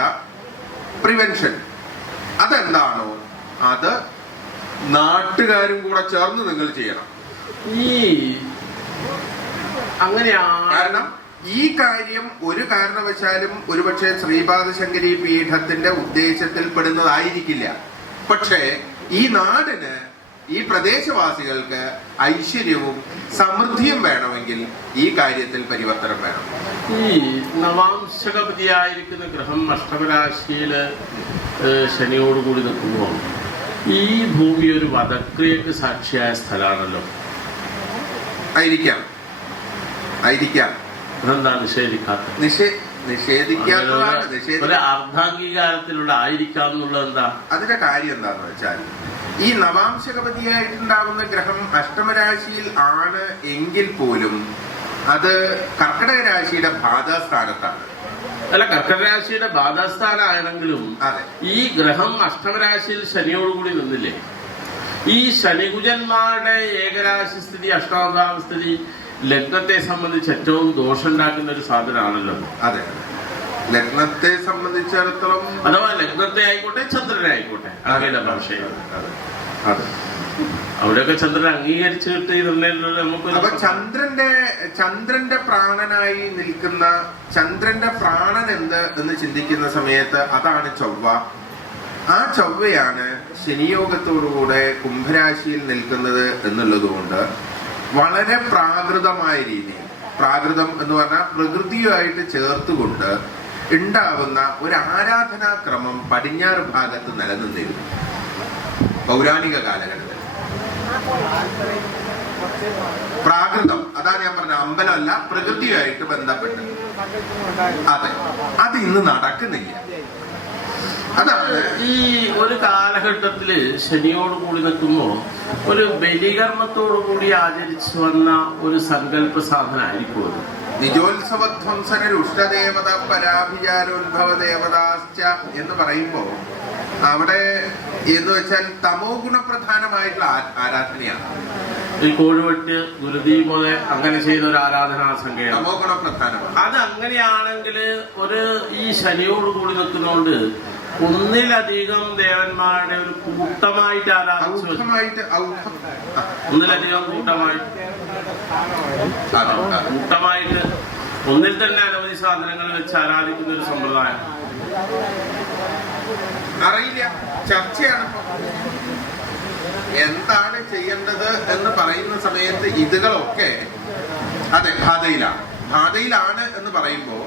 പ്രിവെൻഷൻ അതെന്താണോ അത് നാട്ടുകാരും കൂടെ ചേർന്ന് നിങ്ങൾ ചെയ്യണം. അങ്ങനെയാണ്. കാരണം ഈ കാര്യം ഒരു കാരണവശാലും ഒരുപക്ഷെ ശ്രീപാദശങ്കരി പീഠത്തിന്റെ ഉദ്ദേശത്തിൽപ്പെടുന്നതായിരിക്കില്ല. പക്ഷേ ഈ നാടിന്, ഈ പ്രദേശവാസികൾക്ക് ഐശ്വര്യവും സമൃദ്ധിയും വേണമെങ്കിൽ ഈ കാര്യത്തിൽ പരിവർത്തനം വേണം. ഈ നവാംശകപതിയായിരിക്കുന്ന ഗ്രഹം അഷ്ടമരാശിയില് ശനിയോടുകൂടി നിൽക്കുമ്പോൾ ഈ ഭൂമി ഒരു വധക്രിയക്ക് സാക്ഷിയായ സ്ഥലമാണല്ലോ. ആയിരിക്കാം. അതെന്താ നിഷേധിക്കാത്തത്? ഒരു അർദ്ധാംഗീകാരത്തിലുള്ള ആയിരിക്കാം എന്നുള്ളത് എന്താ? അതിന്റെ കാര്യം എന്താന്ന് വെച്ചാൽ ഈ നവാംശകപതിയായിട്ടുണ്ടാവുന്ന ഗ്രഹം അഷ്ടമരാശിയിൽ ആണ് എങ്കിൽ പോലും അത് കർക്കിടക രാശിയുടെ ബാധാസ്ഥാനത്താണ്. അല്ല, കർക്കിടക രാശിയുടെ ബാധാസ്ഥാനാണെങ്കിലും ഈ ഗ്രഹം അഷ്ടമരാശിയിൽ ശനിയോടുകൂടി നിന്നില്ലേ? ഈ ശനികുജന്മാരുടെ ഏകരാശി സ്ഥിതി, അഷ്ടമഭാവ സ്ഥിതി ലഗ്നത്തെ സംബന്ധിച്ച് ഏറ്റവും ദോഷം ഉണ്ടാക്കുന്ന ഒരു സാധനമാണല്ലോ. അതെ, ലഗ്നത്തെ സംബന്ധിച്ചിടത്തോളം അഥവാ ലഗ്നത്തെ ആയിക്കോട്ടെ ചന്ദ്രനെ ആയിക്കോട്ടെ അങ്ങയുടെ ഭാഷയിൽ അവിടെയൊക്കെ ചന്ദ്രൻ അംഗീകരിച്ചു കിട്ടിയിരുന്നല്ലോ നമുക്ക്. അപ്പൊ ചന്ദ്രന്റെ പ്രാണനായി നിൽക്കുന്ന ചന്ദ്രന്റെ പ്രാണൻ എന്ത് എന്ന് ചിന്തിക്കുന്ന സമയത്ത് അതാണ് ചൊവ്വ. ആ ചൊവ്വയാണ് ശനിയോഗത്തോടുകൂടെ കുംഭരാശിയിൽ നിൽക്കുന്നത് എന്നുള്ളത് കൊണ്ട് വളരെ പ്രാകൃതമായ രീതിയിൽ, പ്രാകൃതം എന്ന് പറഞ്ഞാൽ പ്രകൃതിയുമായിട്ട് ചേർത്തുകൊണ്ട് ഉണ്ടാവുന്ന ഒരു ആരാധനാക്രമം പടിഞ്ഞാറ് ഭാഗത്ത് നിലനിന്നിരുന്നു പൗരാണിക കാലഘട്ടത്തിൽ. പ്രാകൃതം, അതാ ഞാൻ പറഞ്ഞ അമ്പലമല്ല, പ്രകൃതിയുമായിട്ട് ബന്ധപ്പെട്ട്. അതെ, അത് ഇന്ന് നടക്കുന്നില്ല. അതാണ് ഈ ഒരു കാലഘട്ടത്തില് ശനിയോട് കൂടി നിൽക്കുമ്പോൾ ഒരു ബലികർമ്മത്തോടു കൂടി ആചരിച്ചു വന്ന ഒരു സങ്കല്പ സാധനമായിരിക്കും അത്. നിജോത്സവധ്വംസന രുഷ്ടദേവത പരാഭിചാരോത്ഭവ ദേവതാശ്ച എന്ന് പറയുമ്പോ അവിടെ എന്ന് വെച്ചാൽ തമോ ഗുണപ്രധാനമായിട്ടുള്ള ആരാധനയാണ്. ഈ കോഴിവെട്ട് ഗുരുതി പോലെ അങ്ങനെ ചെയ്ത ഒരു ആരാധനാ സങ്കേതം തമോ ഗുണപ്രധാനമാണ്. അത് അങ്ങനെയാണെങ്കിൽ ഒരു ഈ ശനിയോട് കൂടി നിൽക്കുന്നതുകൊണ്ട് ഒന്നിലധികം ദേവന്മാരുടെ ഒരു കൂട്ടമായിട്ട് ആരാധിച്ചു, ഒന്നിലധികം കൂട്ടമായിട്ട് ഒന്നിൽ തന്നെ അനവധി സാധനങ്ങൾ വെച്ച് ആരാധിക്കുന്ന ഒരു സമ്പ്രദായം അറിയില്ല. ചർച്ചയാണ് എന്താണ് ചെയ്യേണ്ടത് എന്ന് പറയുന്ന സമയത്ത് ഇതുകളൊക്കെ അതെ ബാധയിലാണ് എന്ന് പറയുമ്പോൾ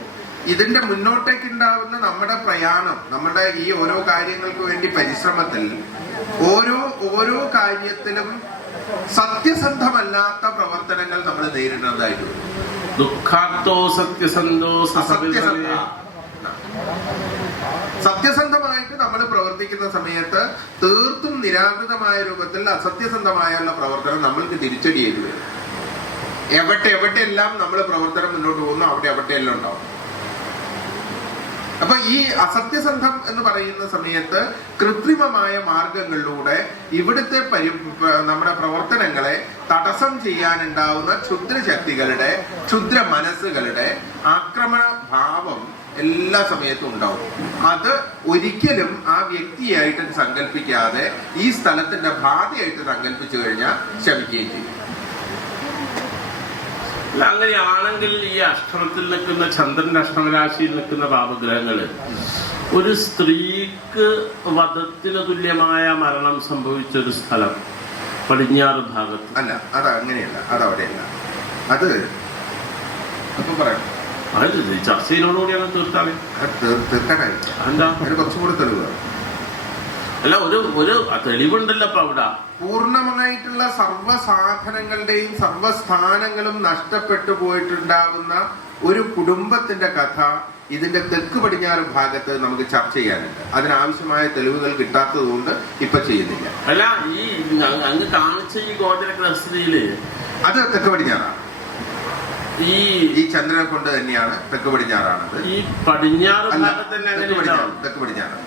ഇതിന്റെ മുന്നോട്ടേക്ക് ഉണ്ടാവുന്ന നമ്മുടെ പ്രയാണം, നമ്മുടെ ഈ ഓരോ കാര്യങ്ങൾക്ക് വേണ്ടി പരിശ്രമത്തിൽ ഓരോ കാര്യത്തിലും സത്യസന്ധമല്ലാത്ത പ്രവർത്തനങ്ങൾ നമ്മൾ നേരിടുന്നതായിട്ട് വരും. ദുഃഖാർത്തോ സത്യസന്ധോ സത്യസന്ധമായിട്ട് നമ്മൾ പ്രവർത്തിക്കുന്ന സമയത്ത് തീർത്തും നിരാകൃതമായ രൂപത്തിൽ അസത്യസന്ധമായുള്ള പ്രവർത്തനം നമ്മൾക്ക് തിരിച്ചടിയേണ്ടി വരും. എവിടെയെല്ലാം നമ്മൾ പ്രവർത്തനം മുന്നോട്ട് പോകുന്നു എവിടെയെല്ലാം ഉണ്ടാവും. അപ്പൊ ഈ അസത്യസന്ധം എന്ന് പറയുന്ന സമയത്ത് കൃത്രിമമായ മാർഗങ്ങളിലൂടെ ഇവിടുത്തെ നമ്മുടെ പ്രവർത്തനങ്ങളെ തടസ്സം ചെയ്യാനുണ്ടാവുന്ന ക്ഷുദ്രശക്തികളുടെ, ക്ഷുദ്ര മനസ്സുകളുടെ ആക്രമണ ഭാവം എല്ലാ സമയത്തും ഉണ്ടാവും. അത് ഒരിക്കലും ആ വ്യക്തിയായിട്ട് സങ്കല്പിക്കാതെ ഈ സ്ഥലത്തിന്റെ ബാധയായിട്ട് സങ്കല്പിച്ചു കഴിഞ്ഞാൽ ശമിക്കുകയും ചെയ്യും. അങ്ങനെയാണെങ്കിൽ ഈ അഷ്ടമത്തിൽ നിൽക്കുന്ന ചന്ദ്രന്റെ അഷ്ടമരാശിയിൽ നിൽക്കുന്ന പാപഗ്രഹങ്ങള് ഒരു സ്ത്രീക്ക് വധത്തിന് തുല്യമായ മരണം സംഭവിച്ച ഒരു സ്ഥലം പടിഞ്ഞാറ് ഭാഗത്ത് അല്ല, അത് അങ്ങനെയല്ല, അതവിടെയല്ല. അത് അപ്പൊ പറയാം, അത് ചർച്ചയിലോടുകൂടിയാണ് തീർക്കാനായിട്ട് എന്താ അതിന് കുറച്ചുകൂടി തെളിവ് അല്ല, ഒരു തെളിവുണ്ടല്ലോ അപ്പൊ അവിടെ. പൂർണ്ണമായിട്ടുള്ള സർവ്വസാധനങ്ങളുടെയും സർവ്വസ്ഥാനങ്ങളും നഷ്ടപ്പെട്ടു പോയിട്ടുണ്ടാകുന്ന ഒരു കുടുംബത്തിന്റെ കഥ ഇതിന്റെ തെക്ക് പടിഞ്ഞാറ് ഭാഗത്ത് നമുക്ക് ചർച്ച ചെയ്യാനുണ്ട്. അതിനാവശ്യമായ തെളിവുകൾ കിട്ടാത്തത് കൊണ്ട് ഇപ്പൊ ചെയ്യുന്നില്ല. അല്ല, ഈ അങ്ങ് കാണിച്ച ഈ ഗോചരഗ്രഹസ്ഥിതിയില് അത് തെക്ക് പടിഞ്ഞാറാണ്. ഈ ചന്ദ്രനെ കൊണ്ട് തന്നെയാണ് തെക്ക് പടിഞ്ഞാറാണത്. ഈ പടിഞ്ഞാറ് തെക്ക് പടിഞ്ഞാറ്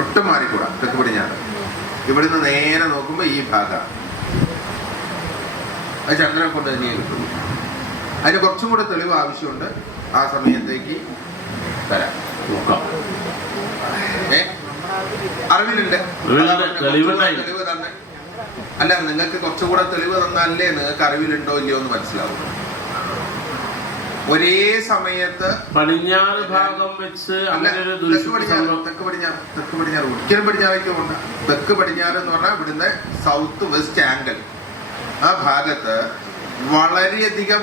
ഒട്ടും മാറിക്കൂടാ. തെക്ക് പടിഞ്ഞാറ് ഇവിടുന്ന് നേരെ നോക്കുമ്പോ ഈ ഭാഗം അത് ചന്ദ്രനെ കൊണ്ട് തന്നെ കിട്ടും. അതിന് കുറച്ചും കൂടെ തെളിവ് ആവശ്യമുണ്ട്. ആ സമയത്തേക്ക് തരാം. അറിവിലുണ്ട്, തെളിവ് തന്നെ. അല്ല, നിങ്ങൾക്ക് കുറച്ചുകൂടെ തെളിവ് തന്നാലേ നിങ്ങൾക്ക് അറിവിലുണ്ടോ ഇല്ലയോ എന്ന് മനസ്സിലാവും. ഒരേ സമയത്ത് പടിഞ്ഞാറ് ഭാഗം വെച്ച് തെക്ക് പടിഞ്ഞാറ് ഒരിക്കലും പടിഞ്ഞാറേക്ക് പോകണ്ട. തെക്ക് പടിഞ്ഞാറ് എന്ന് പറഞ്ഞാൽ ഇവിടുന്ന് സൗത്ത് വെസ്റ്റ് ആംഗിൾ ആ ഭാഗത്ത് വളരെയധികം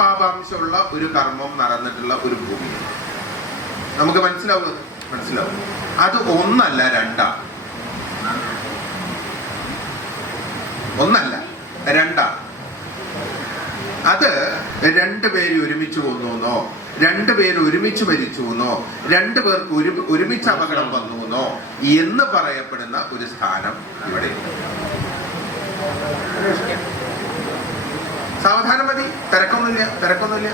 പാപാംശമുള്ള ഒരു കർമ്മം നടന്നിട്ടുള്ള ഒരു ഭൂമി നമുക്ക് മനസ്സിലാവും. അത് ഒന്നല്ല രണ്ടാ. അത് രണ്ടുപേര് ഒരുമിച്ച് കൊന്നുവെന്നോ, രണ്ടുപേര് ഒരുമിച്ച് മരിച്ചുവെന്നോ, രണ്ടുപേർക്ക് ഒരുമിച്ച് അപകടം വന്നുവെന്നോ എന്ന് പറയപ്പെടുന്ന ഒരു സ്ഥാനം ഇവിടെ. സാവധാനം മതി, തിരക്കൊന്നുമില്ല.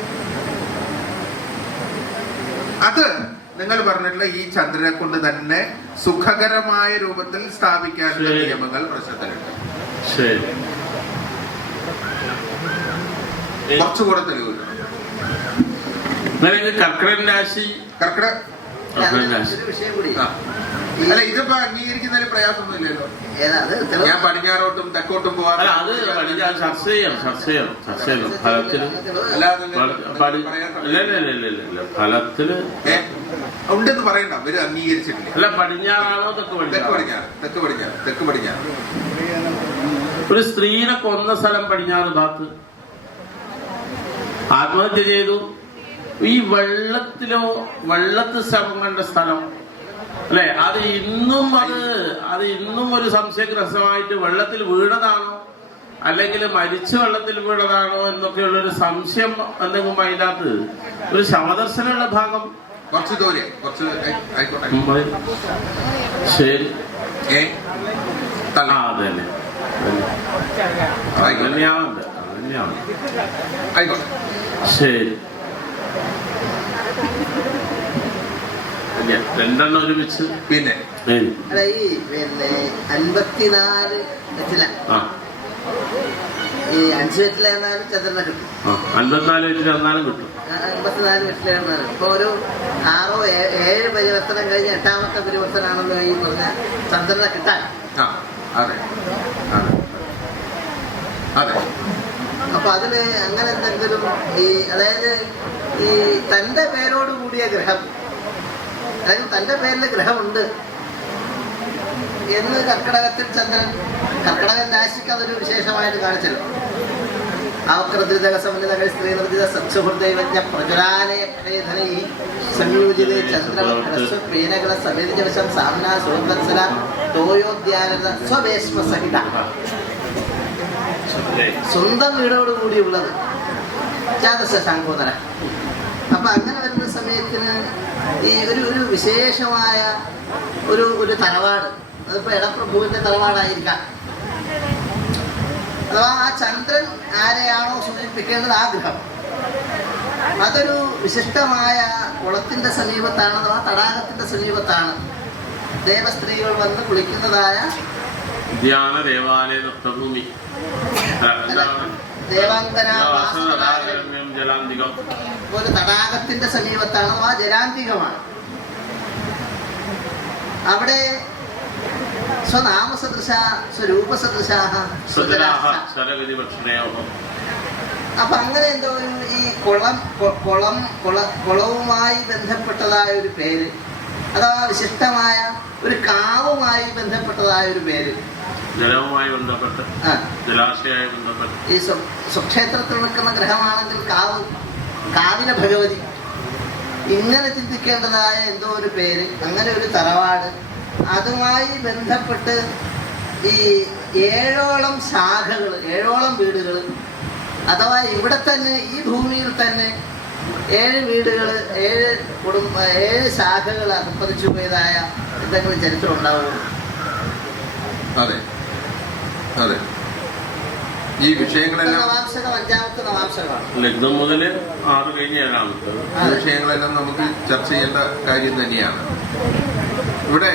അത് നിങ്ങൾ പറഞ്ഞിട്ടുള്ള ഈ ചന്ദ്രനെ കൊണ്ട് തന്നെ സുഖകരമായ രൂപത്തിൽ സ്ഥാപിക്കാനുള്ള നിയമങ്ങൾ പ്രശ്നത്തിലുണ്ട്. കുറച്ചുകൂടെ തെളിവ്. കർക്കിടക രാശി വിഷയം കൂടി. അല്ല, ഇതിപ്പോ അംഗീകരിക്കുന്നതിന് പ്രയാസമൊന്നുമില്ലല്ലോ. ഞാൻ പടിഞ്ഞാറോട്ടും തെക്കോട്ടും പോകാൻ അത് ചർച്ച ചെയ്യാം. ഫലത്തിന് ഉണ്ടെന്ന് പറയണ്ട, അവര് അംഗീകരിച്ചിട്ടില്ല. അല്ല, പടിഞ്ഞാറാണോ തെക്ക് തെക്ക് പടിഞ്ഞാറ്? പടിഞ്ഞാറ്, തെക്ക് പടിഞ്ഞാറ്, തെക്ക് പടിഞ്ഞാറ്. ഒരു സ്ത്രീനെ കൊന്ന സ്ഥലം പടിഞ്ഞാറ് ഭാഗത്ത്, ആത്മഹത്യ ചെയ്തു. ഈ വെള്ളത്തിൽ ശവം കണ്ട സ്ഥലം അല്ലെ, അത് ഇന്നും ഒരു സംശയഗ്രസ്തമായിട്ട് വെള്ളത്തിൽ വീണതാണോ അല്ലെങ്കിൽ മരിച്ച വെള്ളത്തിൽ വീണതാണോ എന്നൊക്കെയുള്ള ഒരു സംശയം എന്തെങ്കിലും അതിനകത്ത് ഒരു ശവദർശനമുള്ള ഭാഗം കുറച്ച് ദൂരെ, കുറച്ച് ആയിക്കോട്ടെ. ശരി, ആയിക്കോട്ടെ. ശരി, രണ്ടെണ്ണം ഒരുമിച്ച്. പിന്നെ ഈ 54 വെറ്റില, ഈ 5 വെറ്റില എന്നാലും ചന്ദ്രനെ കിട്ടും. 54 വെറ്റില എന്നാലും കിട്ടും. 54 വെറ്റില എന്നാലും ഇപ്പൊ ഒരു 6 7 പരിവർത്തനം കഴിഞ്ഞ് 8ാമത്തെ പരിവർത്തനാണെന്ന് ഈ പറഞ്ഞ ചന്ദ്രനെ കിട്ടാൻ. അപ്പൊ അതിന് അങ്ങനെ എന്തെങ്കിലും അതായത് ഈ തന്റെ പേരോട് കൂടിയ ഗ്രഹം, അതായത് തന്റെ പേരിൽ ഗ്രഹമുണ്ട് എന്ന് കർക്കിടകത്തിൽ ചന്ദ്രൻ, കർക്കിടകൻ രാശിക്ക് അതൊരു വിശേഷമായിട്ട് കാണിച്ചല്ലോ. അവക്രദ്രിതക സമന്വിതകൾ സ്ത്രീ നിർദ്ദിത സത്സുഹൃദൈവജ്ഞ പ്രചുരാലയധനൈ സംയോജിതേ ചന്ദ്രവസ്തു പേനകള സമേതിജവശം സാമ്ന സുഹൃത്സല തോയോദ്യാനത സ്വവേശ്മ സഹിത, സ്വന്തം വീടോടുകൂടിയുള്ളത് ചാതസ ശാങ്കോദര. അപ്പൊ അങ്ങനെ വരുന്ന സമയത്തിന് ഈ ഒരു വിശേഷമായ ഒരു തറവാട്, അതിപ്പോ ഇടപ്രഭുവിന്റെ തറവാടായിരിക്കാം, അഥവാ ആ ചന്ദ്രൻ ആരെയാണോ സൂചിപ്പിക്കേണ്ടത് ആ ഗ്രഹം, അതൊരു വിശിഷ്ടമായ കുളത്തിന്റെ സമീപത്താണ്, അഥവാ തടാകത്തിന്റെ സമീപത്താണ് ദേവസ്ത്രീകൾ വന്ന് കുളിക്കുന്നതായ ദേവാലയ നൃത്തഭൂമി, ഒരു തടാകത്തിന്റെ സമീപത്താണ്, അഥവാ ജലാന്തികമാണ്. അവിടെ സ്വനാമസദൃശ സ്വരൂപസദൃശാഹ അപ്പൊ അങ്ങനെ എന്തോ ഈ കുളവുമായി ബന്ധപ്പെട്ടതായ ഒരു പേര്, അഥവാ വിശിഷ്ടമായ ഒരു കാവുമായി ബന്ധപ്പെട്ടതായ ഒരു പേര്, ജലവുമായി ബന്ധപ്പെട്ട്, ജലാശയമായി ബന്ധപ്പെട്ട്. ഈ സ്വക്ഷേത്രത്തിൽ നിൽക്കുന്ന ഗ്രഹമാണെങ്കിൽ കാവിന ഭഗവതി, ഇങ്ങനെ ചിന്തിക്കേണ്ടതായ എന്തോ ഒരു പേര്, അങ്ങനെ ഒരു തറവാട്, അതുമായി ബന്ധപ്പെട്ട് ഈ 7ഓളം ശാഖകൾ, 7ഓളം വീടുകൾ, അഥവാ ഇവിടെ തന്നെ ഈ ഭൂമിയിൽ തന്നെ 7 വീടുകൾ, 7 ശാഖകൾ അർപ്പതിച്ചു പോയതായ എന്തെങ്കിലും ചരിത്രം ഉണ്ടാവുമോ? അതെ, അതെ. ഈ വിഷയങ്ങളെല്ലാം നവാംശകം 5ാമത്തെ നവാംശകമാണ്. ലഗ്നം മുതൽ 6 കഴിഞ്ഞ് 7ാമത്തെ. ഈ വിഷയങ്ങളെല്ലാം നമുക്ക് ചർച്ച ചെയ്യേണ്ട കാര്യം തന്നെയാണ്. ഇവിടെ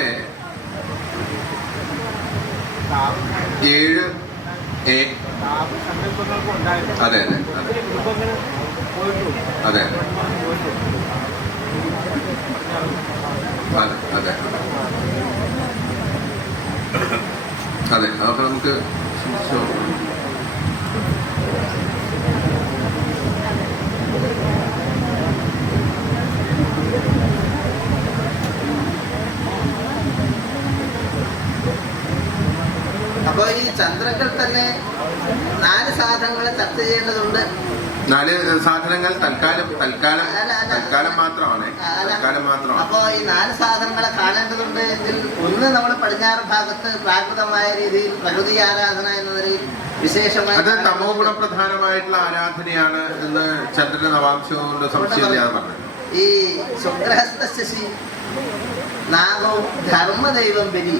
7 അതെ അതെ അതെ അതെ അതെ അതെ അതൊക്കെ നമുക്ക് അപ്പൊ ഈ ചന്ദ്രങ്ങൾ തന്നെ 4 സാധനങ്ങൾ ചർച്ച ചെയ്യേണ്ടതുണ്ട്. 4 സാധനങ്ങൾ തൽക്കാലം മാത്രമാണ്. അപ്പൊ ഈ 4 സാധനങ്ങളെ കാണേണ്ടതുണ്ട് എങ്കിൽ ഒന്ന് നമ്മൾ പടിഞ്ഞാറ് ഭാഗത്ത് പ്രാകൃതമായ രീതിയിൽ പ്രകൃതി ആരാധന എന്നതിൽ വിശേഷമായി, അത് തമോ ഗുണപ്രധാനമായിട്ടുള്ള ആരാധനയാണ് എന്ന് ചന്ദ്രന്റെ നവാംശം കൊണ്ട് സംശയമില്ലാതെ പറഞ്ഞു. ഈ സ്വഗ്രഹസ്ഥ ശശി നാഗവും ധർമ്മദൈവം ബലി,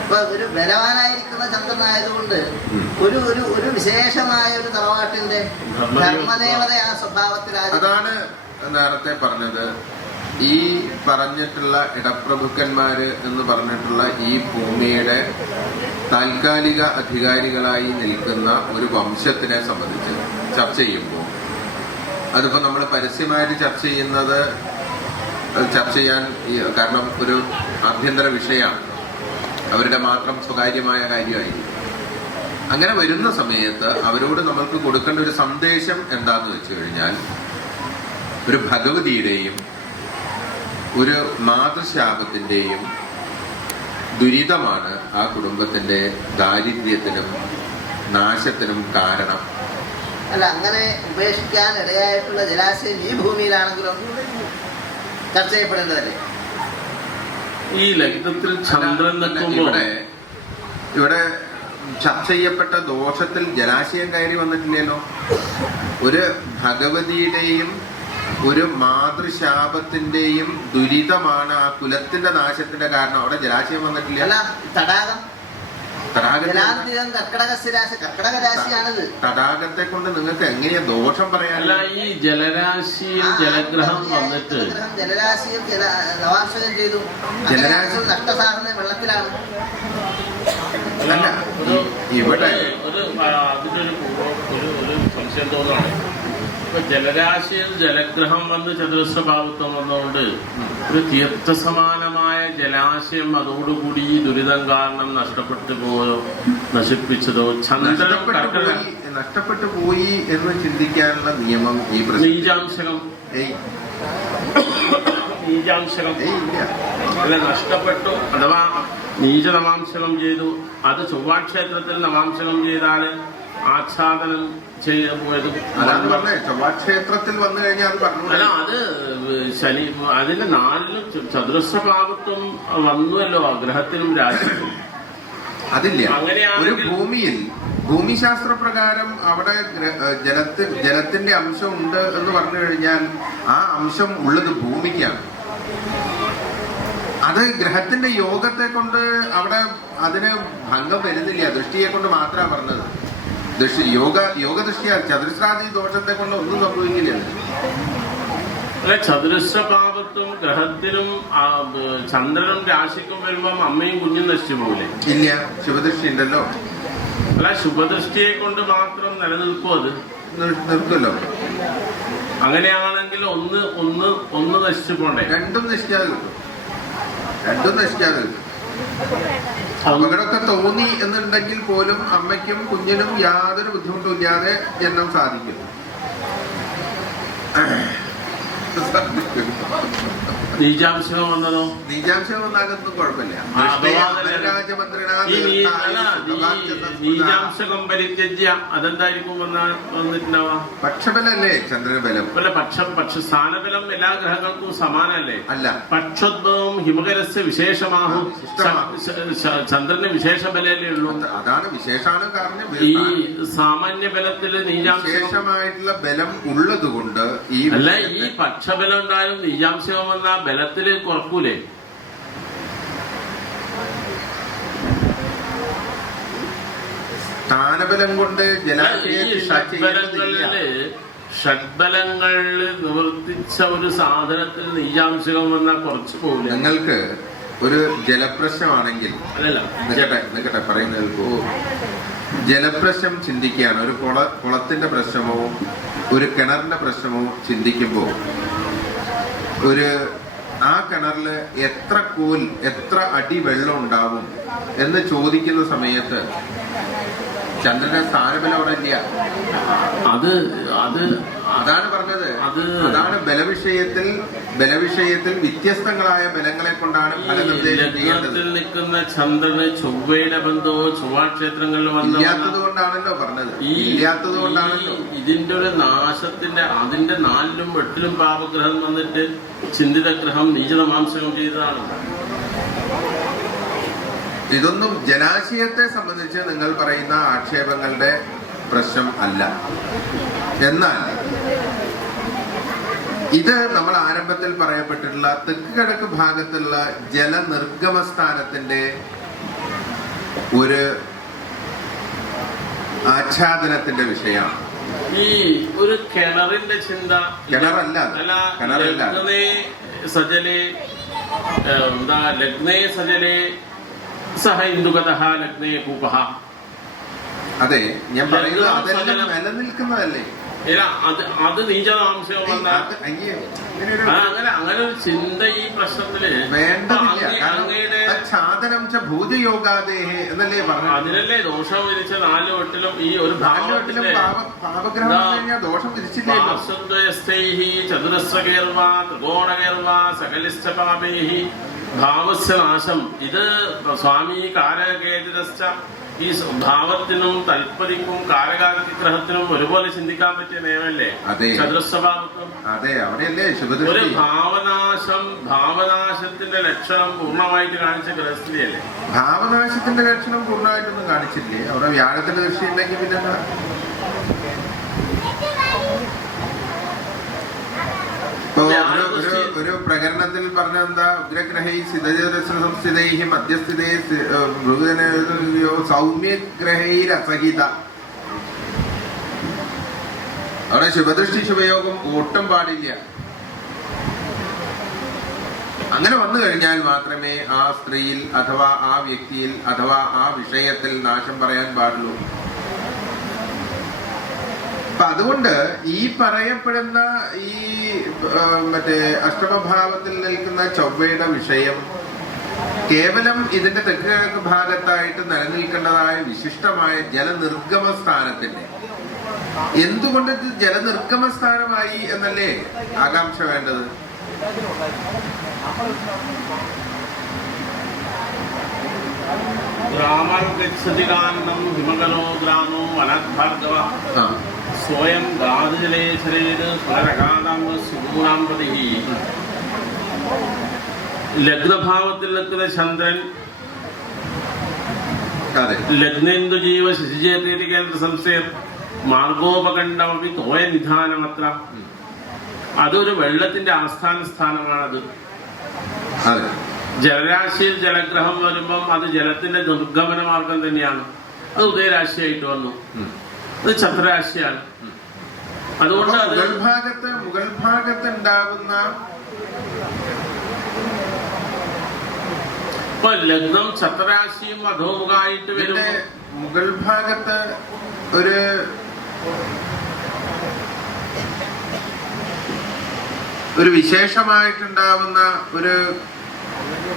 ഇപ്പൊ ഒരു ബലവാനായിരിക്കുന്ന ചന്ദ്രനായതുകൊണ്ട് ഒരു വിശേഷമായ ഒരു തറവാട്ടിന്റെ ധർമ്മദേവത ആ സ്വഭാവത്തിൽ. അതാണ് നേരത്തെ പറഞ്ഞത്, ഈ പറഞ്ഞിട്ടുള്ള ഇടപ്രഭുക്കന്മാര് എന്ന് പറഞ്ഞിട്ടുള്ള ഈ ഭൂമിയുടെ താൽക്കാലിക അധികാരികളായി നിൽക്കുന്ന ഒരു വംശത്തിനെ സംബന്ധിച്ച് ചർച്ച ചെയ്യുമ്പോൾ, അതിപ്പോ നമ്മൾ പരസ്യമായിട്ട് ചർച്ച ചെയ്യാൻ കാരണം ഒരു ആഭ്യന്തര വിഷയമാണ്, അവരുടെ മാത്രം സ്വകാര്യമായ കാര്യമായിരിക്കും. അങ്ങനെ വരുന്ന സമയത്ത് അവരോട് നമ്മൾക്ക് കൊടുക്കേണ്ട ഒരു സന്ദേശം എന്താന്ന് വെച്ച് കഴിഞ്ഞാൽ, ഒരു ഭഗവതിയുടെയും ഒരു മാതൃശാപത്തിന്റെയും ദുരിതമാണ് ആ കുടുംബത്തിന്റെ ദാരിദ്ര്യത്തിനും നാശത്തിനും കാരണം. അല്ല, അങ്ങനെ ഉപേക്ഷിക്കാൻ ഇടയായിട്ടുള്ള ജലാശയം ഈ ഭൂമിയിലാണെങ്കിലോ ചർച്ച ചെയ്യപ്പെടേണ്ടതല്ലേ? ഈ ലഗ്നത്തിൽ ചന്ദ്രൻ ഇവിടെ ചർച്ച ചെയ്യപ്പെട്ട ദോഷത്തിൽ ജലാശയം കയറി വന്നിട്ടില്ലല്ലോ. ഒരു ഭഗവതിയുടെയും ഒരു മാതൃശാപത്തിന്റെയും ദുരിതമാണ് ആ കുലത്തിന്റെ നാശത്തിന്റെ കാരണം. അവിടെ ജലാശയം വന്നിട്ടില്ല. അല്ല, കർക്കടക രാശിയാണിത്. തടാകത്തെ കൊണ്ട് നിങ്ങൾക്ക് എങ്ങനെയാ ദോഷം പറയാനല്ല? ഈ ജലരാശിയിൽ ജലഗ്രഹം വന്നിട്ട് ജലരാശിയും നവാംശകം ചെയ്തു. ജലരാശി നഷ്ടസാധന വെള്ളത്തിലാണ്. അല്ല, ഇവിടെ അതിനൊരു സംശയം തോന്നുകയാണ്. ഇപ്പൊ ജലരാശിയിൽ ജലഗ്രഹം വന്ന് ചതുരസ്വഭാവത്വം വന്നുകൊണ്ട് ഒരു തീർത്ഥസമാനമായ ജലാശയം അതോടുകൂടി ഈ ദുരിതം കാരണം നഷ്ടപ്പെട്ടു പോയോ, നശിപ്പിച്ചതോ? ചന്ദ്രനും നഷ്ടപ്പെട്ടു പോയി എന്ന് ചിന്തിക്കാനുള്ള നിയമം ഈ നീചാംശകം അല്ല, നഷ്ടപ്പെട്ടു അഥവാ നീച നമാംശകം ചെയ്തു. അത് ചൊവ്വാക്ഷേത്രത്തിൽ നമാംശകം ചെയ്താല് ആച്ഛാദനം ചെയ്ത് പോയത് ചൊവ്വാക്ഷേത്രത്തിൽ വന്നു കഴിഞ്ഞാൽ അല്ല, അത് ശനി അതിന്റെ 4 ചതുരസ്വഭാവത്വം വന്നുവല്ലോ ഗ്രഹത്തിനും രാശിക്കും. അതില്ല. ഒരു ഭൂമിയിൽ ഭൂമിശാസ്ത്ര പ്രകാരം അവിടെ ജലത്തിന്റെ അംശം ഉണ്ട് എന്ന് പറഞ്ഞു കഴിഞ്ഞാൽ ആ അംശം ഉള്ളത് ഭൂമിക്കാണ്. അത് ഗ്രഹത്തിന്റെ യോഗത്തെ കൊണ്ട് അവിടെ അതിന് ഭംഗം വരുന്നില്ല. ദൃഷ്ടിയെ കൊണ്ട് മാത്രമാണ് പറഞ്ഞത്. യോഗദൃഷ്ടിയാൽ ചതുരശ്രാദി ദോഷത്തെ കൊണ്ട് ഒന്നും സംഭവിക്കില്ല. ചതുരസ്വഭാവത്വം ഗ്രഹത്തിനും ചന്ദ്രനും രാശിക്കും വരുമ്പം അമ്മയും കുഞ്ഞും നശിച്ചു പോകില്ലേ? ഇല്ല, ശുഭദൃഷ്ടി ഉണ്ടല്ലോ. അല്ല, ശുഭദൃഷ്ടിയെ കൊണ്ട് മാത്രം നിലനിൽക്കും. അത് നിർത്തുമല്ലോ. അങ്ങനെയാണെങ്കിൽ ഒന്ന് നശിച്ചു പോണ്ടേ? രണ്ടും നശിക്കാതെ കിട്ടും. അപകടമൊക്കെ തോന്നി എന്നുണ്ടെങ്കിൽ പോലും അമ്മയ്ക്കും കുഞ്ഞിനും യാതൊരു ബുദ്ധിമുട്ടും ഇല്ലാതെ ജന്മം സാധിക്കും. നീചാംശം വന്നതോ? നീചാംശം വന്നാലൊന്നും കുഴപ്പമില്ല. നീചാംശകം പരിത്യജ്യ അതെന്തായിരിക്കും വന്നിട്ടുണ്ടാവാ? പക്ഷബലല്ലേ ചന്ദ്രബലം? അല്ല, പക്ഷ സ്ഥാനബലം എല്ലാ ഗ്രഹങ്ങൾക്കും സമാനല്ലേ? അല്ല, പക്ഷോദ്ഭവം ഹിമകരസ്യ വിശേഷമാഹു. ചന്ദ്രന് വിശേഷ ബലല്ലേ ഉള്ളൂ. അതാണ് വിശേഷമാണ്. കാരണം ഈ സാമാന്യ ബലത്തില് വിശേഷമായിട്ടുള്ള ബലം ഉള്ളത് കൊണ്ട് അല്ല, ഈ പക്ഷബലം ഉണ്ടായാലും നീചാംശകം വന്ന ബലത്തില് കുറക്കൂലേ? സ്ഥാനബലം കൊണ്ട് ഷഡ്ബലങ്ങളില് നിവർത്തിച്ച ഒരു സാധനത്തിൽ നീചാംശകം വന്നാൽ കുറച്ചു പോകില്ല. നിങ്ങൾക്ക് ഒരു ജലപ്രശ്നമാണെങ്കിൽ നിൽക്കട്ടെ പറയുന്നത് ജലപ്രശ്നം ചിന്തിക്കുകയാണ്. ഒരു കുളത്തിന്റെ പ്രശ്നമോ ഒരു കിണറിന്റെ പ്രശ്നമോ ചിന്തിക്കുമ്പോൾ ആ കിണറിൽ എത്ര അടി വെള്ളം ഉണ്ടാവും എന്ന് ചോദിക്കുന്ന സമയത്ത് ചന്ദ്രന്റെ സ്ഥാനബലം അവിടെ ഇല്ല. അതാണ് പറഞ്ഞത്. അതാണ് ബലവിഷയത്തിൽ വ്യത്യസ്തങ്ങളായ ബലങ്ങളെ കൊണ്ടാണ് ഫലനിർദ്ദേശത്തിൽ നിൽക്കുന്ന ചന്ദ്രന് ചൊവ്വയുടെ ബന്ധമോ ചൊവ്വാക്ഷേത്രങ്ങളിൽ ഇല്ലാത്തത് കൊണ്ടാണല്ലോ പറഞ്ഞത്. ഇല്ലാത്തത് കൊണ്ടാണല്ലോ ഇതിന്റെ ഒരു നാശത്തിന്റെ അതിന്റെ 4ലും 8ലും പാപഗ്രഹം വന്നിട്ട് ചിന്തിത ഗ്രഹം നീചനമാംസകം ചെയ്തതാണ്. ഇതൊന്നും ജലാശയത്തെ സംബന്ധിച്ച് നിങ്ങൾ പറയുന്ന ആക്ഷേപങ്ങളുടെ പ്രശ്നം അല്ല. എന്നാൽ ഇത് നമ്മൾ ആരംഭത്തിൽ പറയപ്പെട്ടിട്ടുള്ള തെക്ക് കിഴക്ക് ഭാഗത്തുള്ള ജലനിർഗമസ്ഥാനത്തിന്റെ ഒരു ആച്ഛാദനത്തിന്റെ വിഷയമാണ്. ഈ ഒരു കിണറിന്റെ ചിന്ത കിണറല്ല സജലേ ലഗ്നേ സജലേ സഹ ഇന്ദുഗതഃ ലഗ്നേ കൂപഃ. അതെ, ഞാൻ പറയുന്നത് അതെല്ലാം നിലനിൽക്കുന്നതല്ലേ? അത് നീചതാംശം അങ്ങനെ ഒരു ചിന്ത ഈ പ്രശ്നത്തില് വേണ്ടതില്ല. സാധനം ഭൂതയോഗാദേഹേ എന്നല്ലേ പറഞ്ഞു. അതിനല്ലേ ദോഷം വിരിച്ച 4 വട്ടിലും ഈ ഒരു ദോഷം വിരിച്ചില്ലേ. ചതുരസ്രകേർവ ത്രികോണകേർവ സകലിസ്ഥ പാപൈഹി ഭാവസ്യ നാശം. ഇത് സ്വാമി കാരകേതുരശ്ച ഈ ഭാവത്തിനും തൽപതിക്കും കാരകാഗ്രഹത്തിനും ഒരുപോലെ ചിന്തിക്കാൻ പറ്റിയ നിയമല്ലേ ചതുരസ്വഭാവത്വം. ഒരു ഭാവനാശത്തിന്റെ ലക്ഷണം പൂർണ്ണമായിട്ട് കാണിച്ച ഗ്രഹസ്ഥിതിയല്ലേ. ഭാവനാശത്തിന്റെ ലക്ഷണം പൂർണ്ണമായിട്ടൊന്നും കാണിച്ചില്ലേ. അവിടെ വ്യാഴത്തിന്റെ ദൃഷ്ടി ഉണ്ടെങ്കിൽ പിന്നെ ഒരു പ്രകരണത്തിൽ പറഞ്ഞ എന്താ, ഉഗ്രഗ്രഹൈ സംസ്ഥിതൈ മധ്യസ്ഥിതേ സൗമ്യഗ്രഹൈരസഹിത. അവിടെ ശുഭദൃഷ്ടി ശുഭയോഗം ഒട്ടും പാടില്ല. അങ്ങനെ വന്നു കഴിഞ്ഞാൽ മാത്രമേ ആ സ്ത്രീയിൽ അഥവാ ആ വ്യക്തിയിൽ അഥവാ ആ വിഷയത്തിൽ നാശം പറയാൻ പാടുള്ളൂ. അപ്പൊ അതുകൊണ്ട് ഈ പറയപ്പെടുന്ന ഈ മറ്റേ അഷ്ടമഭാവത്തിൽ നിൽക്കുന്ന ചൊവ്വയുടെ വിഷയം കേവലം ഇതിന്റെ തെക്ക് കിഴക്ക് ഭാഗത്തായിട്ട് നിലനിൽക്കേണ്ടതായ വിശിഷ്ടമായ ജലനിർഗമ സ്ഥാനത്തിന്റെ, എന്തുകൊണ്ട് ഇത് ജലനിർഗമ സ്ഥാനമായി എന്നല്ലേ ആകാംക്ഷ വേണ്ടത്. സ്വയം ലഗ്നഭാവത്തിൽ നിൽക്കുന്ന ചന്ദ്രൻ ലഗ്നേന്ദു ജീവ ശശിചേതേതി കേന്ദ്ര സംശയം മാർഗോപകണ്ഡമി തോയ നിധാനമത്ര. അതൊരു വെള്ളത്തിന്റെ ആസ്ഥാന സ്ഥാനമാണത്. ജലരാശിയിൽ ജലഗ്രഹം വരുമ്പം അത് ജലത്തിന്റെ നിർഗമന മാർഗം തന്നെയാണ്. അത് ഉദയരാശിയായിട്ട് വന്നു. അത് ചന്ദ്രരാശിയാണ്. അതുകൊണ്ട് മുകൾ ഭാഗത്ത് ഉണ്ടാകുന്ന ഇപ്പൊ ലഗ്നം ചന്ദ്രരാശിയും അധോമുഖമായിട്ട് വരുമ്പോ മുകൾ ഭാഗത്ത് ഒരു വിശേഷമായിട്ടുണ്ടാവുന്ന ഒരു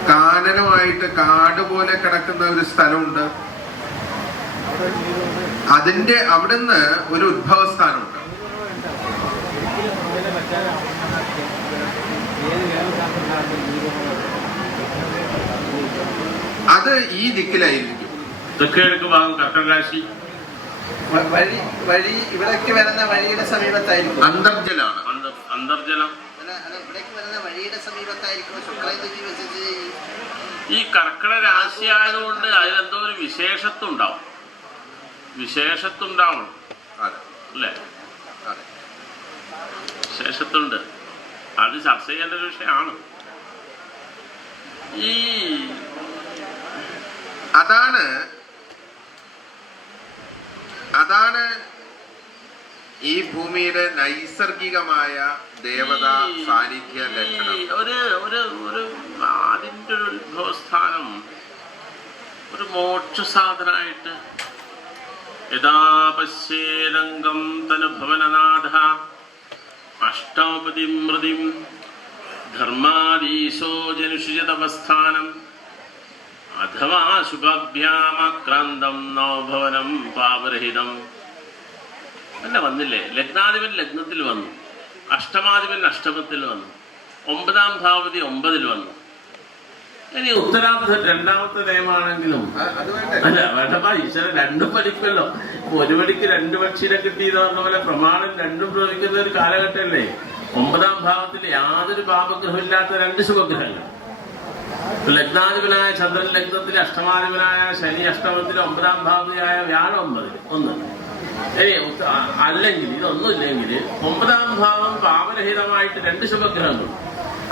കാനനമായിട്ട് കാട് പോലെ കിടക്കുന്ന ഒരു സ്ഥലമുണ്ട്. അതിന്റെ അവിടുന്ന് ഒരു ഉദ്ഭവസ്ഥാനമുണ്ട്. അത് ഈ ദിക്കിലായിരിക്കും. തെക്കിഴക്ക് ഭാഗം കർക്കടരാശി. വഴി ഇവിടേക്ക് വരുന്ന വഴിയുടെ സമീപത്തായിരിക്കും. അന്തർജലാണ്. അന്തർജലം ഇവിടേക്ക് വരുന്ന വഴിയുടെ സമീപത്തായിരിക്കും ഈ കർക്കട രാശി ആയതുകൊണ്ട് അതിലെന്തോ ഒരു വിശേഷത്തുണ്ടാവും. വിശേഷത്തുണ്ടാവണം അല്ലേ? വിശേഷത്തുണ്ട്. അത് ചർച്ച ചെയ്യേണ്ട ഒരു വിഷയമാണ്. അതാണ് ഈ ഭൂമിയുടെ നൈസർഗികമായ ദേവതാ സാന്നിധ്യ ലക്ഷണം. അതിൻ്റെ ഒരു ഉത്ഭവസ്ഥാനം ഒരു മോക്ഷ സാധനമായിട്ട് യഥാ പശ്യേലങ്കം തനുഭവനനാഥ അഷ്ടമപതിം മൃതിം ധർമാദീശോ ജനുഷിതവസ്ഥാനം അഥവാ ശുഭാഭ്യാമാക്രാന്തം നവഭവനം പാപരഹിതം. അല്ല വന്നില്ലേ? ലഗ്നാധിപൻ ലഗ്നത്തിൽ വന്നു, അഷ്ടമാധിപൻ അഷ്ടമത്തിൽ വന്നു, 9ാം ഭാവതി 9ൽ വന്നു. ഇനി ഉത്തരാർദ്ധ 2ാമത്തെ നിയമമാണെങ്കിലും അല്ല വേണ്ടപ്പാ, ഈശ്വരൻ രണ്ടും പഠിക്കുമല്ലോ. ഒരു പടിക്ക് 2 പക്ഷിനെ കിട്ടിയെന്ന് പറഞ്ഞ പോലെ പ്രമാണം രണ്ടും പ്രവഹിക്കുന്ന ഒരു കാലഘട്ടമല്ലേ. 9ാം ഭാവത്തിൽ യാതൊരു പാപഗ്രഹമില്ലാത്ത 2 ശുഭഗ്രഹങ്ങൾ. ലഗ്നാധിപനായ ചന്ദ്രൻ ലഗ്നത്തിൽ, അഷ്ടമാധിപനായ ശനി അഷ്ടമത്തിൽ, 9ാം ഭാവതിയായ വ്യാഴം 9ൽ 1. ഇനി അല്ലെങ്കിൽ ഇതൊന്നും ഇല്ലെങ്കിൽ 9ാം ഭാവം പാപരഹിതമായിട്ട് 2 ശുഭഗ്രഹങ്ങൾ.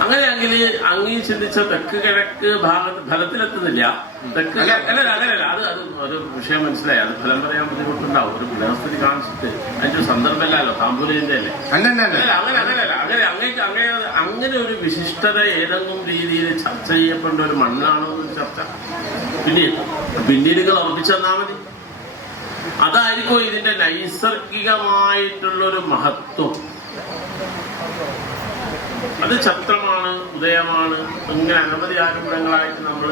അങ്ങനെയെങ്കിൽ അങ്ങീ ചിന്തിച്ച തെക്ക് കിഴക്ക് ഭാഗത്ത് ഫലത്തിലെത്തുന്നില്ല. തെക്ക് അങ്ങനെയല്ല, അത് ഒരു വിഷയം മനസ്സിലായി. അത് ഫലം പറയാൻ ബുദ്ധിമുട്ടുണ്ടാവും. ഒരു ഗ്രഹസ്ഥിതി കാണിച്ചിട്ട് അതിന്റെ സന്ദർഭമല്ലല്ലോ, താമ്പൂലിന്റെ അല്ലേ. അങ്ങനെ ഒരു വിശിഷ്ടത ഏതെങ്കിലും രീതിയിൽ ചർച്ച ചെയ്യപ്പെട്ട ഒരു മണ്ണാണോ ചർച്ച പിന്നീട് നിങ്ങൾ ഉറപ്പിച്ചു തന്നാൽ മതി. അതായിരിക്കും ഇതിന്റെ നൈസർഗികമായിട്ടുള്ളൊരു മഹത്വം. അത് ഛത്രമാണ്, ഉദയമാണ്. ഇങ്ങനെ അനവധി ആരംഭങ്ങളായിട്ട് നമ്മൾ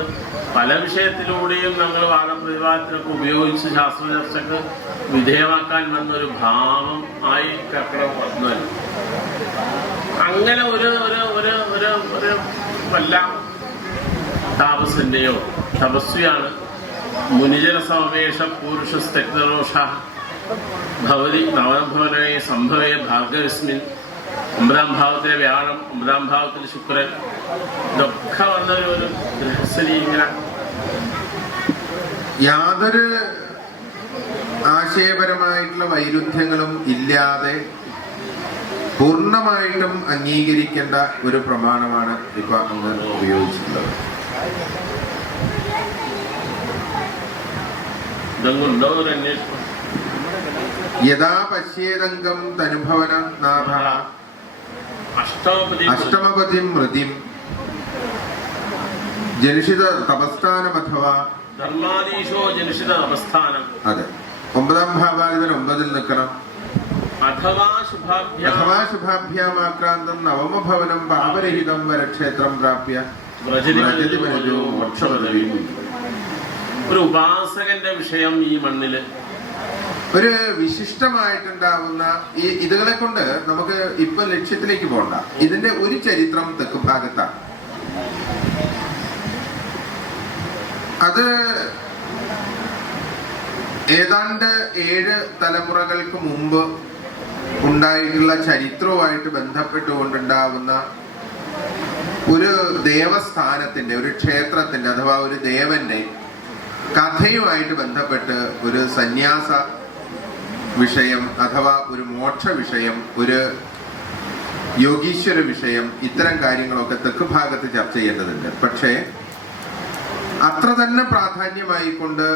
പല വിഷയത്തിലൂടെയും നമ്മൾ വാദപ്രതിവാദത്തിനൊക്കെ ഉപയോഗിച്ച് ശാസ്ത്ര ചർച്ചക്ക് വിധേയമാക്കാൻ വന്നൊരു ഭാവം ആയി കർക്കിടകം വന്നല്ലോ. അങ്ങനെ ഒരു ഒരു ഒരു ഒരു ഒരു വല്ല താപസിന്റെയോ തപസ്വിയാണ് മുനിജന സമവേഷ പൂരുഷസ്തരോഷ ഭവതി നവഭവനെ സംഭവേ ഭാഗ്യവിസ്മിൻ. 9ാം ഭാവത്തിലെ വ്യാഴം, 9ാം ഭാവത്തിലെ ശുക്രൻ, ഇതൊക്കെ വന്നൊരു ഒരു ഗൃഹസ്ഥലി ഇങ്ങനെ യാതൊരു ആശയപരമായിട്ടുള്ള വൈരുദ്ധ്യങ്ങളും ഇല്ലാതെ പൂർണ്ണമായിട്ടും അംഗീകരിക്കേണ്ട ഒരു പ്രമാണമാണ് ഇപ്പൊ അങ്ങ് ഉപയോഗിച്ചിട്ടുള്ളത്. ഇതൊന്നുണ്ടോ ഒരു അന്വേഷണം? യഥാ പശ്യേതംഗം തനുഭവന നാഭ അഷ്ടമപതിം മൃതിം ജനിഷിത തപസ്ഥാനം അഥവാ ധർമാദീശോ ജനിഷിത തപസ്ഥാനം. അതെ, 9ാം ഭാവാധിപൻ 9ൽ നിൽക്കണം. അഥവാ ശുഭാഭ്യാമാക്രാന്തം നവമഭവനം പാപരഹിതം വരക്ഷേത്രം പ്രാപ്യ ഒരു ഉപാസകന്റെ വിഷയം ഈ മണ്ണില് ഒരു വിശിഷ്ടമായിട്ടുണ്ടാവുന്ന ഈ ഇതുകളെ കൊണ്ട് നമുക്ക് ഇപ്പൊ ലക്ഷ്യത്തിലേക്ക് പോകണ്ട. ഇതിന്റെ ഒരു ചരിത്രം തെക്ക് ഭാഗത്താണ്. അത് ഏതാണ്ട് 7 തലമുറകൾക്ക് മുമ്പ് ഉണ്ടായിട്ടുള്ള ചരിത്രവുമായിട്ട് ബന്ധപ്പെട്ടുകൊണ്ടുണ്ടാവുന്ന ഒരു ദേവസ്ഥാനത്തിന്റെ, ഒരു ക്ഷേത്രത്തിന്റെ അഥവാ ഒരു ദേവന്റെ കഥയുമായിട്ട് ബന്ധപ്പെട്ട് ഒരു സന്യാസ വിഷയം അഥവാ ഒരു മോക്ഷ വിഷയം, ഒരു യോഗീശ്വര വിഷയം, ഇത്തരം കാര്യങ്ങളൊക്കെ തെക്ക് ഭാഗത്ത് ചർച്ച ചെയ്യേണ്ടതുണ്ട്. പക്ഷേ അത്ര തന്നെ പ്രാധാന്യമായിക്കൊണ്ട്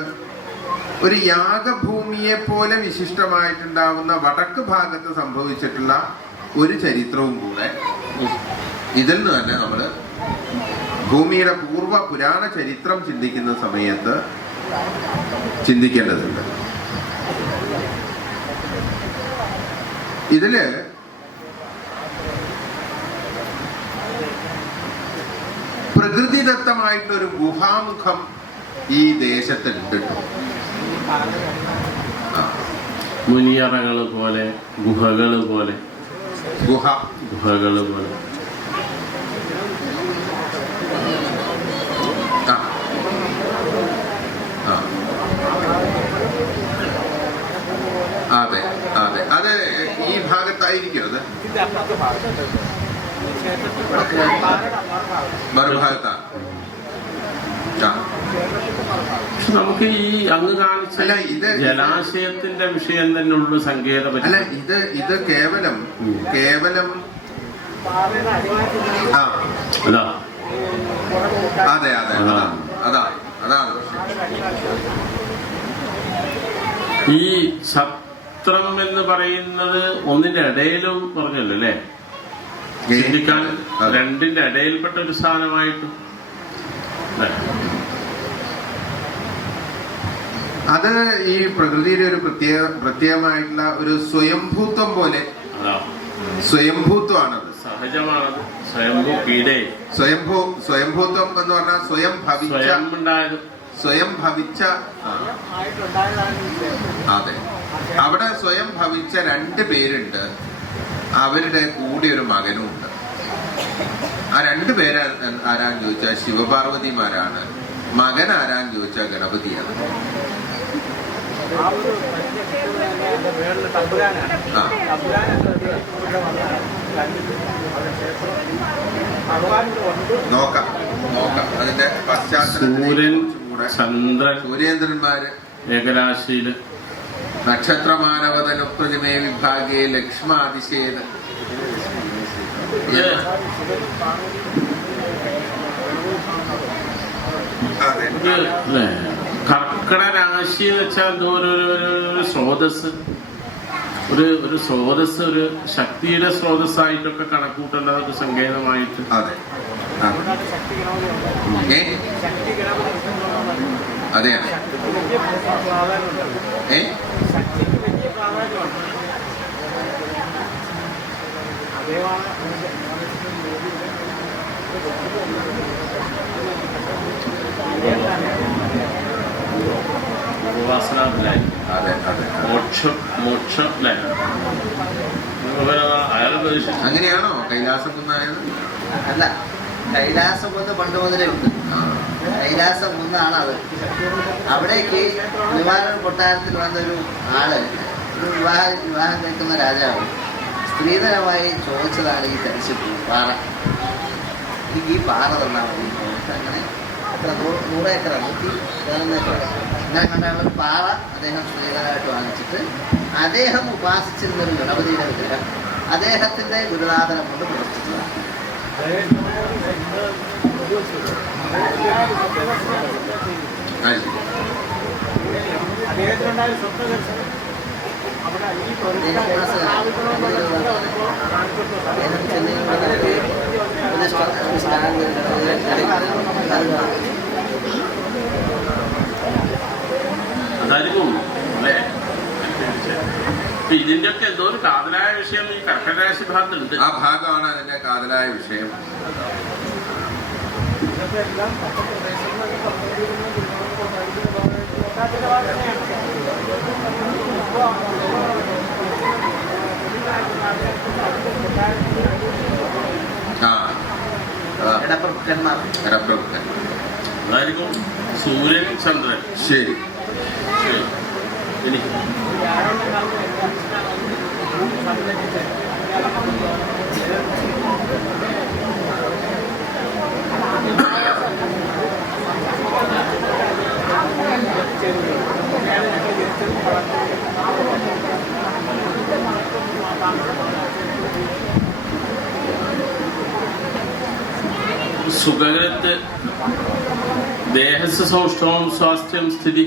ഒരു യാഗഭൂമിയെ പോലെ വിശിഷ്ടമായിട്ടുണ്ടാവുന്ന വടക്ക് ഭാഗത്ത് സംഭവിച്ചിട്ടുള്ള ഒരു ചരിത്രവും കൂടെ ഇതിൽ നിന്ന് തന്നെ നമ്മൾ ഭൂമിയുടെ പൂർവ്വ പുരാണ ചരിത്രം ചിന്തിക്കുന്ന സമയത്ത് ചിന്തിക്കേണ്ടതുണ്ട്. ഇതില് പ്രകൃതിദത്തമായിട്ടൊരു ഗുഹാമുഖം ഈ ദേശത്തുണ്ട്. മുനിയറകള് പോലെ, ഗുഹകള് പോലെ, ഗുഹകള് പോലെ. അതെ അതെ, അത് ഈ ഭാഗത്തായിരിക്കും. അത് മറുഭാഗത്താണ്. നമുക്ക് ഈ അങ്ങ് കാണിച്ച ജലാശയത്തിന്റെ വിഷയം തന്നെ ഉള്ളു സങ്കേതം. അല്ല, ഇത് കേവലം അതെ അതെ, അതാണ് ഈ ഛത്രം എന്ന് പറയുന്നത് ഒന്നിന്റെ ഇടയിലും പറഞ്ഞല്ലോ അല്ലേ? ചിന്തിക്കാൻ രണ്ടിന്റെ ഇടയിൽപ്പെട്ട ഒരു സാധനമായിട്ട് അത് ഈ പ്രകൃതിയുടെ ഒരു പ്രത്യേകമായിട്ടുള്ള ഒരു സ്വയംഭൂത്വം പോലെ. സ്വയംഭൂത്വമാണത്, സഹജമാണത്. സ്വയംഭൂ പീഡേ സ്വയംഭൂത്വം എന്ന് പറഞ്ഞാൽ സ്വയം ഭവിച്ച അതെ, അവിടെ സ്വയം ഭവിച്ച 2 പേരുണ്ട്. അവരുടെ കൂടെ ഒരു മകനും ഉണ്ട്. ആ 2 പേര് ആരാന്ന് ചോദിച്ചാൽ ശിവപാർവതിമാരാണ്. മകൻ ആരാന്ന് ചോദിച്ചാൽ ഗണപതിയാണ്. നോക്കാം അതിന്റെ പശ്ചാത്തലത്തിൽ സൂര്യേന്ദ്രന്മാര് ഏകരാശിയില് നക്ഷത്രമാനവതന പ്രതിമേ വിഭാഗേ ലക്ഷ്മാതിശേത്. കർക്കട രാശി എന്ന് വെച്ചാൽ എന്തോ ഒരു സ്രോതസ്, ഒരു സ്രോതസ്, ഒരു ശക്തിയുടെ സ്രോതസ്സായിട്ടൊക്കെ കണക്കൂട്ടേണ്ട ഒരു സങ്കേതമായിട്ട്. അതെ, അതെ. അങ്ങനെയാണോ കൈലാസം കുന്നായത്? അല്ല, കൈലാസം കുന്ന് പണ്ട് മുതലേ ഉണ്ട്. കൈലാസം കുന്നാണ് അത്. അവിടേക്ക് വിമാനം കൊട്ടാരത്തിൽ വന്നൊരു ആള്, വിവാഹം കഴിക്കുന്ന രാജാവ് സ്ത്രീധനമായി ചോദിച്ചതാണ് ഈ തരിശിപ്പ് പാറ. എനിക്ക് ഈ പാറ തന്നാൽ മതി. അങ്ങനെ എത്ര 100 ഏക്കർ 111 ഏക്കർ അങ്ങനെ കണ്ടാണ് പാറ അദ്ദേഹം സ്ത്രീധനമായിട്ട് വാങ്ങിച്ചിട്ട് അദ്ദേഹം ഉപാസിച്ചിരുന്നൊരു ഗണപതിയുടെ വിഗ്രഹം അദ്ദേഹത്തിന്റെ ഗുരുനാഥനം കൊണ്ട് പ്രതിഷ്ഠിച്ചതാണ്. അതായിരിക്കും അല്ലേ? ഇതിന്റെ ഒക്കെ എന്തോ ഒരു കാതലായ വിഷയം ഈ കർക്കടരാശി ഭാഗത്തുണ്ട്. ആ ഭാഗമാണ് അതിന്റെ കാതലായ വിഷയം. അതായിരിക്കും സൂര്യൻ ചന്ദ്രൻ. ശരി. എനിക്ക് സുഖകരത്ത് ദേഹസ് സൗഷ്ഠവം സ്വാസ്ഥ്യം സ്ഥിതി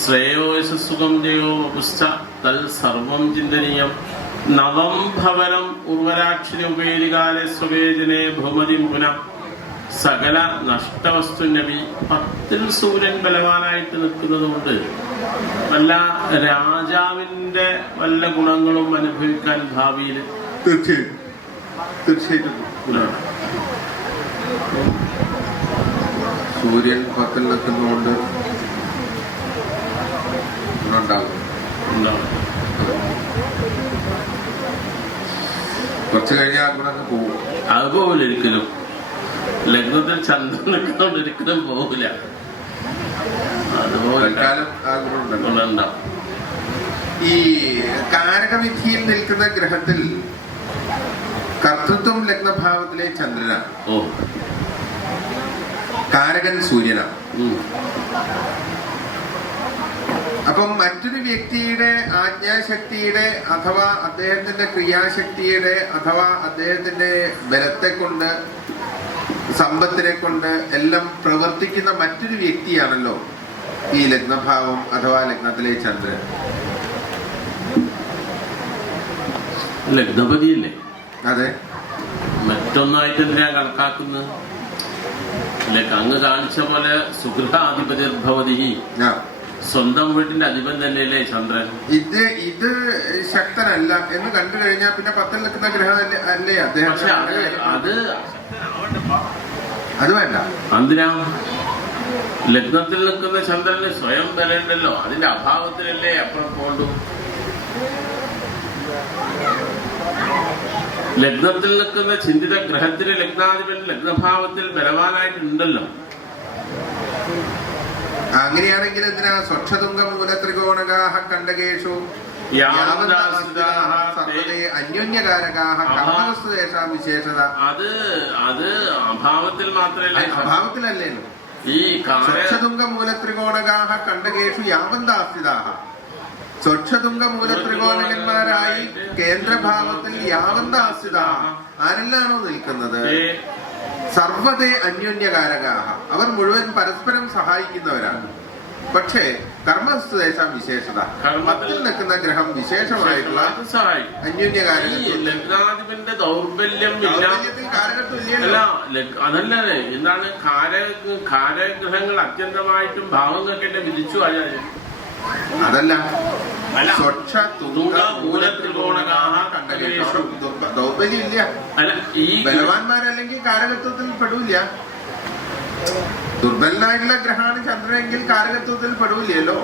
ശ്രേയോയസ സുഖം ജയോ വപുശ്ച തൽ സർവം ചിന്തനീയം നവം ഭവനം ഉർവരാക്ഷിണി ഉപേരികാലെ സ്വവേജനെ ഭൂമതിം പുന സകല നഷ്ടവസ്തു നബി. 10ൽ സൂര്യൻ ബലവാനായിട്ട് നിൽക്കുന്നത് കൊണ്ട് വല്ല രാജാവിന്റെ വല്ല ഗുണങ്ങളും അനുഭവിക്കാൻ ഭാവിയിൽ തീർച്ചയായിട്ടും സൂര്യൻ 10ൽ നിൽക്കുന്നതുകൊണ്ട് ഉണ്ടാകും. കുറച്ച് കഴിഞ്ഞാൽ ഗുണങ്ങൾ പോകും. അതുപോലെ ഒരിക്കലും ലഗ്നത്തിൽ ചന്ദ്രൻ നിൽക്കുന്നതുകൊണ്ട് ഒരിക്കലും പോകില്ല. അതുപോലെ ഗുണമുണ്ടാവും. ഈ കാരകവിധിയിൽ നിൽക്കുന്ന ഗ്രഹത്തിൽ കർത്തൃത്വം ലഗ്നഭാവത്തിലെ ചന്ദ്രനാണ്. കാരകൻ സൂര്യനാണ്. അപ്പം മറ്റൊരു വ്യക്തിയുടെ ആജ്ഞാശക്തിയുടെ അഥവാ അദ്ദേഹത്തിന്റെ ക്രിയാശക്തിയുടെ അഥവാ അദ്ദേഹത്തിന്റെ ബലത്തെ കൊണ്ട് സമ്പത്തിനെ കൊണ്ട് എല്ലാം പ്രവർത്തിക്കുന്ന മറ്റൊരു വ്യക്തിയാണല്ലോ ഈ ലഗ്നഭാവം അഥവാ ലഗ്നത്തിലെ ചന്ദ്രൻ. ലഗ്നപതിയല്ലേ? അതെ. മറ്റൊന്നായിട്ട് എന്തിനാ കണക്കാക്കുന്നത്? അങ്ങ് കാണിച്ച പോലെ സുഗൃഹാധിപതി ഭവതി, സ്വന്തം വീട്ടിന്റെ അധിപൻ തന്നെയല്ലേ ചന്ദ്രൻ. ഇത് ശക്തനല്ല എന്ന് കണ്ടു കഴിഞ്ഞാൽ പിന്നെ 10ൽ നിൽക്കുന്ന ഗ്രഹം അല്ലേ അദ്ദേഹം. പക്ഷെ അത് വേണ്ട. എന്തിനാ? ലഗ്നത്തിൽ നിൽക്കുന്ന ചന്ദ്രന് സ്വയം ബലമുണ്ടല്ലോ, അതിന്റെ അഭാവത്തിലല്ലേ അപ്പുറം പോണ്ടു. ലഗ്നത്തിൽ നിൽക്കുന്ന ചിന്തിത ഗ്രഹത്തിന് ലഗ്നാധിപൻ ലഗ്നഭാവത്തിൽ ബലവാനായിട്ടുണ്ടല്ലോ. അങ്ങനെയാണെങ്കിൽ എന്തിനാ സ്വക്ഷതുംഗ മൂലത്രികോണകാഹ കണ്ടകേഷു അന്യോന്യകാരകാഹ കർമ്മവസ്തുതേഷാം വിശേഷത. അത് അഭാവത്തിൽ മാത്രമല്ലേ? അഭാവത്തിലല്ലേ? ഈ സ്വക്ഷതുംഗ മൂലത്രികോണകാഹ കണ്ടകേഷു യാവന്താസ്ഥിതാഹ. സ്വക്ഷതുംഗ മൂലത്രികോണകന്മാരായി കേന്ദ്രഭാവത്തിൽ യാവന്താസ്ഥിതാഹ ആരെല്ലാണോ നിൽക്കുന്നത് സർവ്വതേ അന്യോന്യകാരകാഹ, അവർ മുഴുവൻ പരസ്പരം സഹായിക്കുന്നവരാണ്. പക്ഷേ കർമ്മദേശം വിശേഷത. പത്തിൽ നിൽക്കുന്ന ഗ്രഹം വിശേഷമായിട്ടുള്ള ലഗ്നാധിപന്റെ ദൗർബല്യം അല്ല, അതല്ലേ എന്താണ് കാരഗ്രഹങ്ങൾ അത്യന്തമായിട്ടും ഭാവങ്ങൾക്ക് എന്നെ വിധിച്ചു ആചാര്യം. അതല്ല ദൗർബല്യം ഇല്ല. ഈ ബലവാന്മാരല്ലെങ്കിൽ കാരകത്വത്തിൽ പെടൂല. ദുർബലനായിട്ടുള്ള ഗ്രഹമാണ് ചന്ദ്രനെങ്കിൽ കാരകത്വത്തിൽ പെടൂലല്ലോ.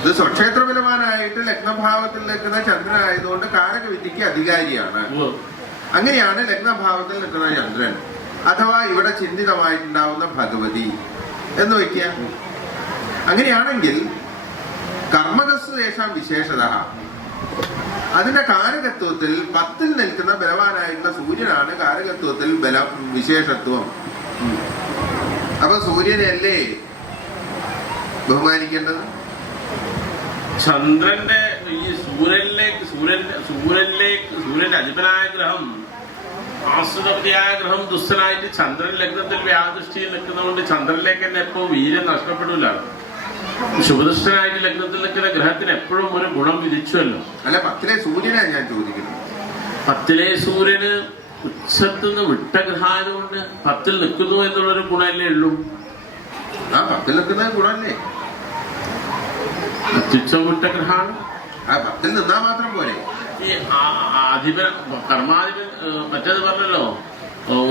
ഇത് സ്വക്ഷേത്ര ബലവാനായിട്ട് ലഗ്നഭാവത്തിൽ നിൽക്കുന്ന ചന്ദ്രനായതുകൊണ്ട് കാരകവിദ്യക്ക് അധികാരിയാണ്. അങ്ങനെയാണ് ലഗ്നഭാവത്തിൽ നിൽക്കുന്ന ചന്ദ്രൻ അഥവാ ഇവിടെ ചിന്തിതമായിട്ടുണ്ടാവുന്ന ഭഗവതി എന്ന് വയ്ക്കുക. അങ്ങനെയാണെങ്കിൽ കർമ്മകസ്തേഷാം വിശേഷത, അതിന്റെ കാരകത്വത്തിൽ 10ൽ നിൽക്കുന്ന ബലവാനായിട്ടുള്ള സൂര്യനാണ് കാരകത്വത്തിൽ വിശേഷത്വം. അപ്പൊ സൂര്യനല്ലേ ബഹുമാനിക്കേണ്ടത്? ചന്ദ്രന്റെ ഈ സൂര്യന്റെ അധിപനായ ഗ്രഹം, ആശ്രിതപതിയായ ഗ്രഹം ദുഷ്ടനായിട്ട് ചന്ദ്രൻ ലഗ്നത്തിൽ വ്യാദൃഷ്ടിയിൽ നിൽക്കുന്നതുകൊണ്ട് ചന്ദ്രനിലേക്ക് തന്നെ എപ്പോ വീര്യം നഷ്ടപ്പെടില്ല. ശുഭദൃഷ്ടനായിട്ട് ലഗ്നത്തിൽ നിൽക്കുന്ന ഗ്രഹത്തിന് എപ്പോഴും ഒരു ഗുണം വിധിച്ചുവല്ലോ. അല്ല, 10ലെ സൂര്യനാ ഞാൻ ചോദിക്കുന്നത്. 10ലെ സൂര്യന് ഉച്ചത്തുനിന്ന് വിട്ട ഗ്രഹമായതുകൊണ്ട് 10ൽ നിൽക്കുന്നു എന്നുള്ളൊരു ഗുണമല്ലേ ഉള്ളൂ. 10ൽ നിൽക്കുന്ന ഗുണമല്ലേ? അത്യുച്ചം വിട്ട ഗ്രഹമാണ്. 10ൽ നിന്നാ മാത്രം പോരെ. ഈ അധിപൻ കർമാധിപൻ മറ്റേത് പറഞ്ഞല്ലോ,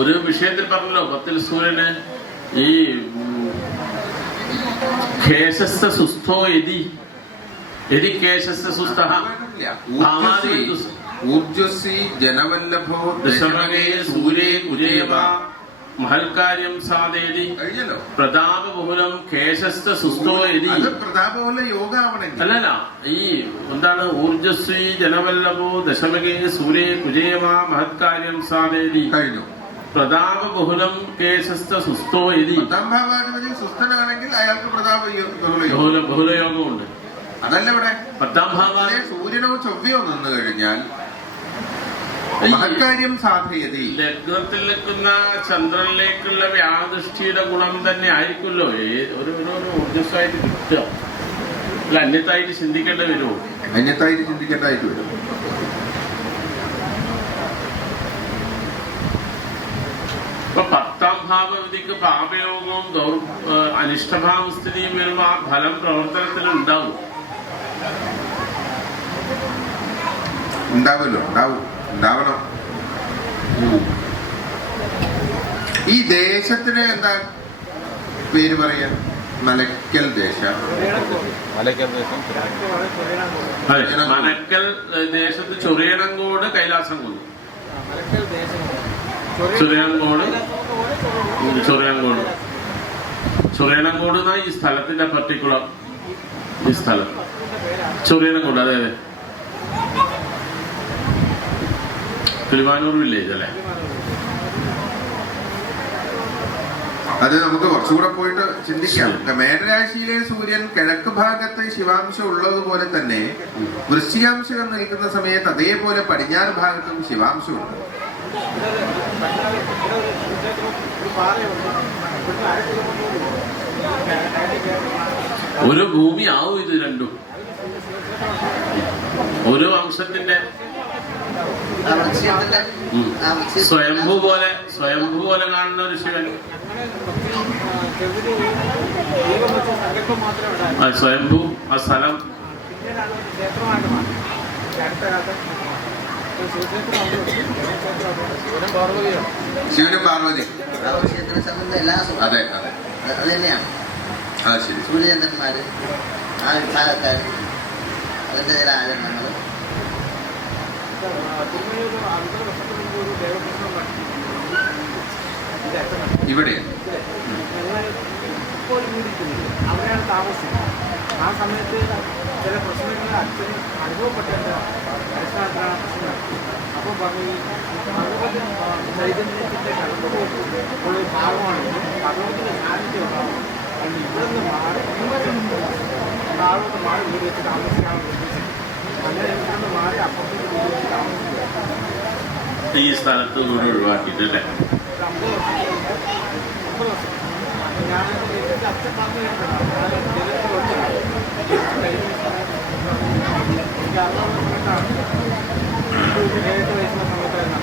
ഒരു വിഷയത്തിൽ പറഞ്ഞല്ലോ 10ൽ സൂര്യന് ഈ കേശസ്ഥ സുസ്ഥോ യതി കേശസ്ഥ സുസ്ഥ ഊർജസ്വി ജനവല്ലഭോ ദശമകേ സൂര്യേ കുജേവ മഹൽക്കാര്യം സാധേതി പ്രതാപബഹുലം കേശസ്ഥ സുസ്ഥോ യതി. പ്രതാപബഹുല യോഗമാവണമെങ്കിൽ അല്ലല്ല, ഈ എന്താണ് ഊർജസ്വി ജനവല്ലഭോ ദശമകേ സൂര്യേ കുജേവ മഹൽക്കാര്യം സാധേതി കഴിഞ്ഞു. പ്രതാപബഹുലം കേശസ്ഥ സുസ്ഥോ യതി. ഭാവാധിപതി സുസ്ഥനാണെങ്കിൽ അയാൾക്ക് ബഹുലയോഗമുണ്ട്. അതല്ല ഇവിടെ 10ാം ഭാവം സൂര്യനോ ചൊവ്വയോ നിന്ന് കഴിഞ്ഞാൽ മഹൽക്കാര്യം സാധയതി. ലഗ്നത്തിൽ നിൽക്കുന്ന ചന്ദ്രനിലേക്കുള്ള വ്യാദൃഷ്ടിയുടെ ഗുണം തന്നെ ആയിരിക്കുമല്ലോ ഒരു ഊർജസ്വായിട്ട് കിട്ടുക. അല്ല, അന്യത്തായിട്ട് ചിന്തിക്കേണ്ടി വരുമോ? അന്യത്തായിട്ട് ചിന്തിക്കേണ്ടതായിട്ട് വരും. ഇപ്പൊ 10ാം ഭാവവിധിക്ക് പാപയോഗവും അനിഷ്ടഭാവസ്ഥിതിയും വരുമ്പോ ആ ഫലം പ്രവർത്തനത്തിൽ ഉണ്ടാവും. ഉണ്ടാവണം. ഈ ദേശത്തിന് എന്താ പേര് പറയാ? മലക്കൽ ദേശം. മലക്കൽ ദേശത്ത് ചൊറിയണങ്കോട് കൈലാസം കൊന്നു. ചൊറിയണങ്കോട് എന്നാ ഈ സ്ഥലത്തിന്റെ പർട്ടിക്കുലർ ഈ സ്ഥലം ചൊറിയണങ്കോട്. അതെ അതെ, തിരുവാനൂർ വില്ലേജ് അല്ലേ? അത് നമുക്ക് കുറച്ചുകൂടെ പോയിട്ട് ചിന്തിക്കാം. മേടരാശിയിലെ സൂര്യൻ കിഴക്ക് ഭാഗത്ത് ശിവാംശം ഉള്ളതുപോലെ തന്നെ വൃശ്ചികാംശം നിൽക്കുന്ന സമയത്ത് അതേപോലെ പടിഞ്ഞാറ് ഭാഗത്തും ശിവാംശമുണ്ട്. ഒരു ഭൂമി ആവും ഇത് രണ്ടും. ഒരു വംശത്തിന്റെ സ്വയംഭൂ പോലെ കാണുന്ന ഒരു ശിവൻ. സ്വയംഭൂ ആ സ്ഥലം ശിവനും പാർവതി. അതെ അത് തന്നെയാണ് ശരി. സൂര്യചന്ദ്രന്മാര് ആ വിഭാഗക്കാർ അതിന്റെ ചില ആചരണങ്ങൾ. ഇവിടെ അവിടെയാണ് താമസിക്കുന്നത്. ആ സമയത്ത് ചില പ്രശ്നങ്ങൾ അച്ഛൻ അനുഭവപ്പെട്ടതിൻ്റെ അടിസ്ഥാനത്തിലാണ് പ്രശ്നം. അപ്പോൾ പറഞ്ഞു ഭഗവത് ചൈതന്യത്തിൻ്റെ കടന്നുപോക്ക് ഒരു ഭാഗമാണ് ഭഗവതിൻ്റെ സാന്നിധ്യം ഉണ്ടാവും. കാരണം ഇവിടുന്ന് മാറി താഴോട്ട് മാറി വീട് വെച്ച് താമസിക്കാനുള്ള ഉദ്ദേശിച്ചു. അങ്ങനെ ഇവിടുന്ന് മാറി അപ്പുറത്തേക്ക് വീട് വെച്ച് താമസിക്കുക. ഈ സ്ഥലത്ത് വീട് ഒഴിവാക്കിയിട്ടല്ലേ? 50 വർഷം. ഞാൻ എൻ്റെ അച്ഛൻ പറഞ്ഞു കേട്ടതാണ്. ഞാൻ ജലത്തിലൊക്കെ എനിക്ക് അറിയാവുന്ന സമയത്താണ് 17 വയസ്സുള്ള സമയത്തായിരുന്നു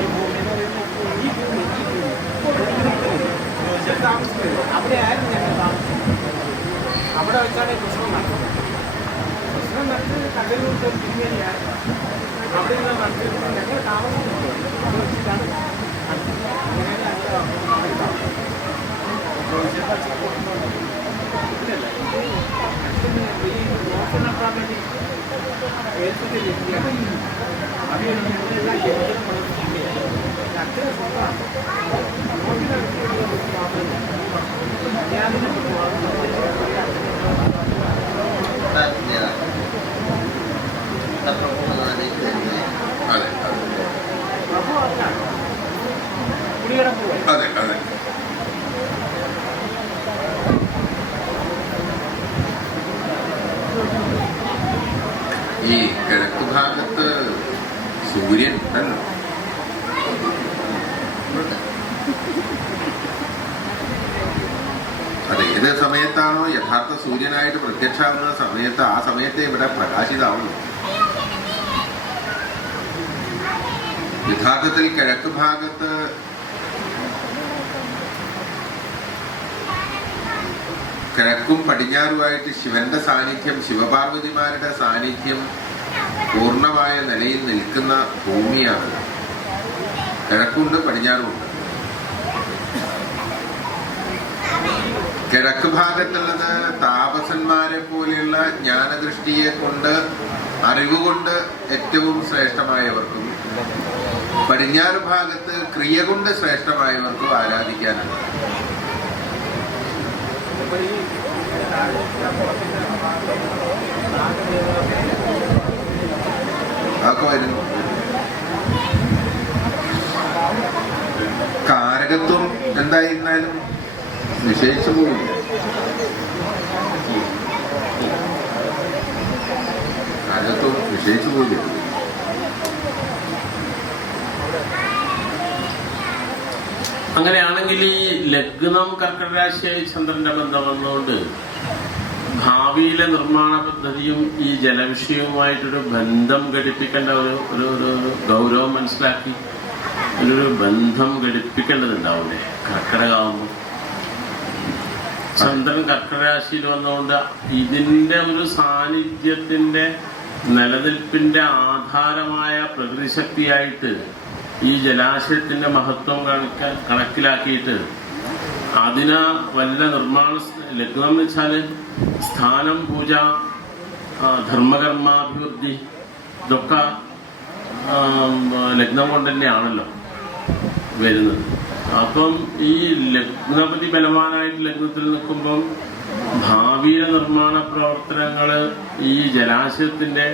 ഈ ഭൂമി എന്ന് പറയുന്നത് ഈ ഭൂമി താമസിക്കുന്നത് അവിടെ ആയിരുന്നു ഞങ്ങൾ താമസിക്കുന്നത്. അവിടെ വെച്ചാണ് പ്രശ്നം നടന്നത്. പ്രശ്നം നടത്തി കണ്ടതിനോട് തിരികെയാണ് അവിടെ നിന്ന് നടത്തിയത്. ഞങ്ങൾ താമസിക്കുന്നത് അവിടെ വെച്ചിട്ടാണ് അങ്ങനെയാണ് ഈ ദോഷം നടത്താൻ വേണ്ടി ഏൽപ്പിച്ച വ്യക്തിയാണ്. അത് ഞങ്ങളെല്ലാം ജനിക്കണം അച്ഛനെ സ്വന്തമാണ് അതെ അതെ. ഈ കിഴക്ക് ഭാഗത്ത് സൂര്യൻ ഉണ്ടല്ലോ. അത് ഏത് സമയത്താണോ യഥാർത്ഥ സൂര്യനായിട്ട് പ്രത്യക്ഷമാകുന്ന സമയത്ത് ആ സമയത്തെ ഇവിടെ പ്രകാശിതാവുള്ളൂ. യഥാർത്ഥത്തിൽ കിഴക്ക് ഭാഗത്ത് കിഴക്കും പടിഞ്ഞാറുമായിട്ട് ശിവന്റെ സാന്നിധ്യം, ശിവപാർവതിമാരുടെ സാന്നിധ്യം പൂർണ്ണമായ നിലയിൽ നിൽക്കുന്ന ഭൂമിയാണ്. കിഴക്കുണ്ട് പടിഞ്ഞാറുമുണ്ട്. കിഴക്ക് ഭാഗത്തുള്ളത് താപസന്മാരെ പോലെയുള്ള ജ്ഞാനദൃഷ്ടിയെ കൊണ്ട്, അറിവുകൊണ്ട് ഏറ്റവും ശ്രേഷ്ഠമായവർക്കും, പടിഞ്ഞാറ് ഭാഗത്ത് ക്രിയ കൊണ്ട് ശ്രേഷ്ഠമായവർക്കും ആരാധിക്കാനുണ്ട്. അതൊക്കെ വരുന്നു. കാരകത്വം എന്തായിരുന്നാലും നിശ്ചയിച്ചു പോയില്ല. കാരകത്വം നിശ്ചയിച്ചു പോയില്ല. അങ്ങനെയാണെങ്കിൽ ഈ ലഗ്നം കർക്കടരാശിയായി ചന്ദ്രന്റെ ബന്ധം വന്നുകൊണ്ട് ഭാവിയിലെ നിർമ്മാണ പദ്ധതിയും ഈ ജലവിഷയവുമായിട്ടൊരു ബന്ധം ഘടിപ്പിക്കേണ്ട ഒരു ഗൗരവം മനസ്സിലാക്കി ഒരു ബന്ധം ഘടിപ്പിക്കേണ്ടതുണ്ടാവില്ലേ? കർക്കടകാവുമ്പോൾ ചന്ദ്രൻ കർക്കടരാശിയിൽ വന്നുകൊണ്ട് ഇതിന്റെ ഒരു സാന്നിധ്യത്തിന്റെ നിലനിൽപ്പിന്റെ ആധാരമായ പ്രകൃതിശക്തിയായിട്ട് ഈ ജലാശയത്തിന്റെ മഹത്വം കണക്കിലാക്കിയിട്ട് അതിന് വല്ല നിർമ്മാണ ലഗ്നം എന്ന് വെച്ചാൽ സ്ഥാനം, പൂജ, ധർമ്മകർമാഭിവൃദ്ധി ഇതൊക്കെ ലഗ്നം കൊണ്ട് തന്നെയാണല്ലോ വരുന്നത്. അപ്പം ഈ ലഗ്നപതി ബലവാനായിട്ട് ലഗ്നത്തിൽ നിൽക്കുമ്പം ഭാവിയിലെ നിർമ്മാണ പ്രവർത്തനങ്ങൾ ഈ ജലാശയത്തിന്റെ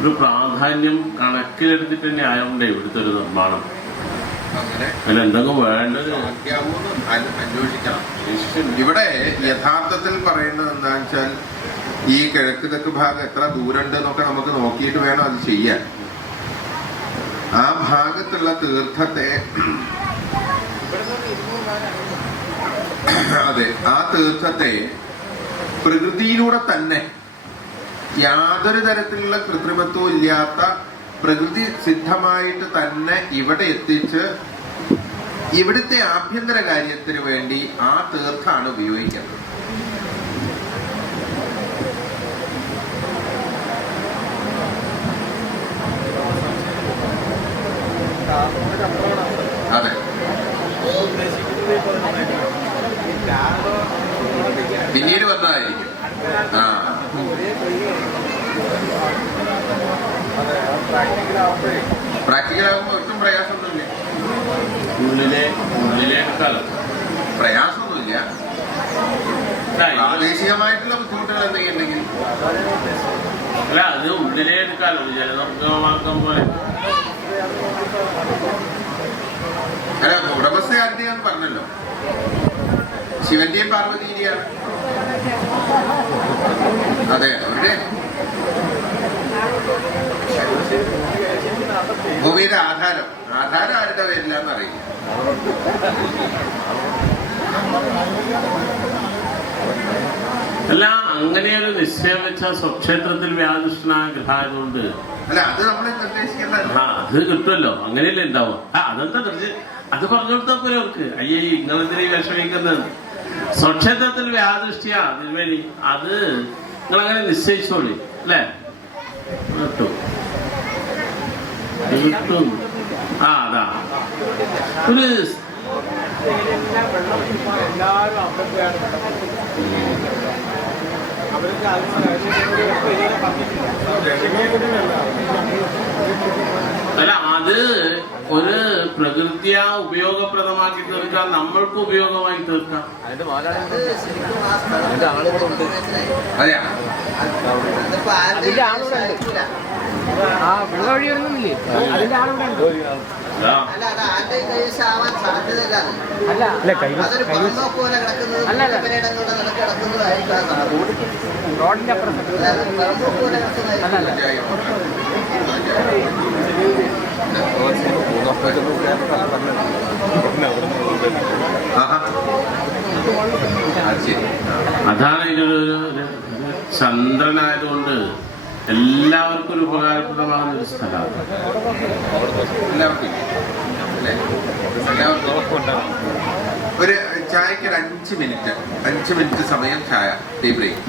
ഒരു പ്രാധാന്യം കണക്കിലെടുത്തിട്ട് തന്നെ ആയതുകൊണ്ട് ഇവിടുത്തെ ഒരു നിർമ്മാണം അങ്ങനെ എന്തെങ്കിലും വേണ്ടത് അന്വേഷിക്കണം. ഇവിടെ യഥാർത്ഥത്തിൽ പറയുന്നത് എന്താണെന്ന് വെച്ചാൽ ഈ കിഴക്ക് തെക്ക് ഭാഗം എത്ര ദൂരമുണ്ട് എന്നൊക്കെ നമുക്ക് നോക്കിയിട്ട് വേണം അത് ചെയ്യാൻ. ആ ഭാഗത്തുള്ള തീർത്ഥത്തെ, അതെ, ആ തീർത്ഥത്തെ പ്രകൃതിയിലൂടെ തന്നെ യാതൊരു തരത്തിലുള്ള കൃത്രിമത്വം ഇല്ലാത്ത പ്രകൃതി സിദ്ധമായിട്ട് തന്നെ ഇവിടെ എത്തിച്ച് ഇവിടുത്തെ ആഭ്യന്തര കാര്യത്തിന് വേണ്ടി ആ തീർത്ഥാണ് ഉപയോഗിക്കുന്നത്. അതെ, പിന്നീട് വന്നതായിരിക്കും. ആ, പ്രാക്ടിക്കലാകുമ്പോ ഒട്ടും പ്രയാസമൊന്നുമില്ല. പ്രയാസമൊന്നുമില്ല. പ്രാദേശികമായിട്ടുള്ള ബുദ്ധിമുട്ടുകൾ എന്തെങ്കിലും ഉണ്ടെങ്കിൽ അല്ല, അത് ഉള്ളിലേ എടുക്കാമല്ലോ. ജലനിർഗമമാക്കം പോലെ അല്ല, ഉടമസ്ഥയാരുടെയാന്ന് പറഞ്ഞല്ലോ. ശിവന്റെയും പാർവതിയുടെയാണ്. അതെ, അവരുടെ ഭൂമിയുടെ ആധാരം ആരുടെ പേരില്ലാന്ന് അറിയില്ല. അല്ല, അങ്ങനെയൊരു നിശ്ചയം വെച്ചാൽ സ്വക്ഷേത്രത്തിൽ വ്യാധിഷ്ഠനായ ഗ്രഹമായതുകൊണ്ട് അല്ല അത് നമ്മൾ നിർദ്ദേശിക്കേണ്ട. അത് കിട്ടുമല്ലോ, അങ്ങനെയല്ലേ ഉണ്ടാവും. അതെന്താ അത് പറഞ്ഞു കൊടുത്താൽ പോലെ അവർക്ക്. അയ്യേ നിങ്ങളെന്തിനീ വിഷമിക്കുന്നത്, സ്വക്ഷേത്രത്തിൽ വ്യാദൃഷ്ടിയാ തിരുമേനി, അത് നിങ്ങളങ്ങനെ നിശ്ചയിച്ചോളി അല്ലേ. കിട്ടും കിട്ടും. അതാ ഒരു എല്ലാവരും അമ്പലത്തിലാണ് അവർക്ക് അല്ല, അത് ഒരു പ്രകൃതിയാ ഉപയോഗപ്രദമാക്കി തീർക്കാം, നമ്മൾക്ക് ഉപയോഗമായി തീർക്കാം. അതിപ്പോ ആരുടെ വെള്ള വഴി വരുന്നില്ലേ, അതിന്റെ ആളിവിടെ ഉണ്ട്. അല്ല അത് ആരുടെ കൈവശമാവാൻ സാധ്യതയില്ല. അല്ല അതൊരു പുറമ്പോക്ക് പോലെ കിടക്കുന്നത് പുരയിടങ്ങളുടെ നടക്ക് കിടക്കുന്നതായിരിക്കും ആ സാധനം. റോഡിന്റെ അപ്പുറം പുറമ്പോക്ക് പോലെ കിടക്കുന്നതായിരിക്കും. അതാണ് ഇതിലൊരു ചന്ദ്രനായതുകൊണ്ട് എല്ലാവർക്കും ഒരു ഉപകാരപ്രദമാകുന്ന ഒരു സ്ഥലമാണ്. ഒരു ചായക്ക് ഒരു 5 മിനിറ്റ് സമയം ചായ ടീ ബ്രേക്ക്.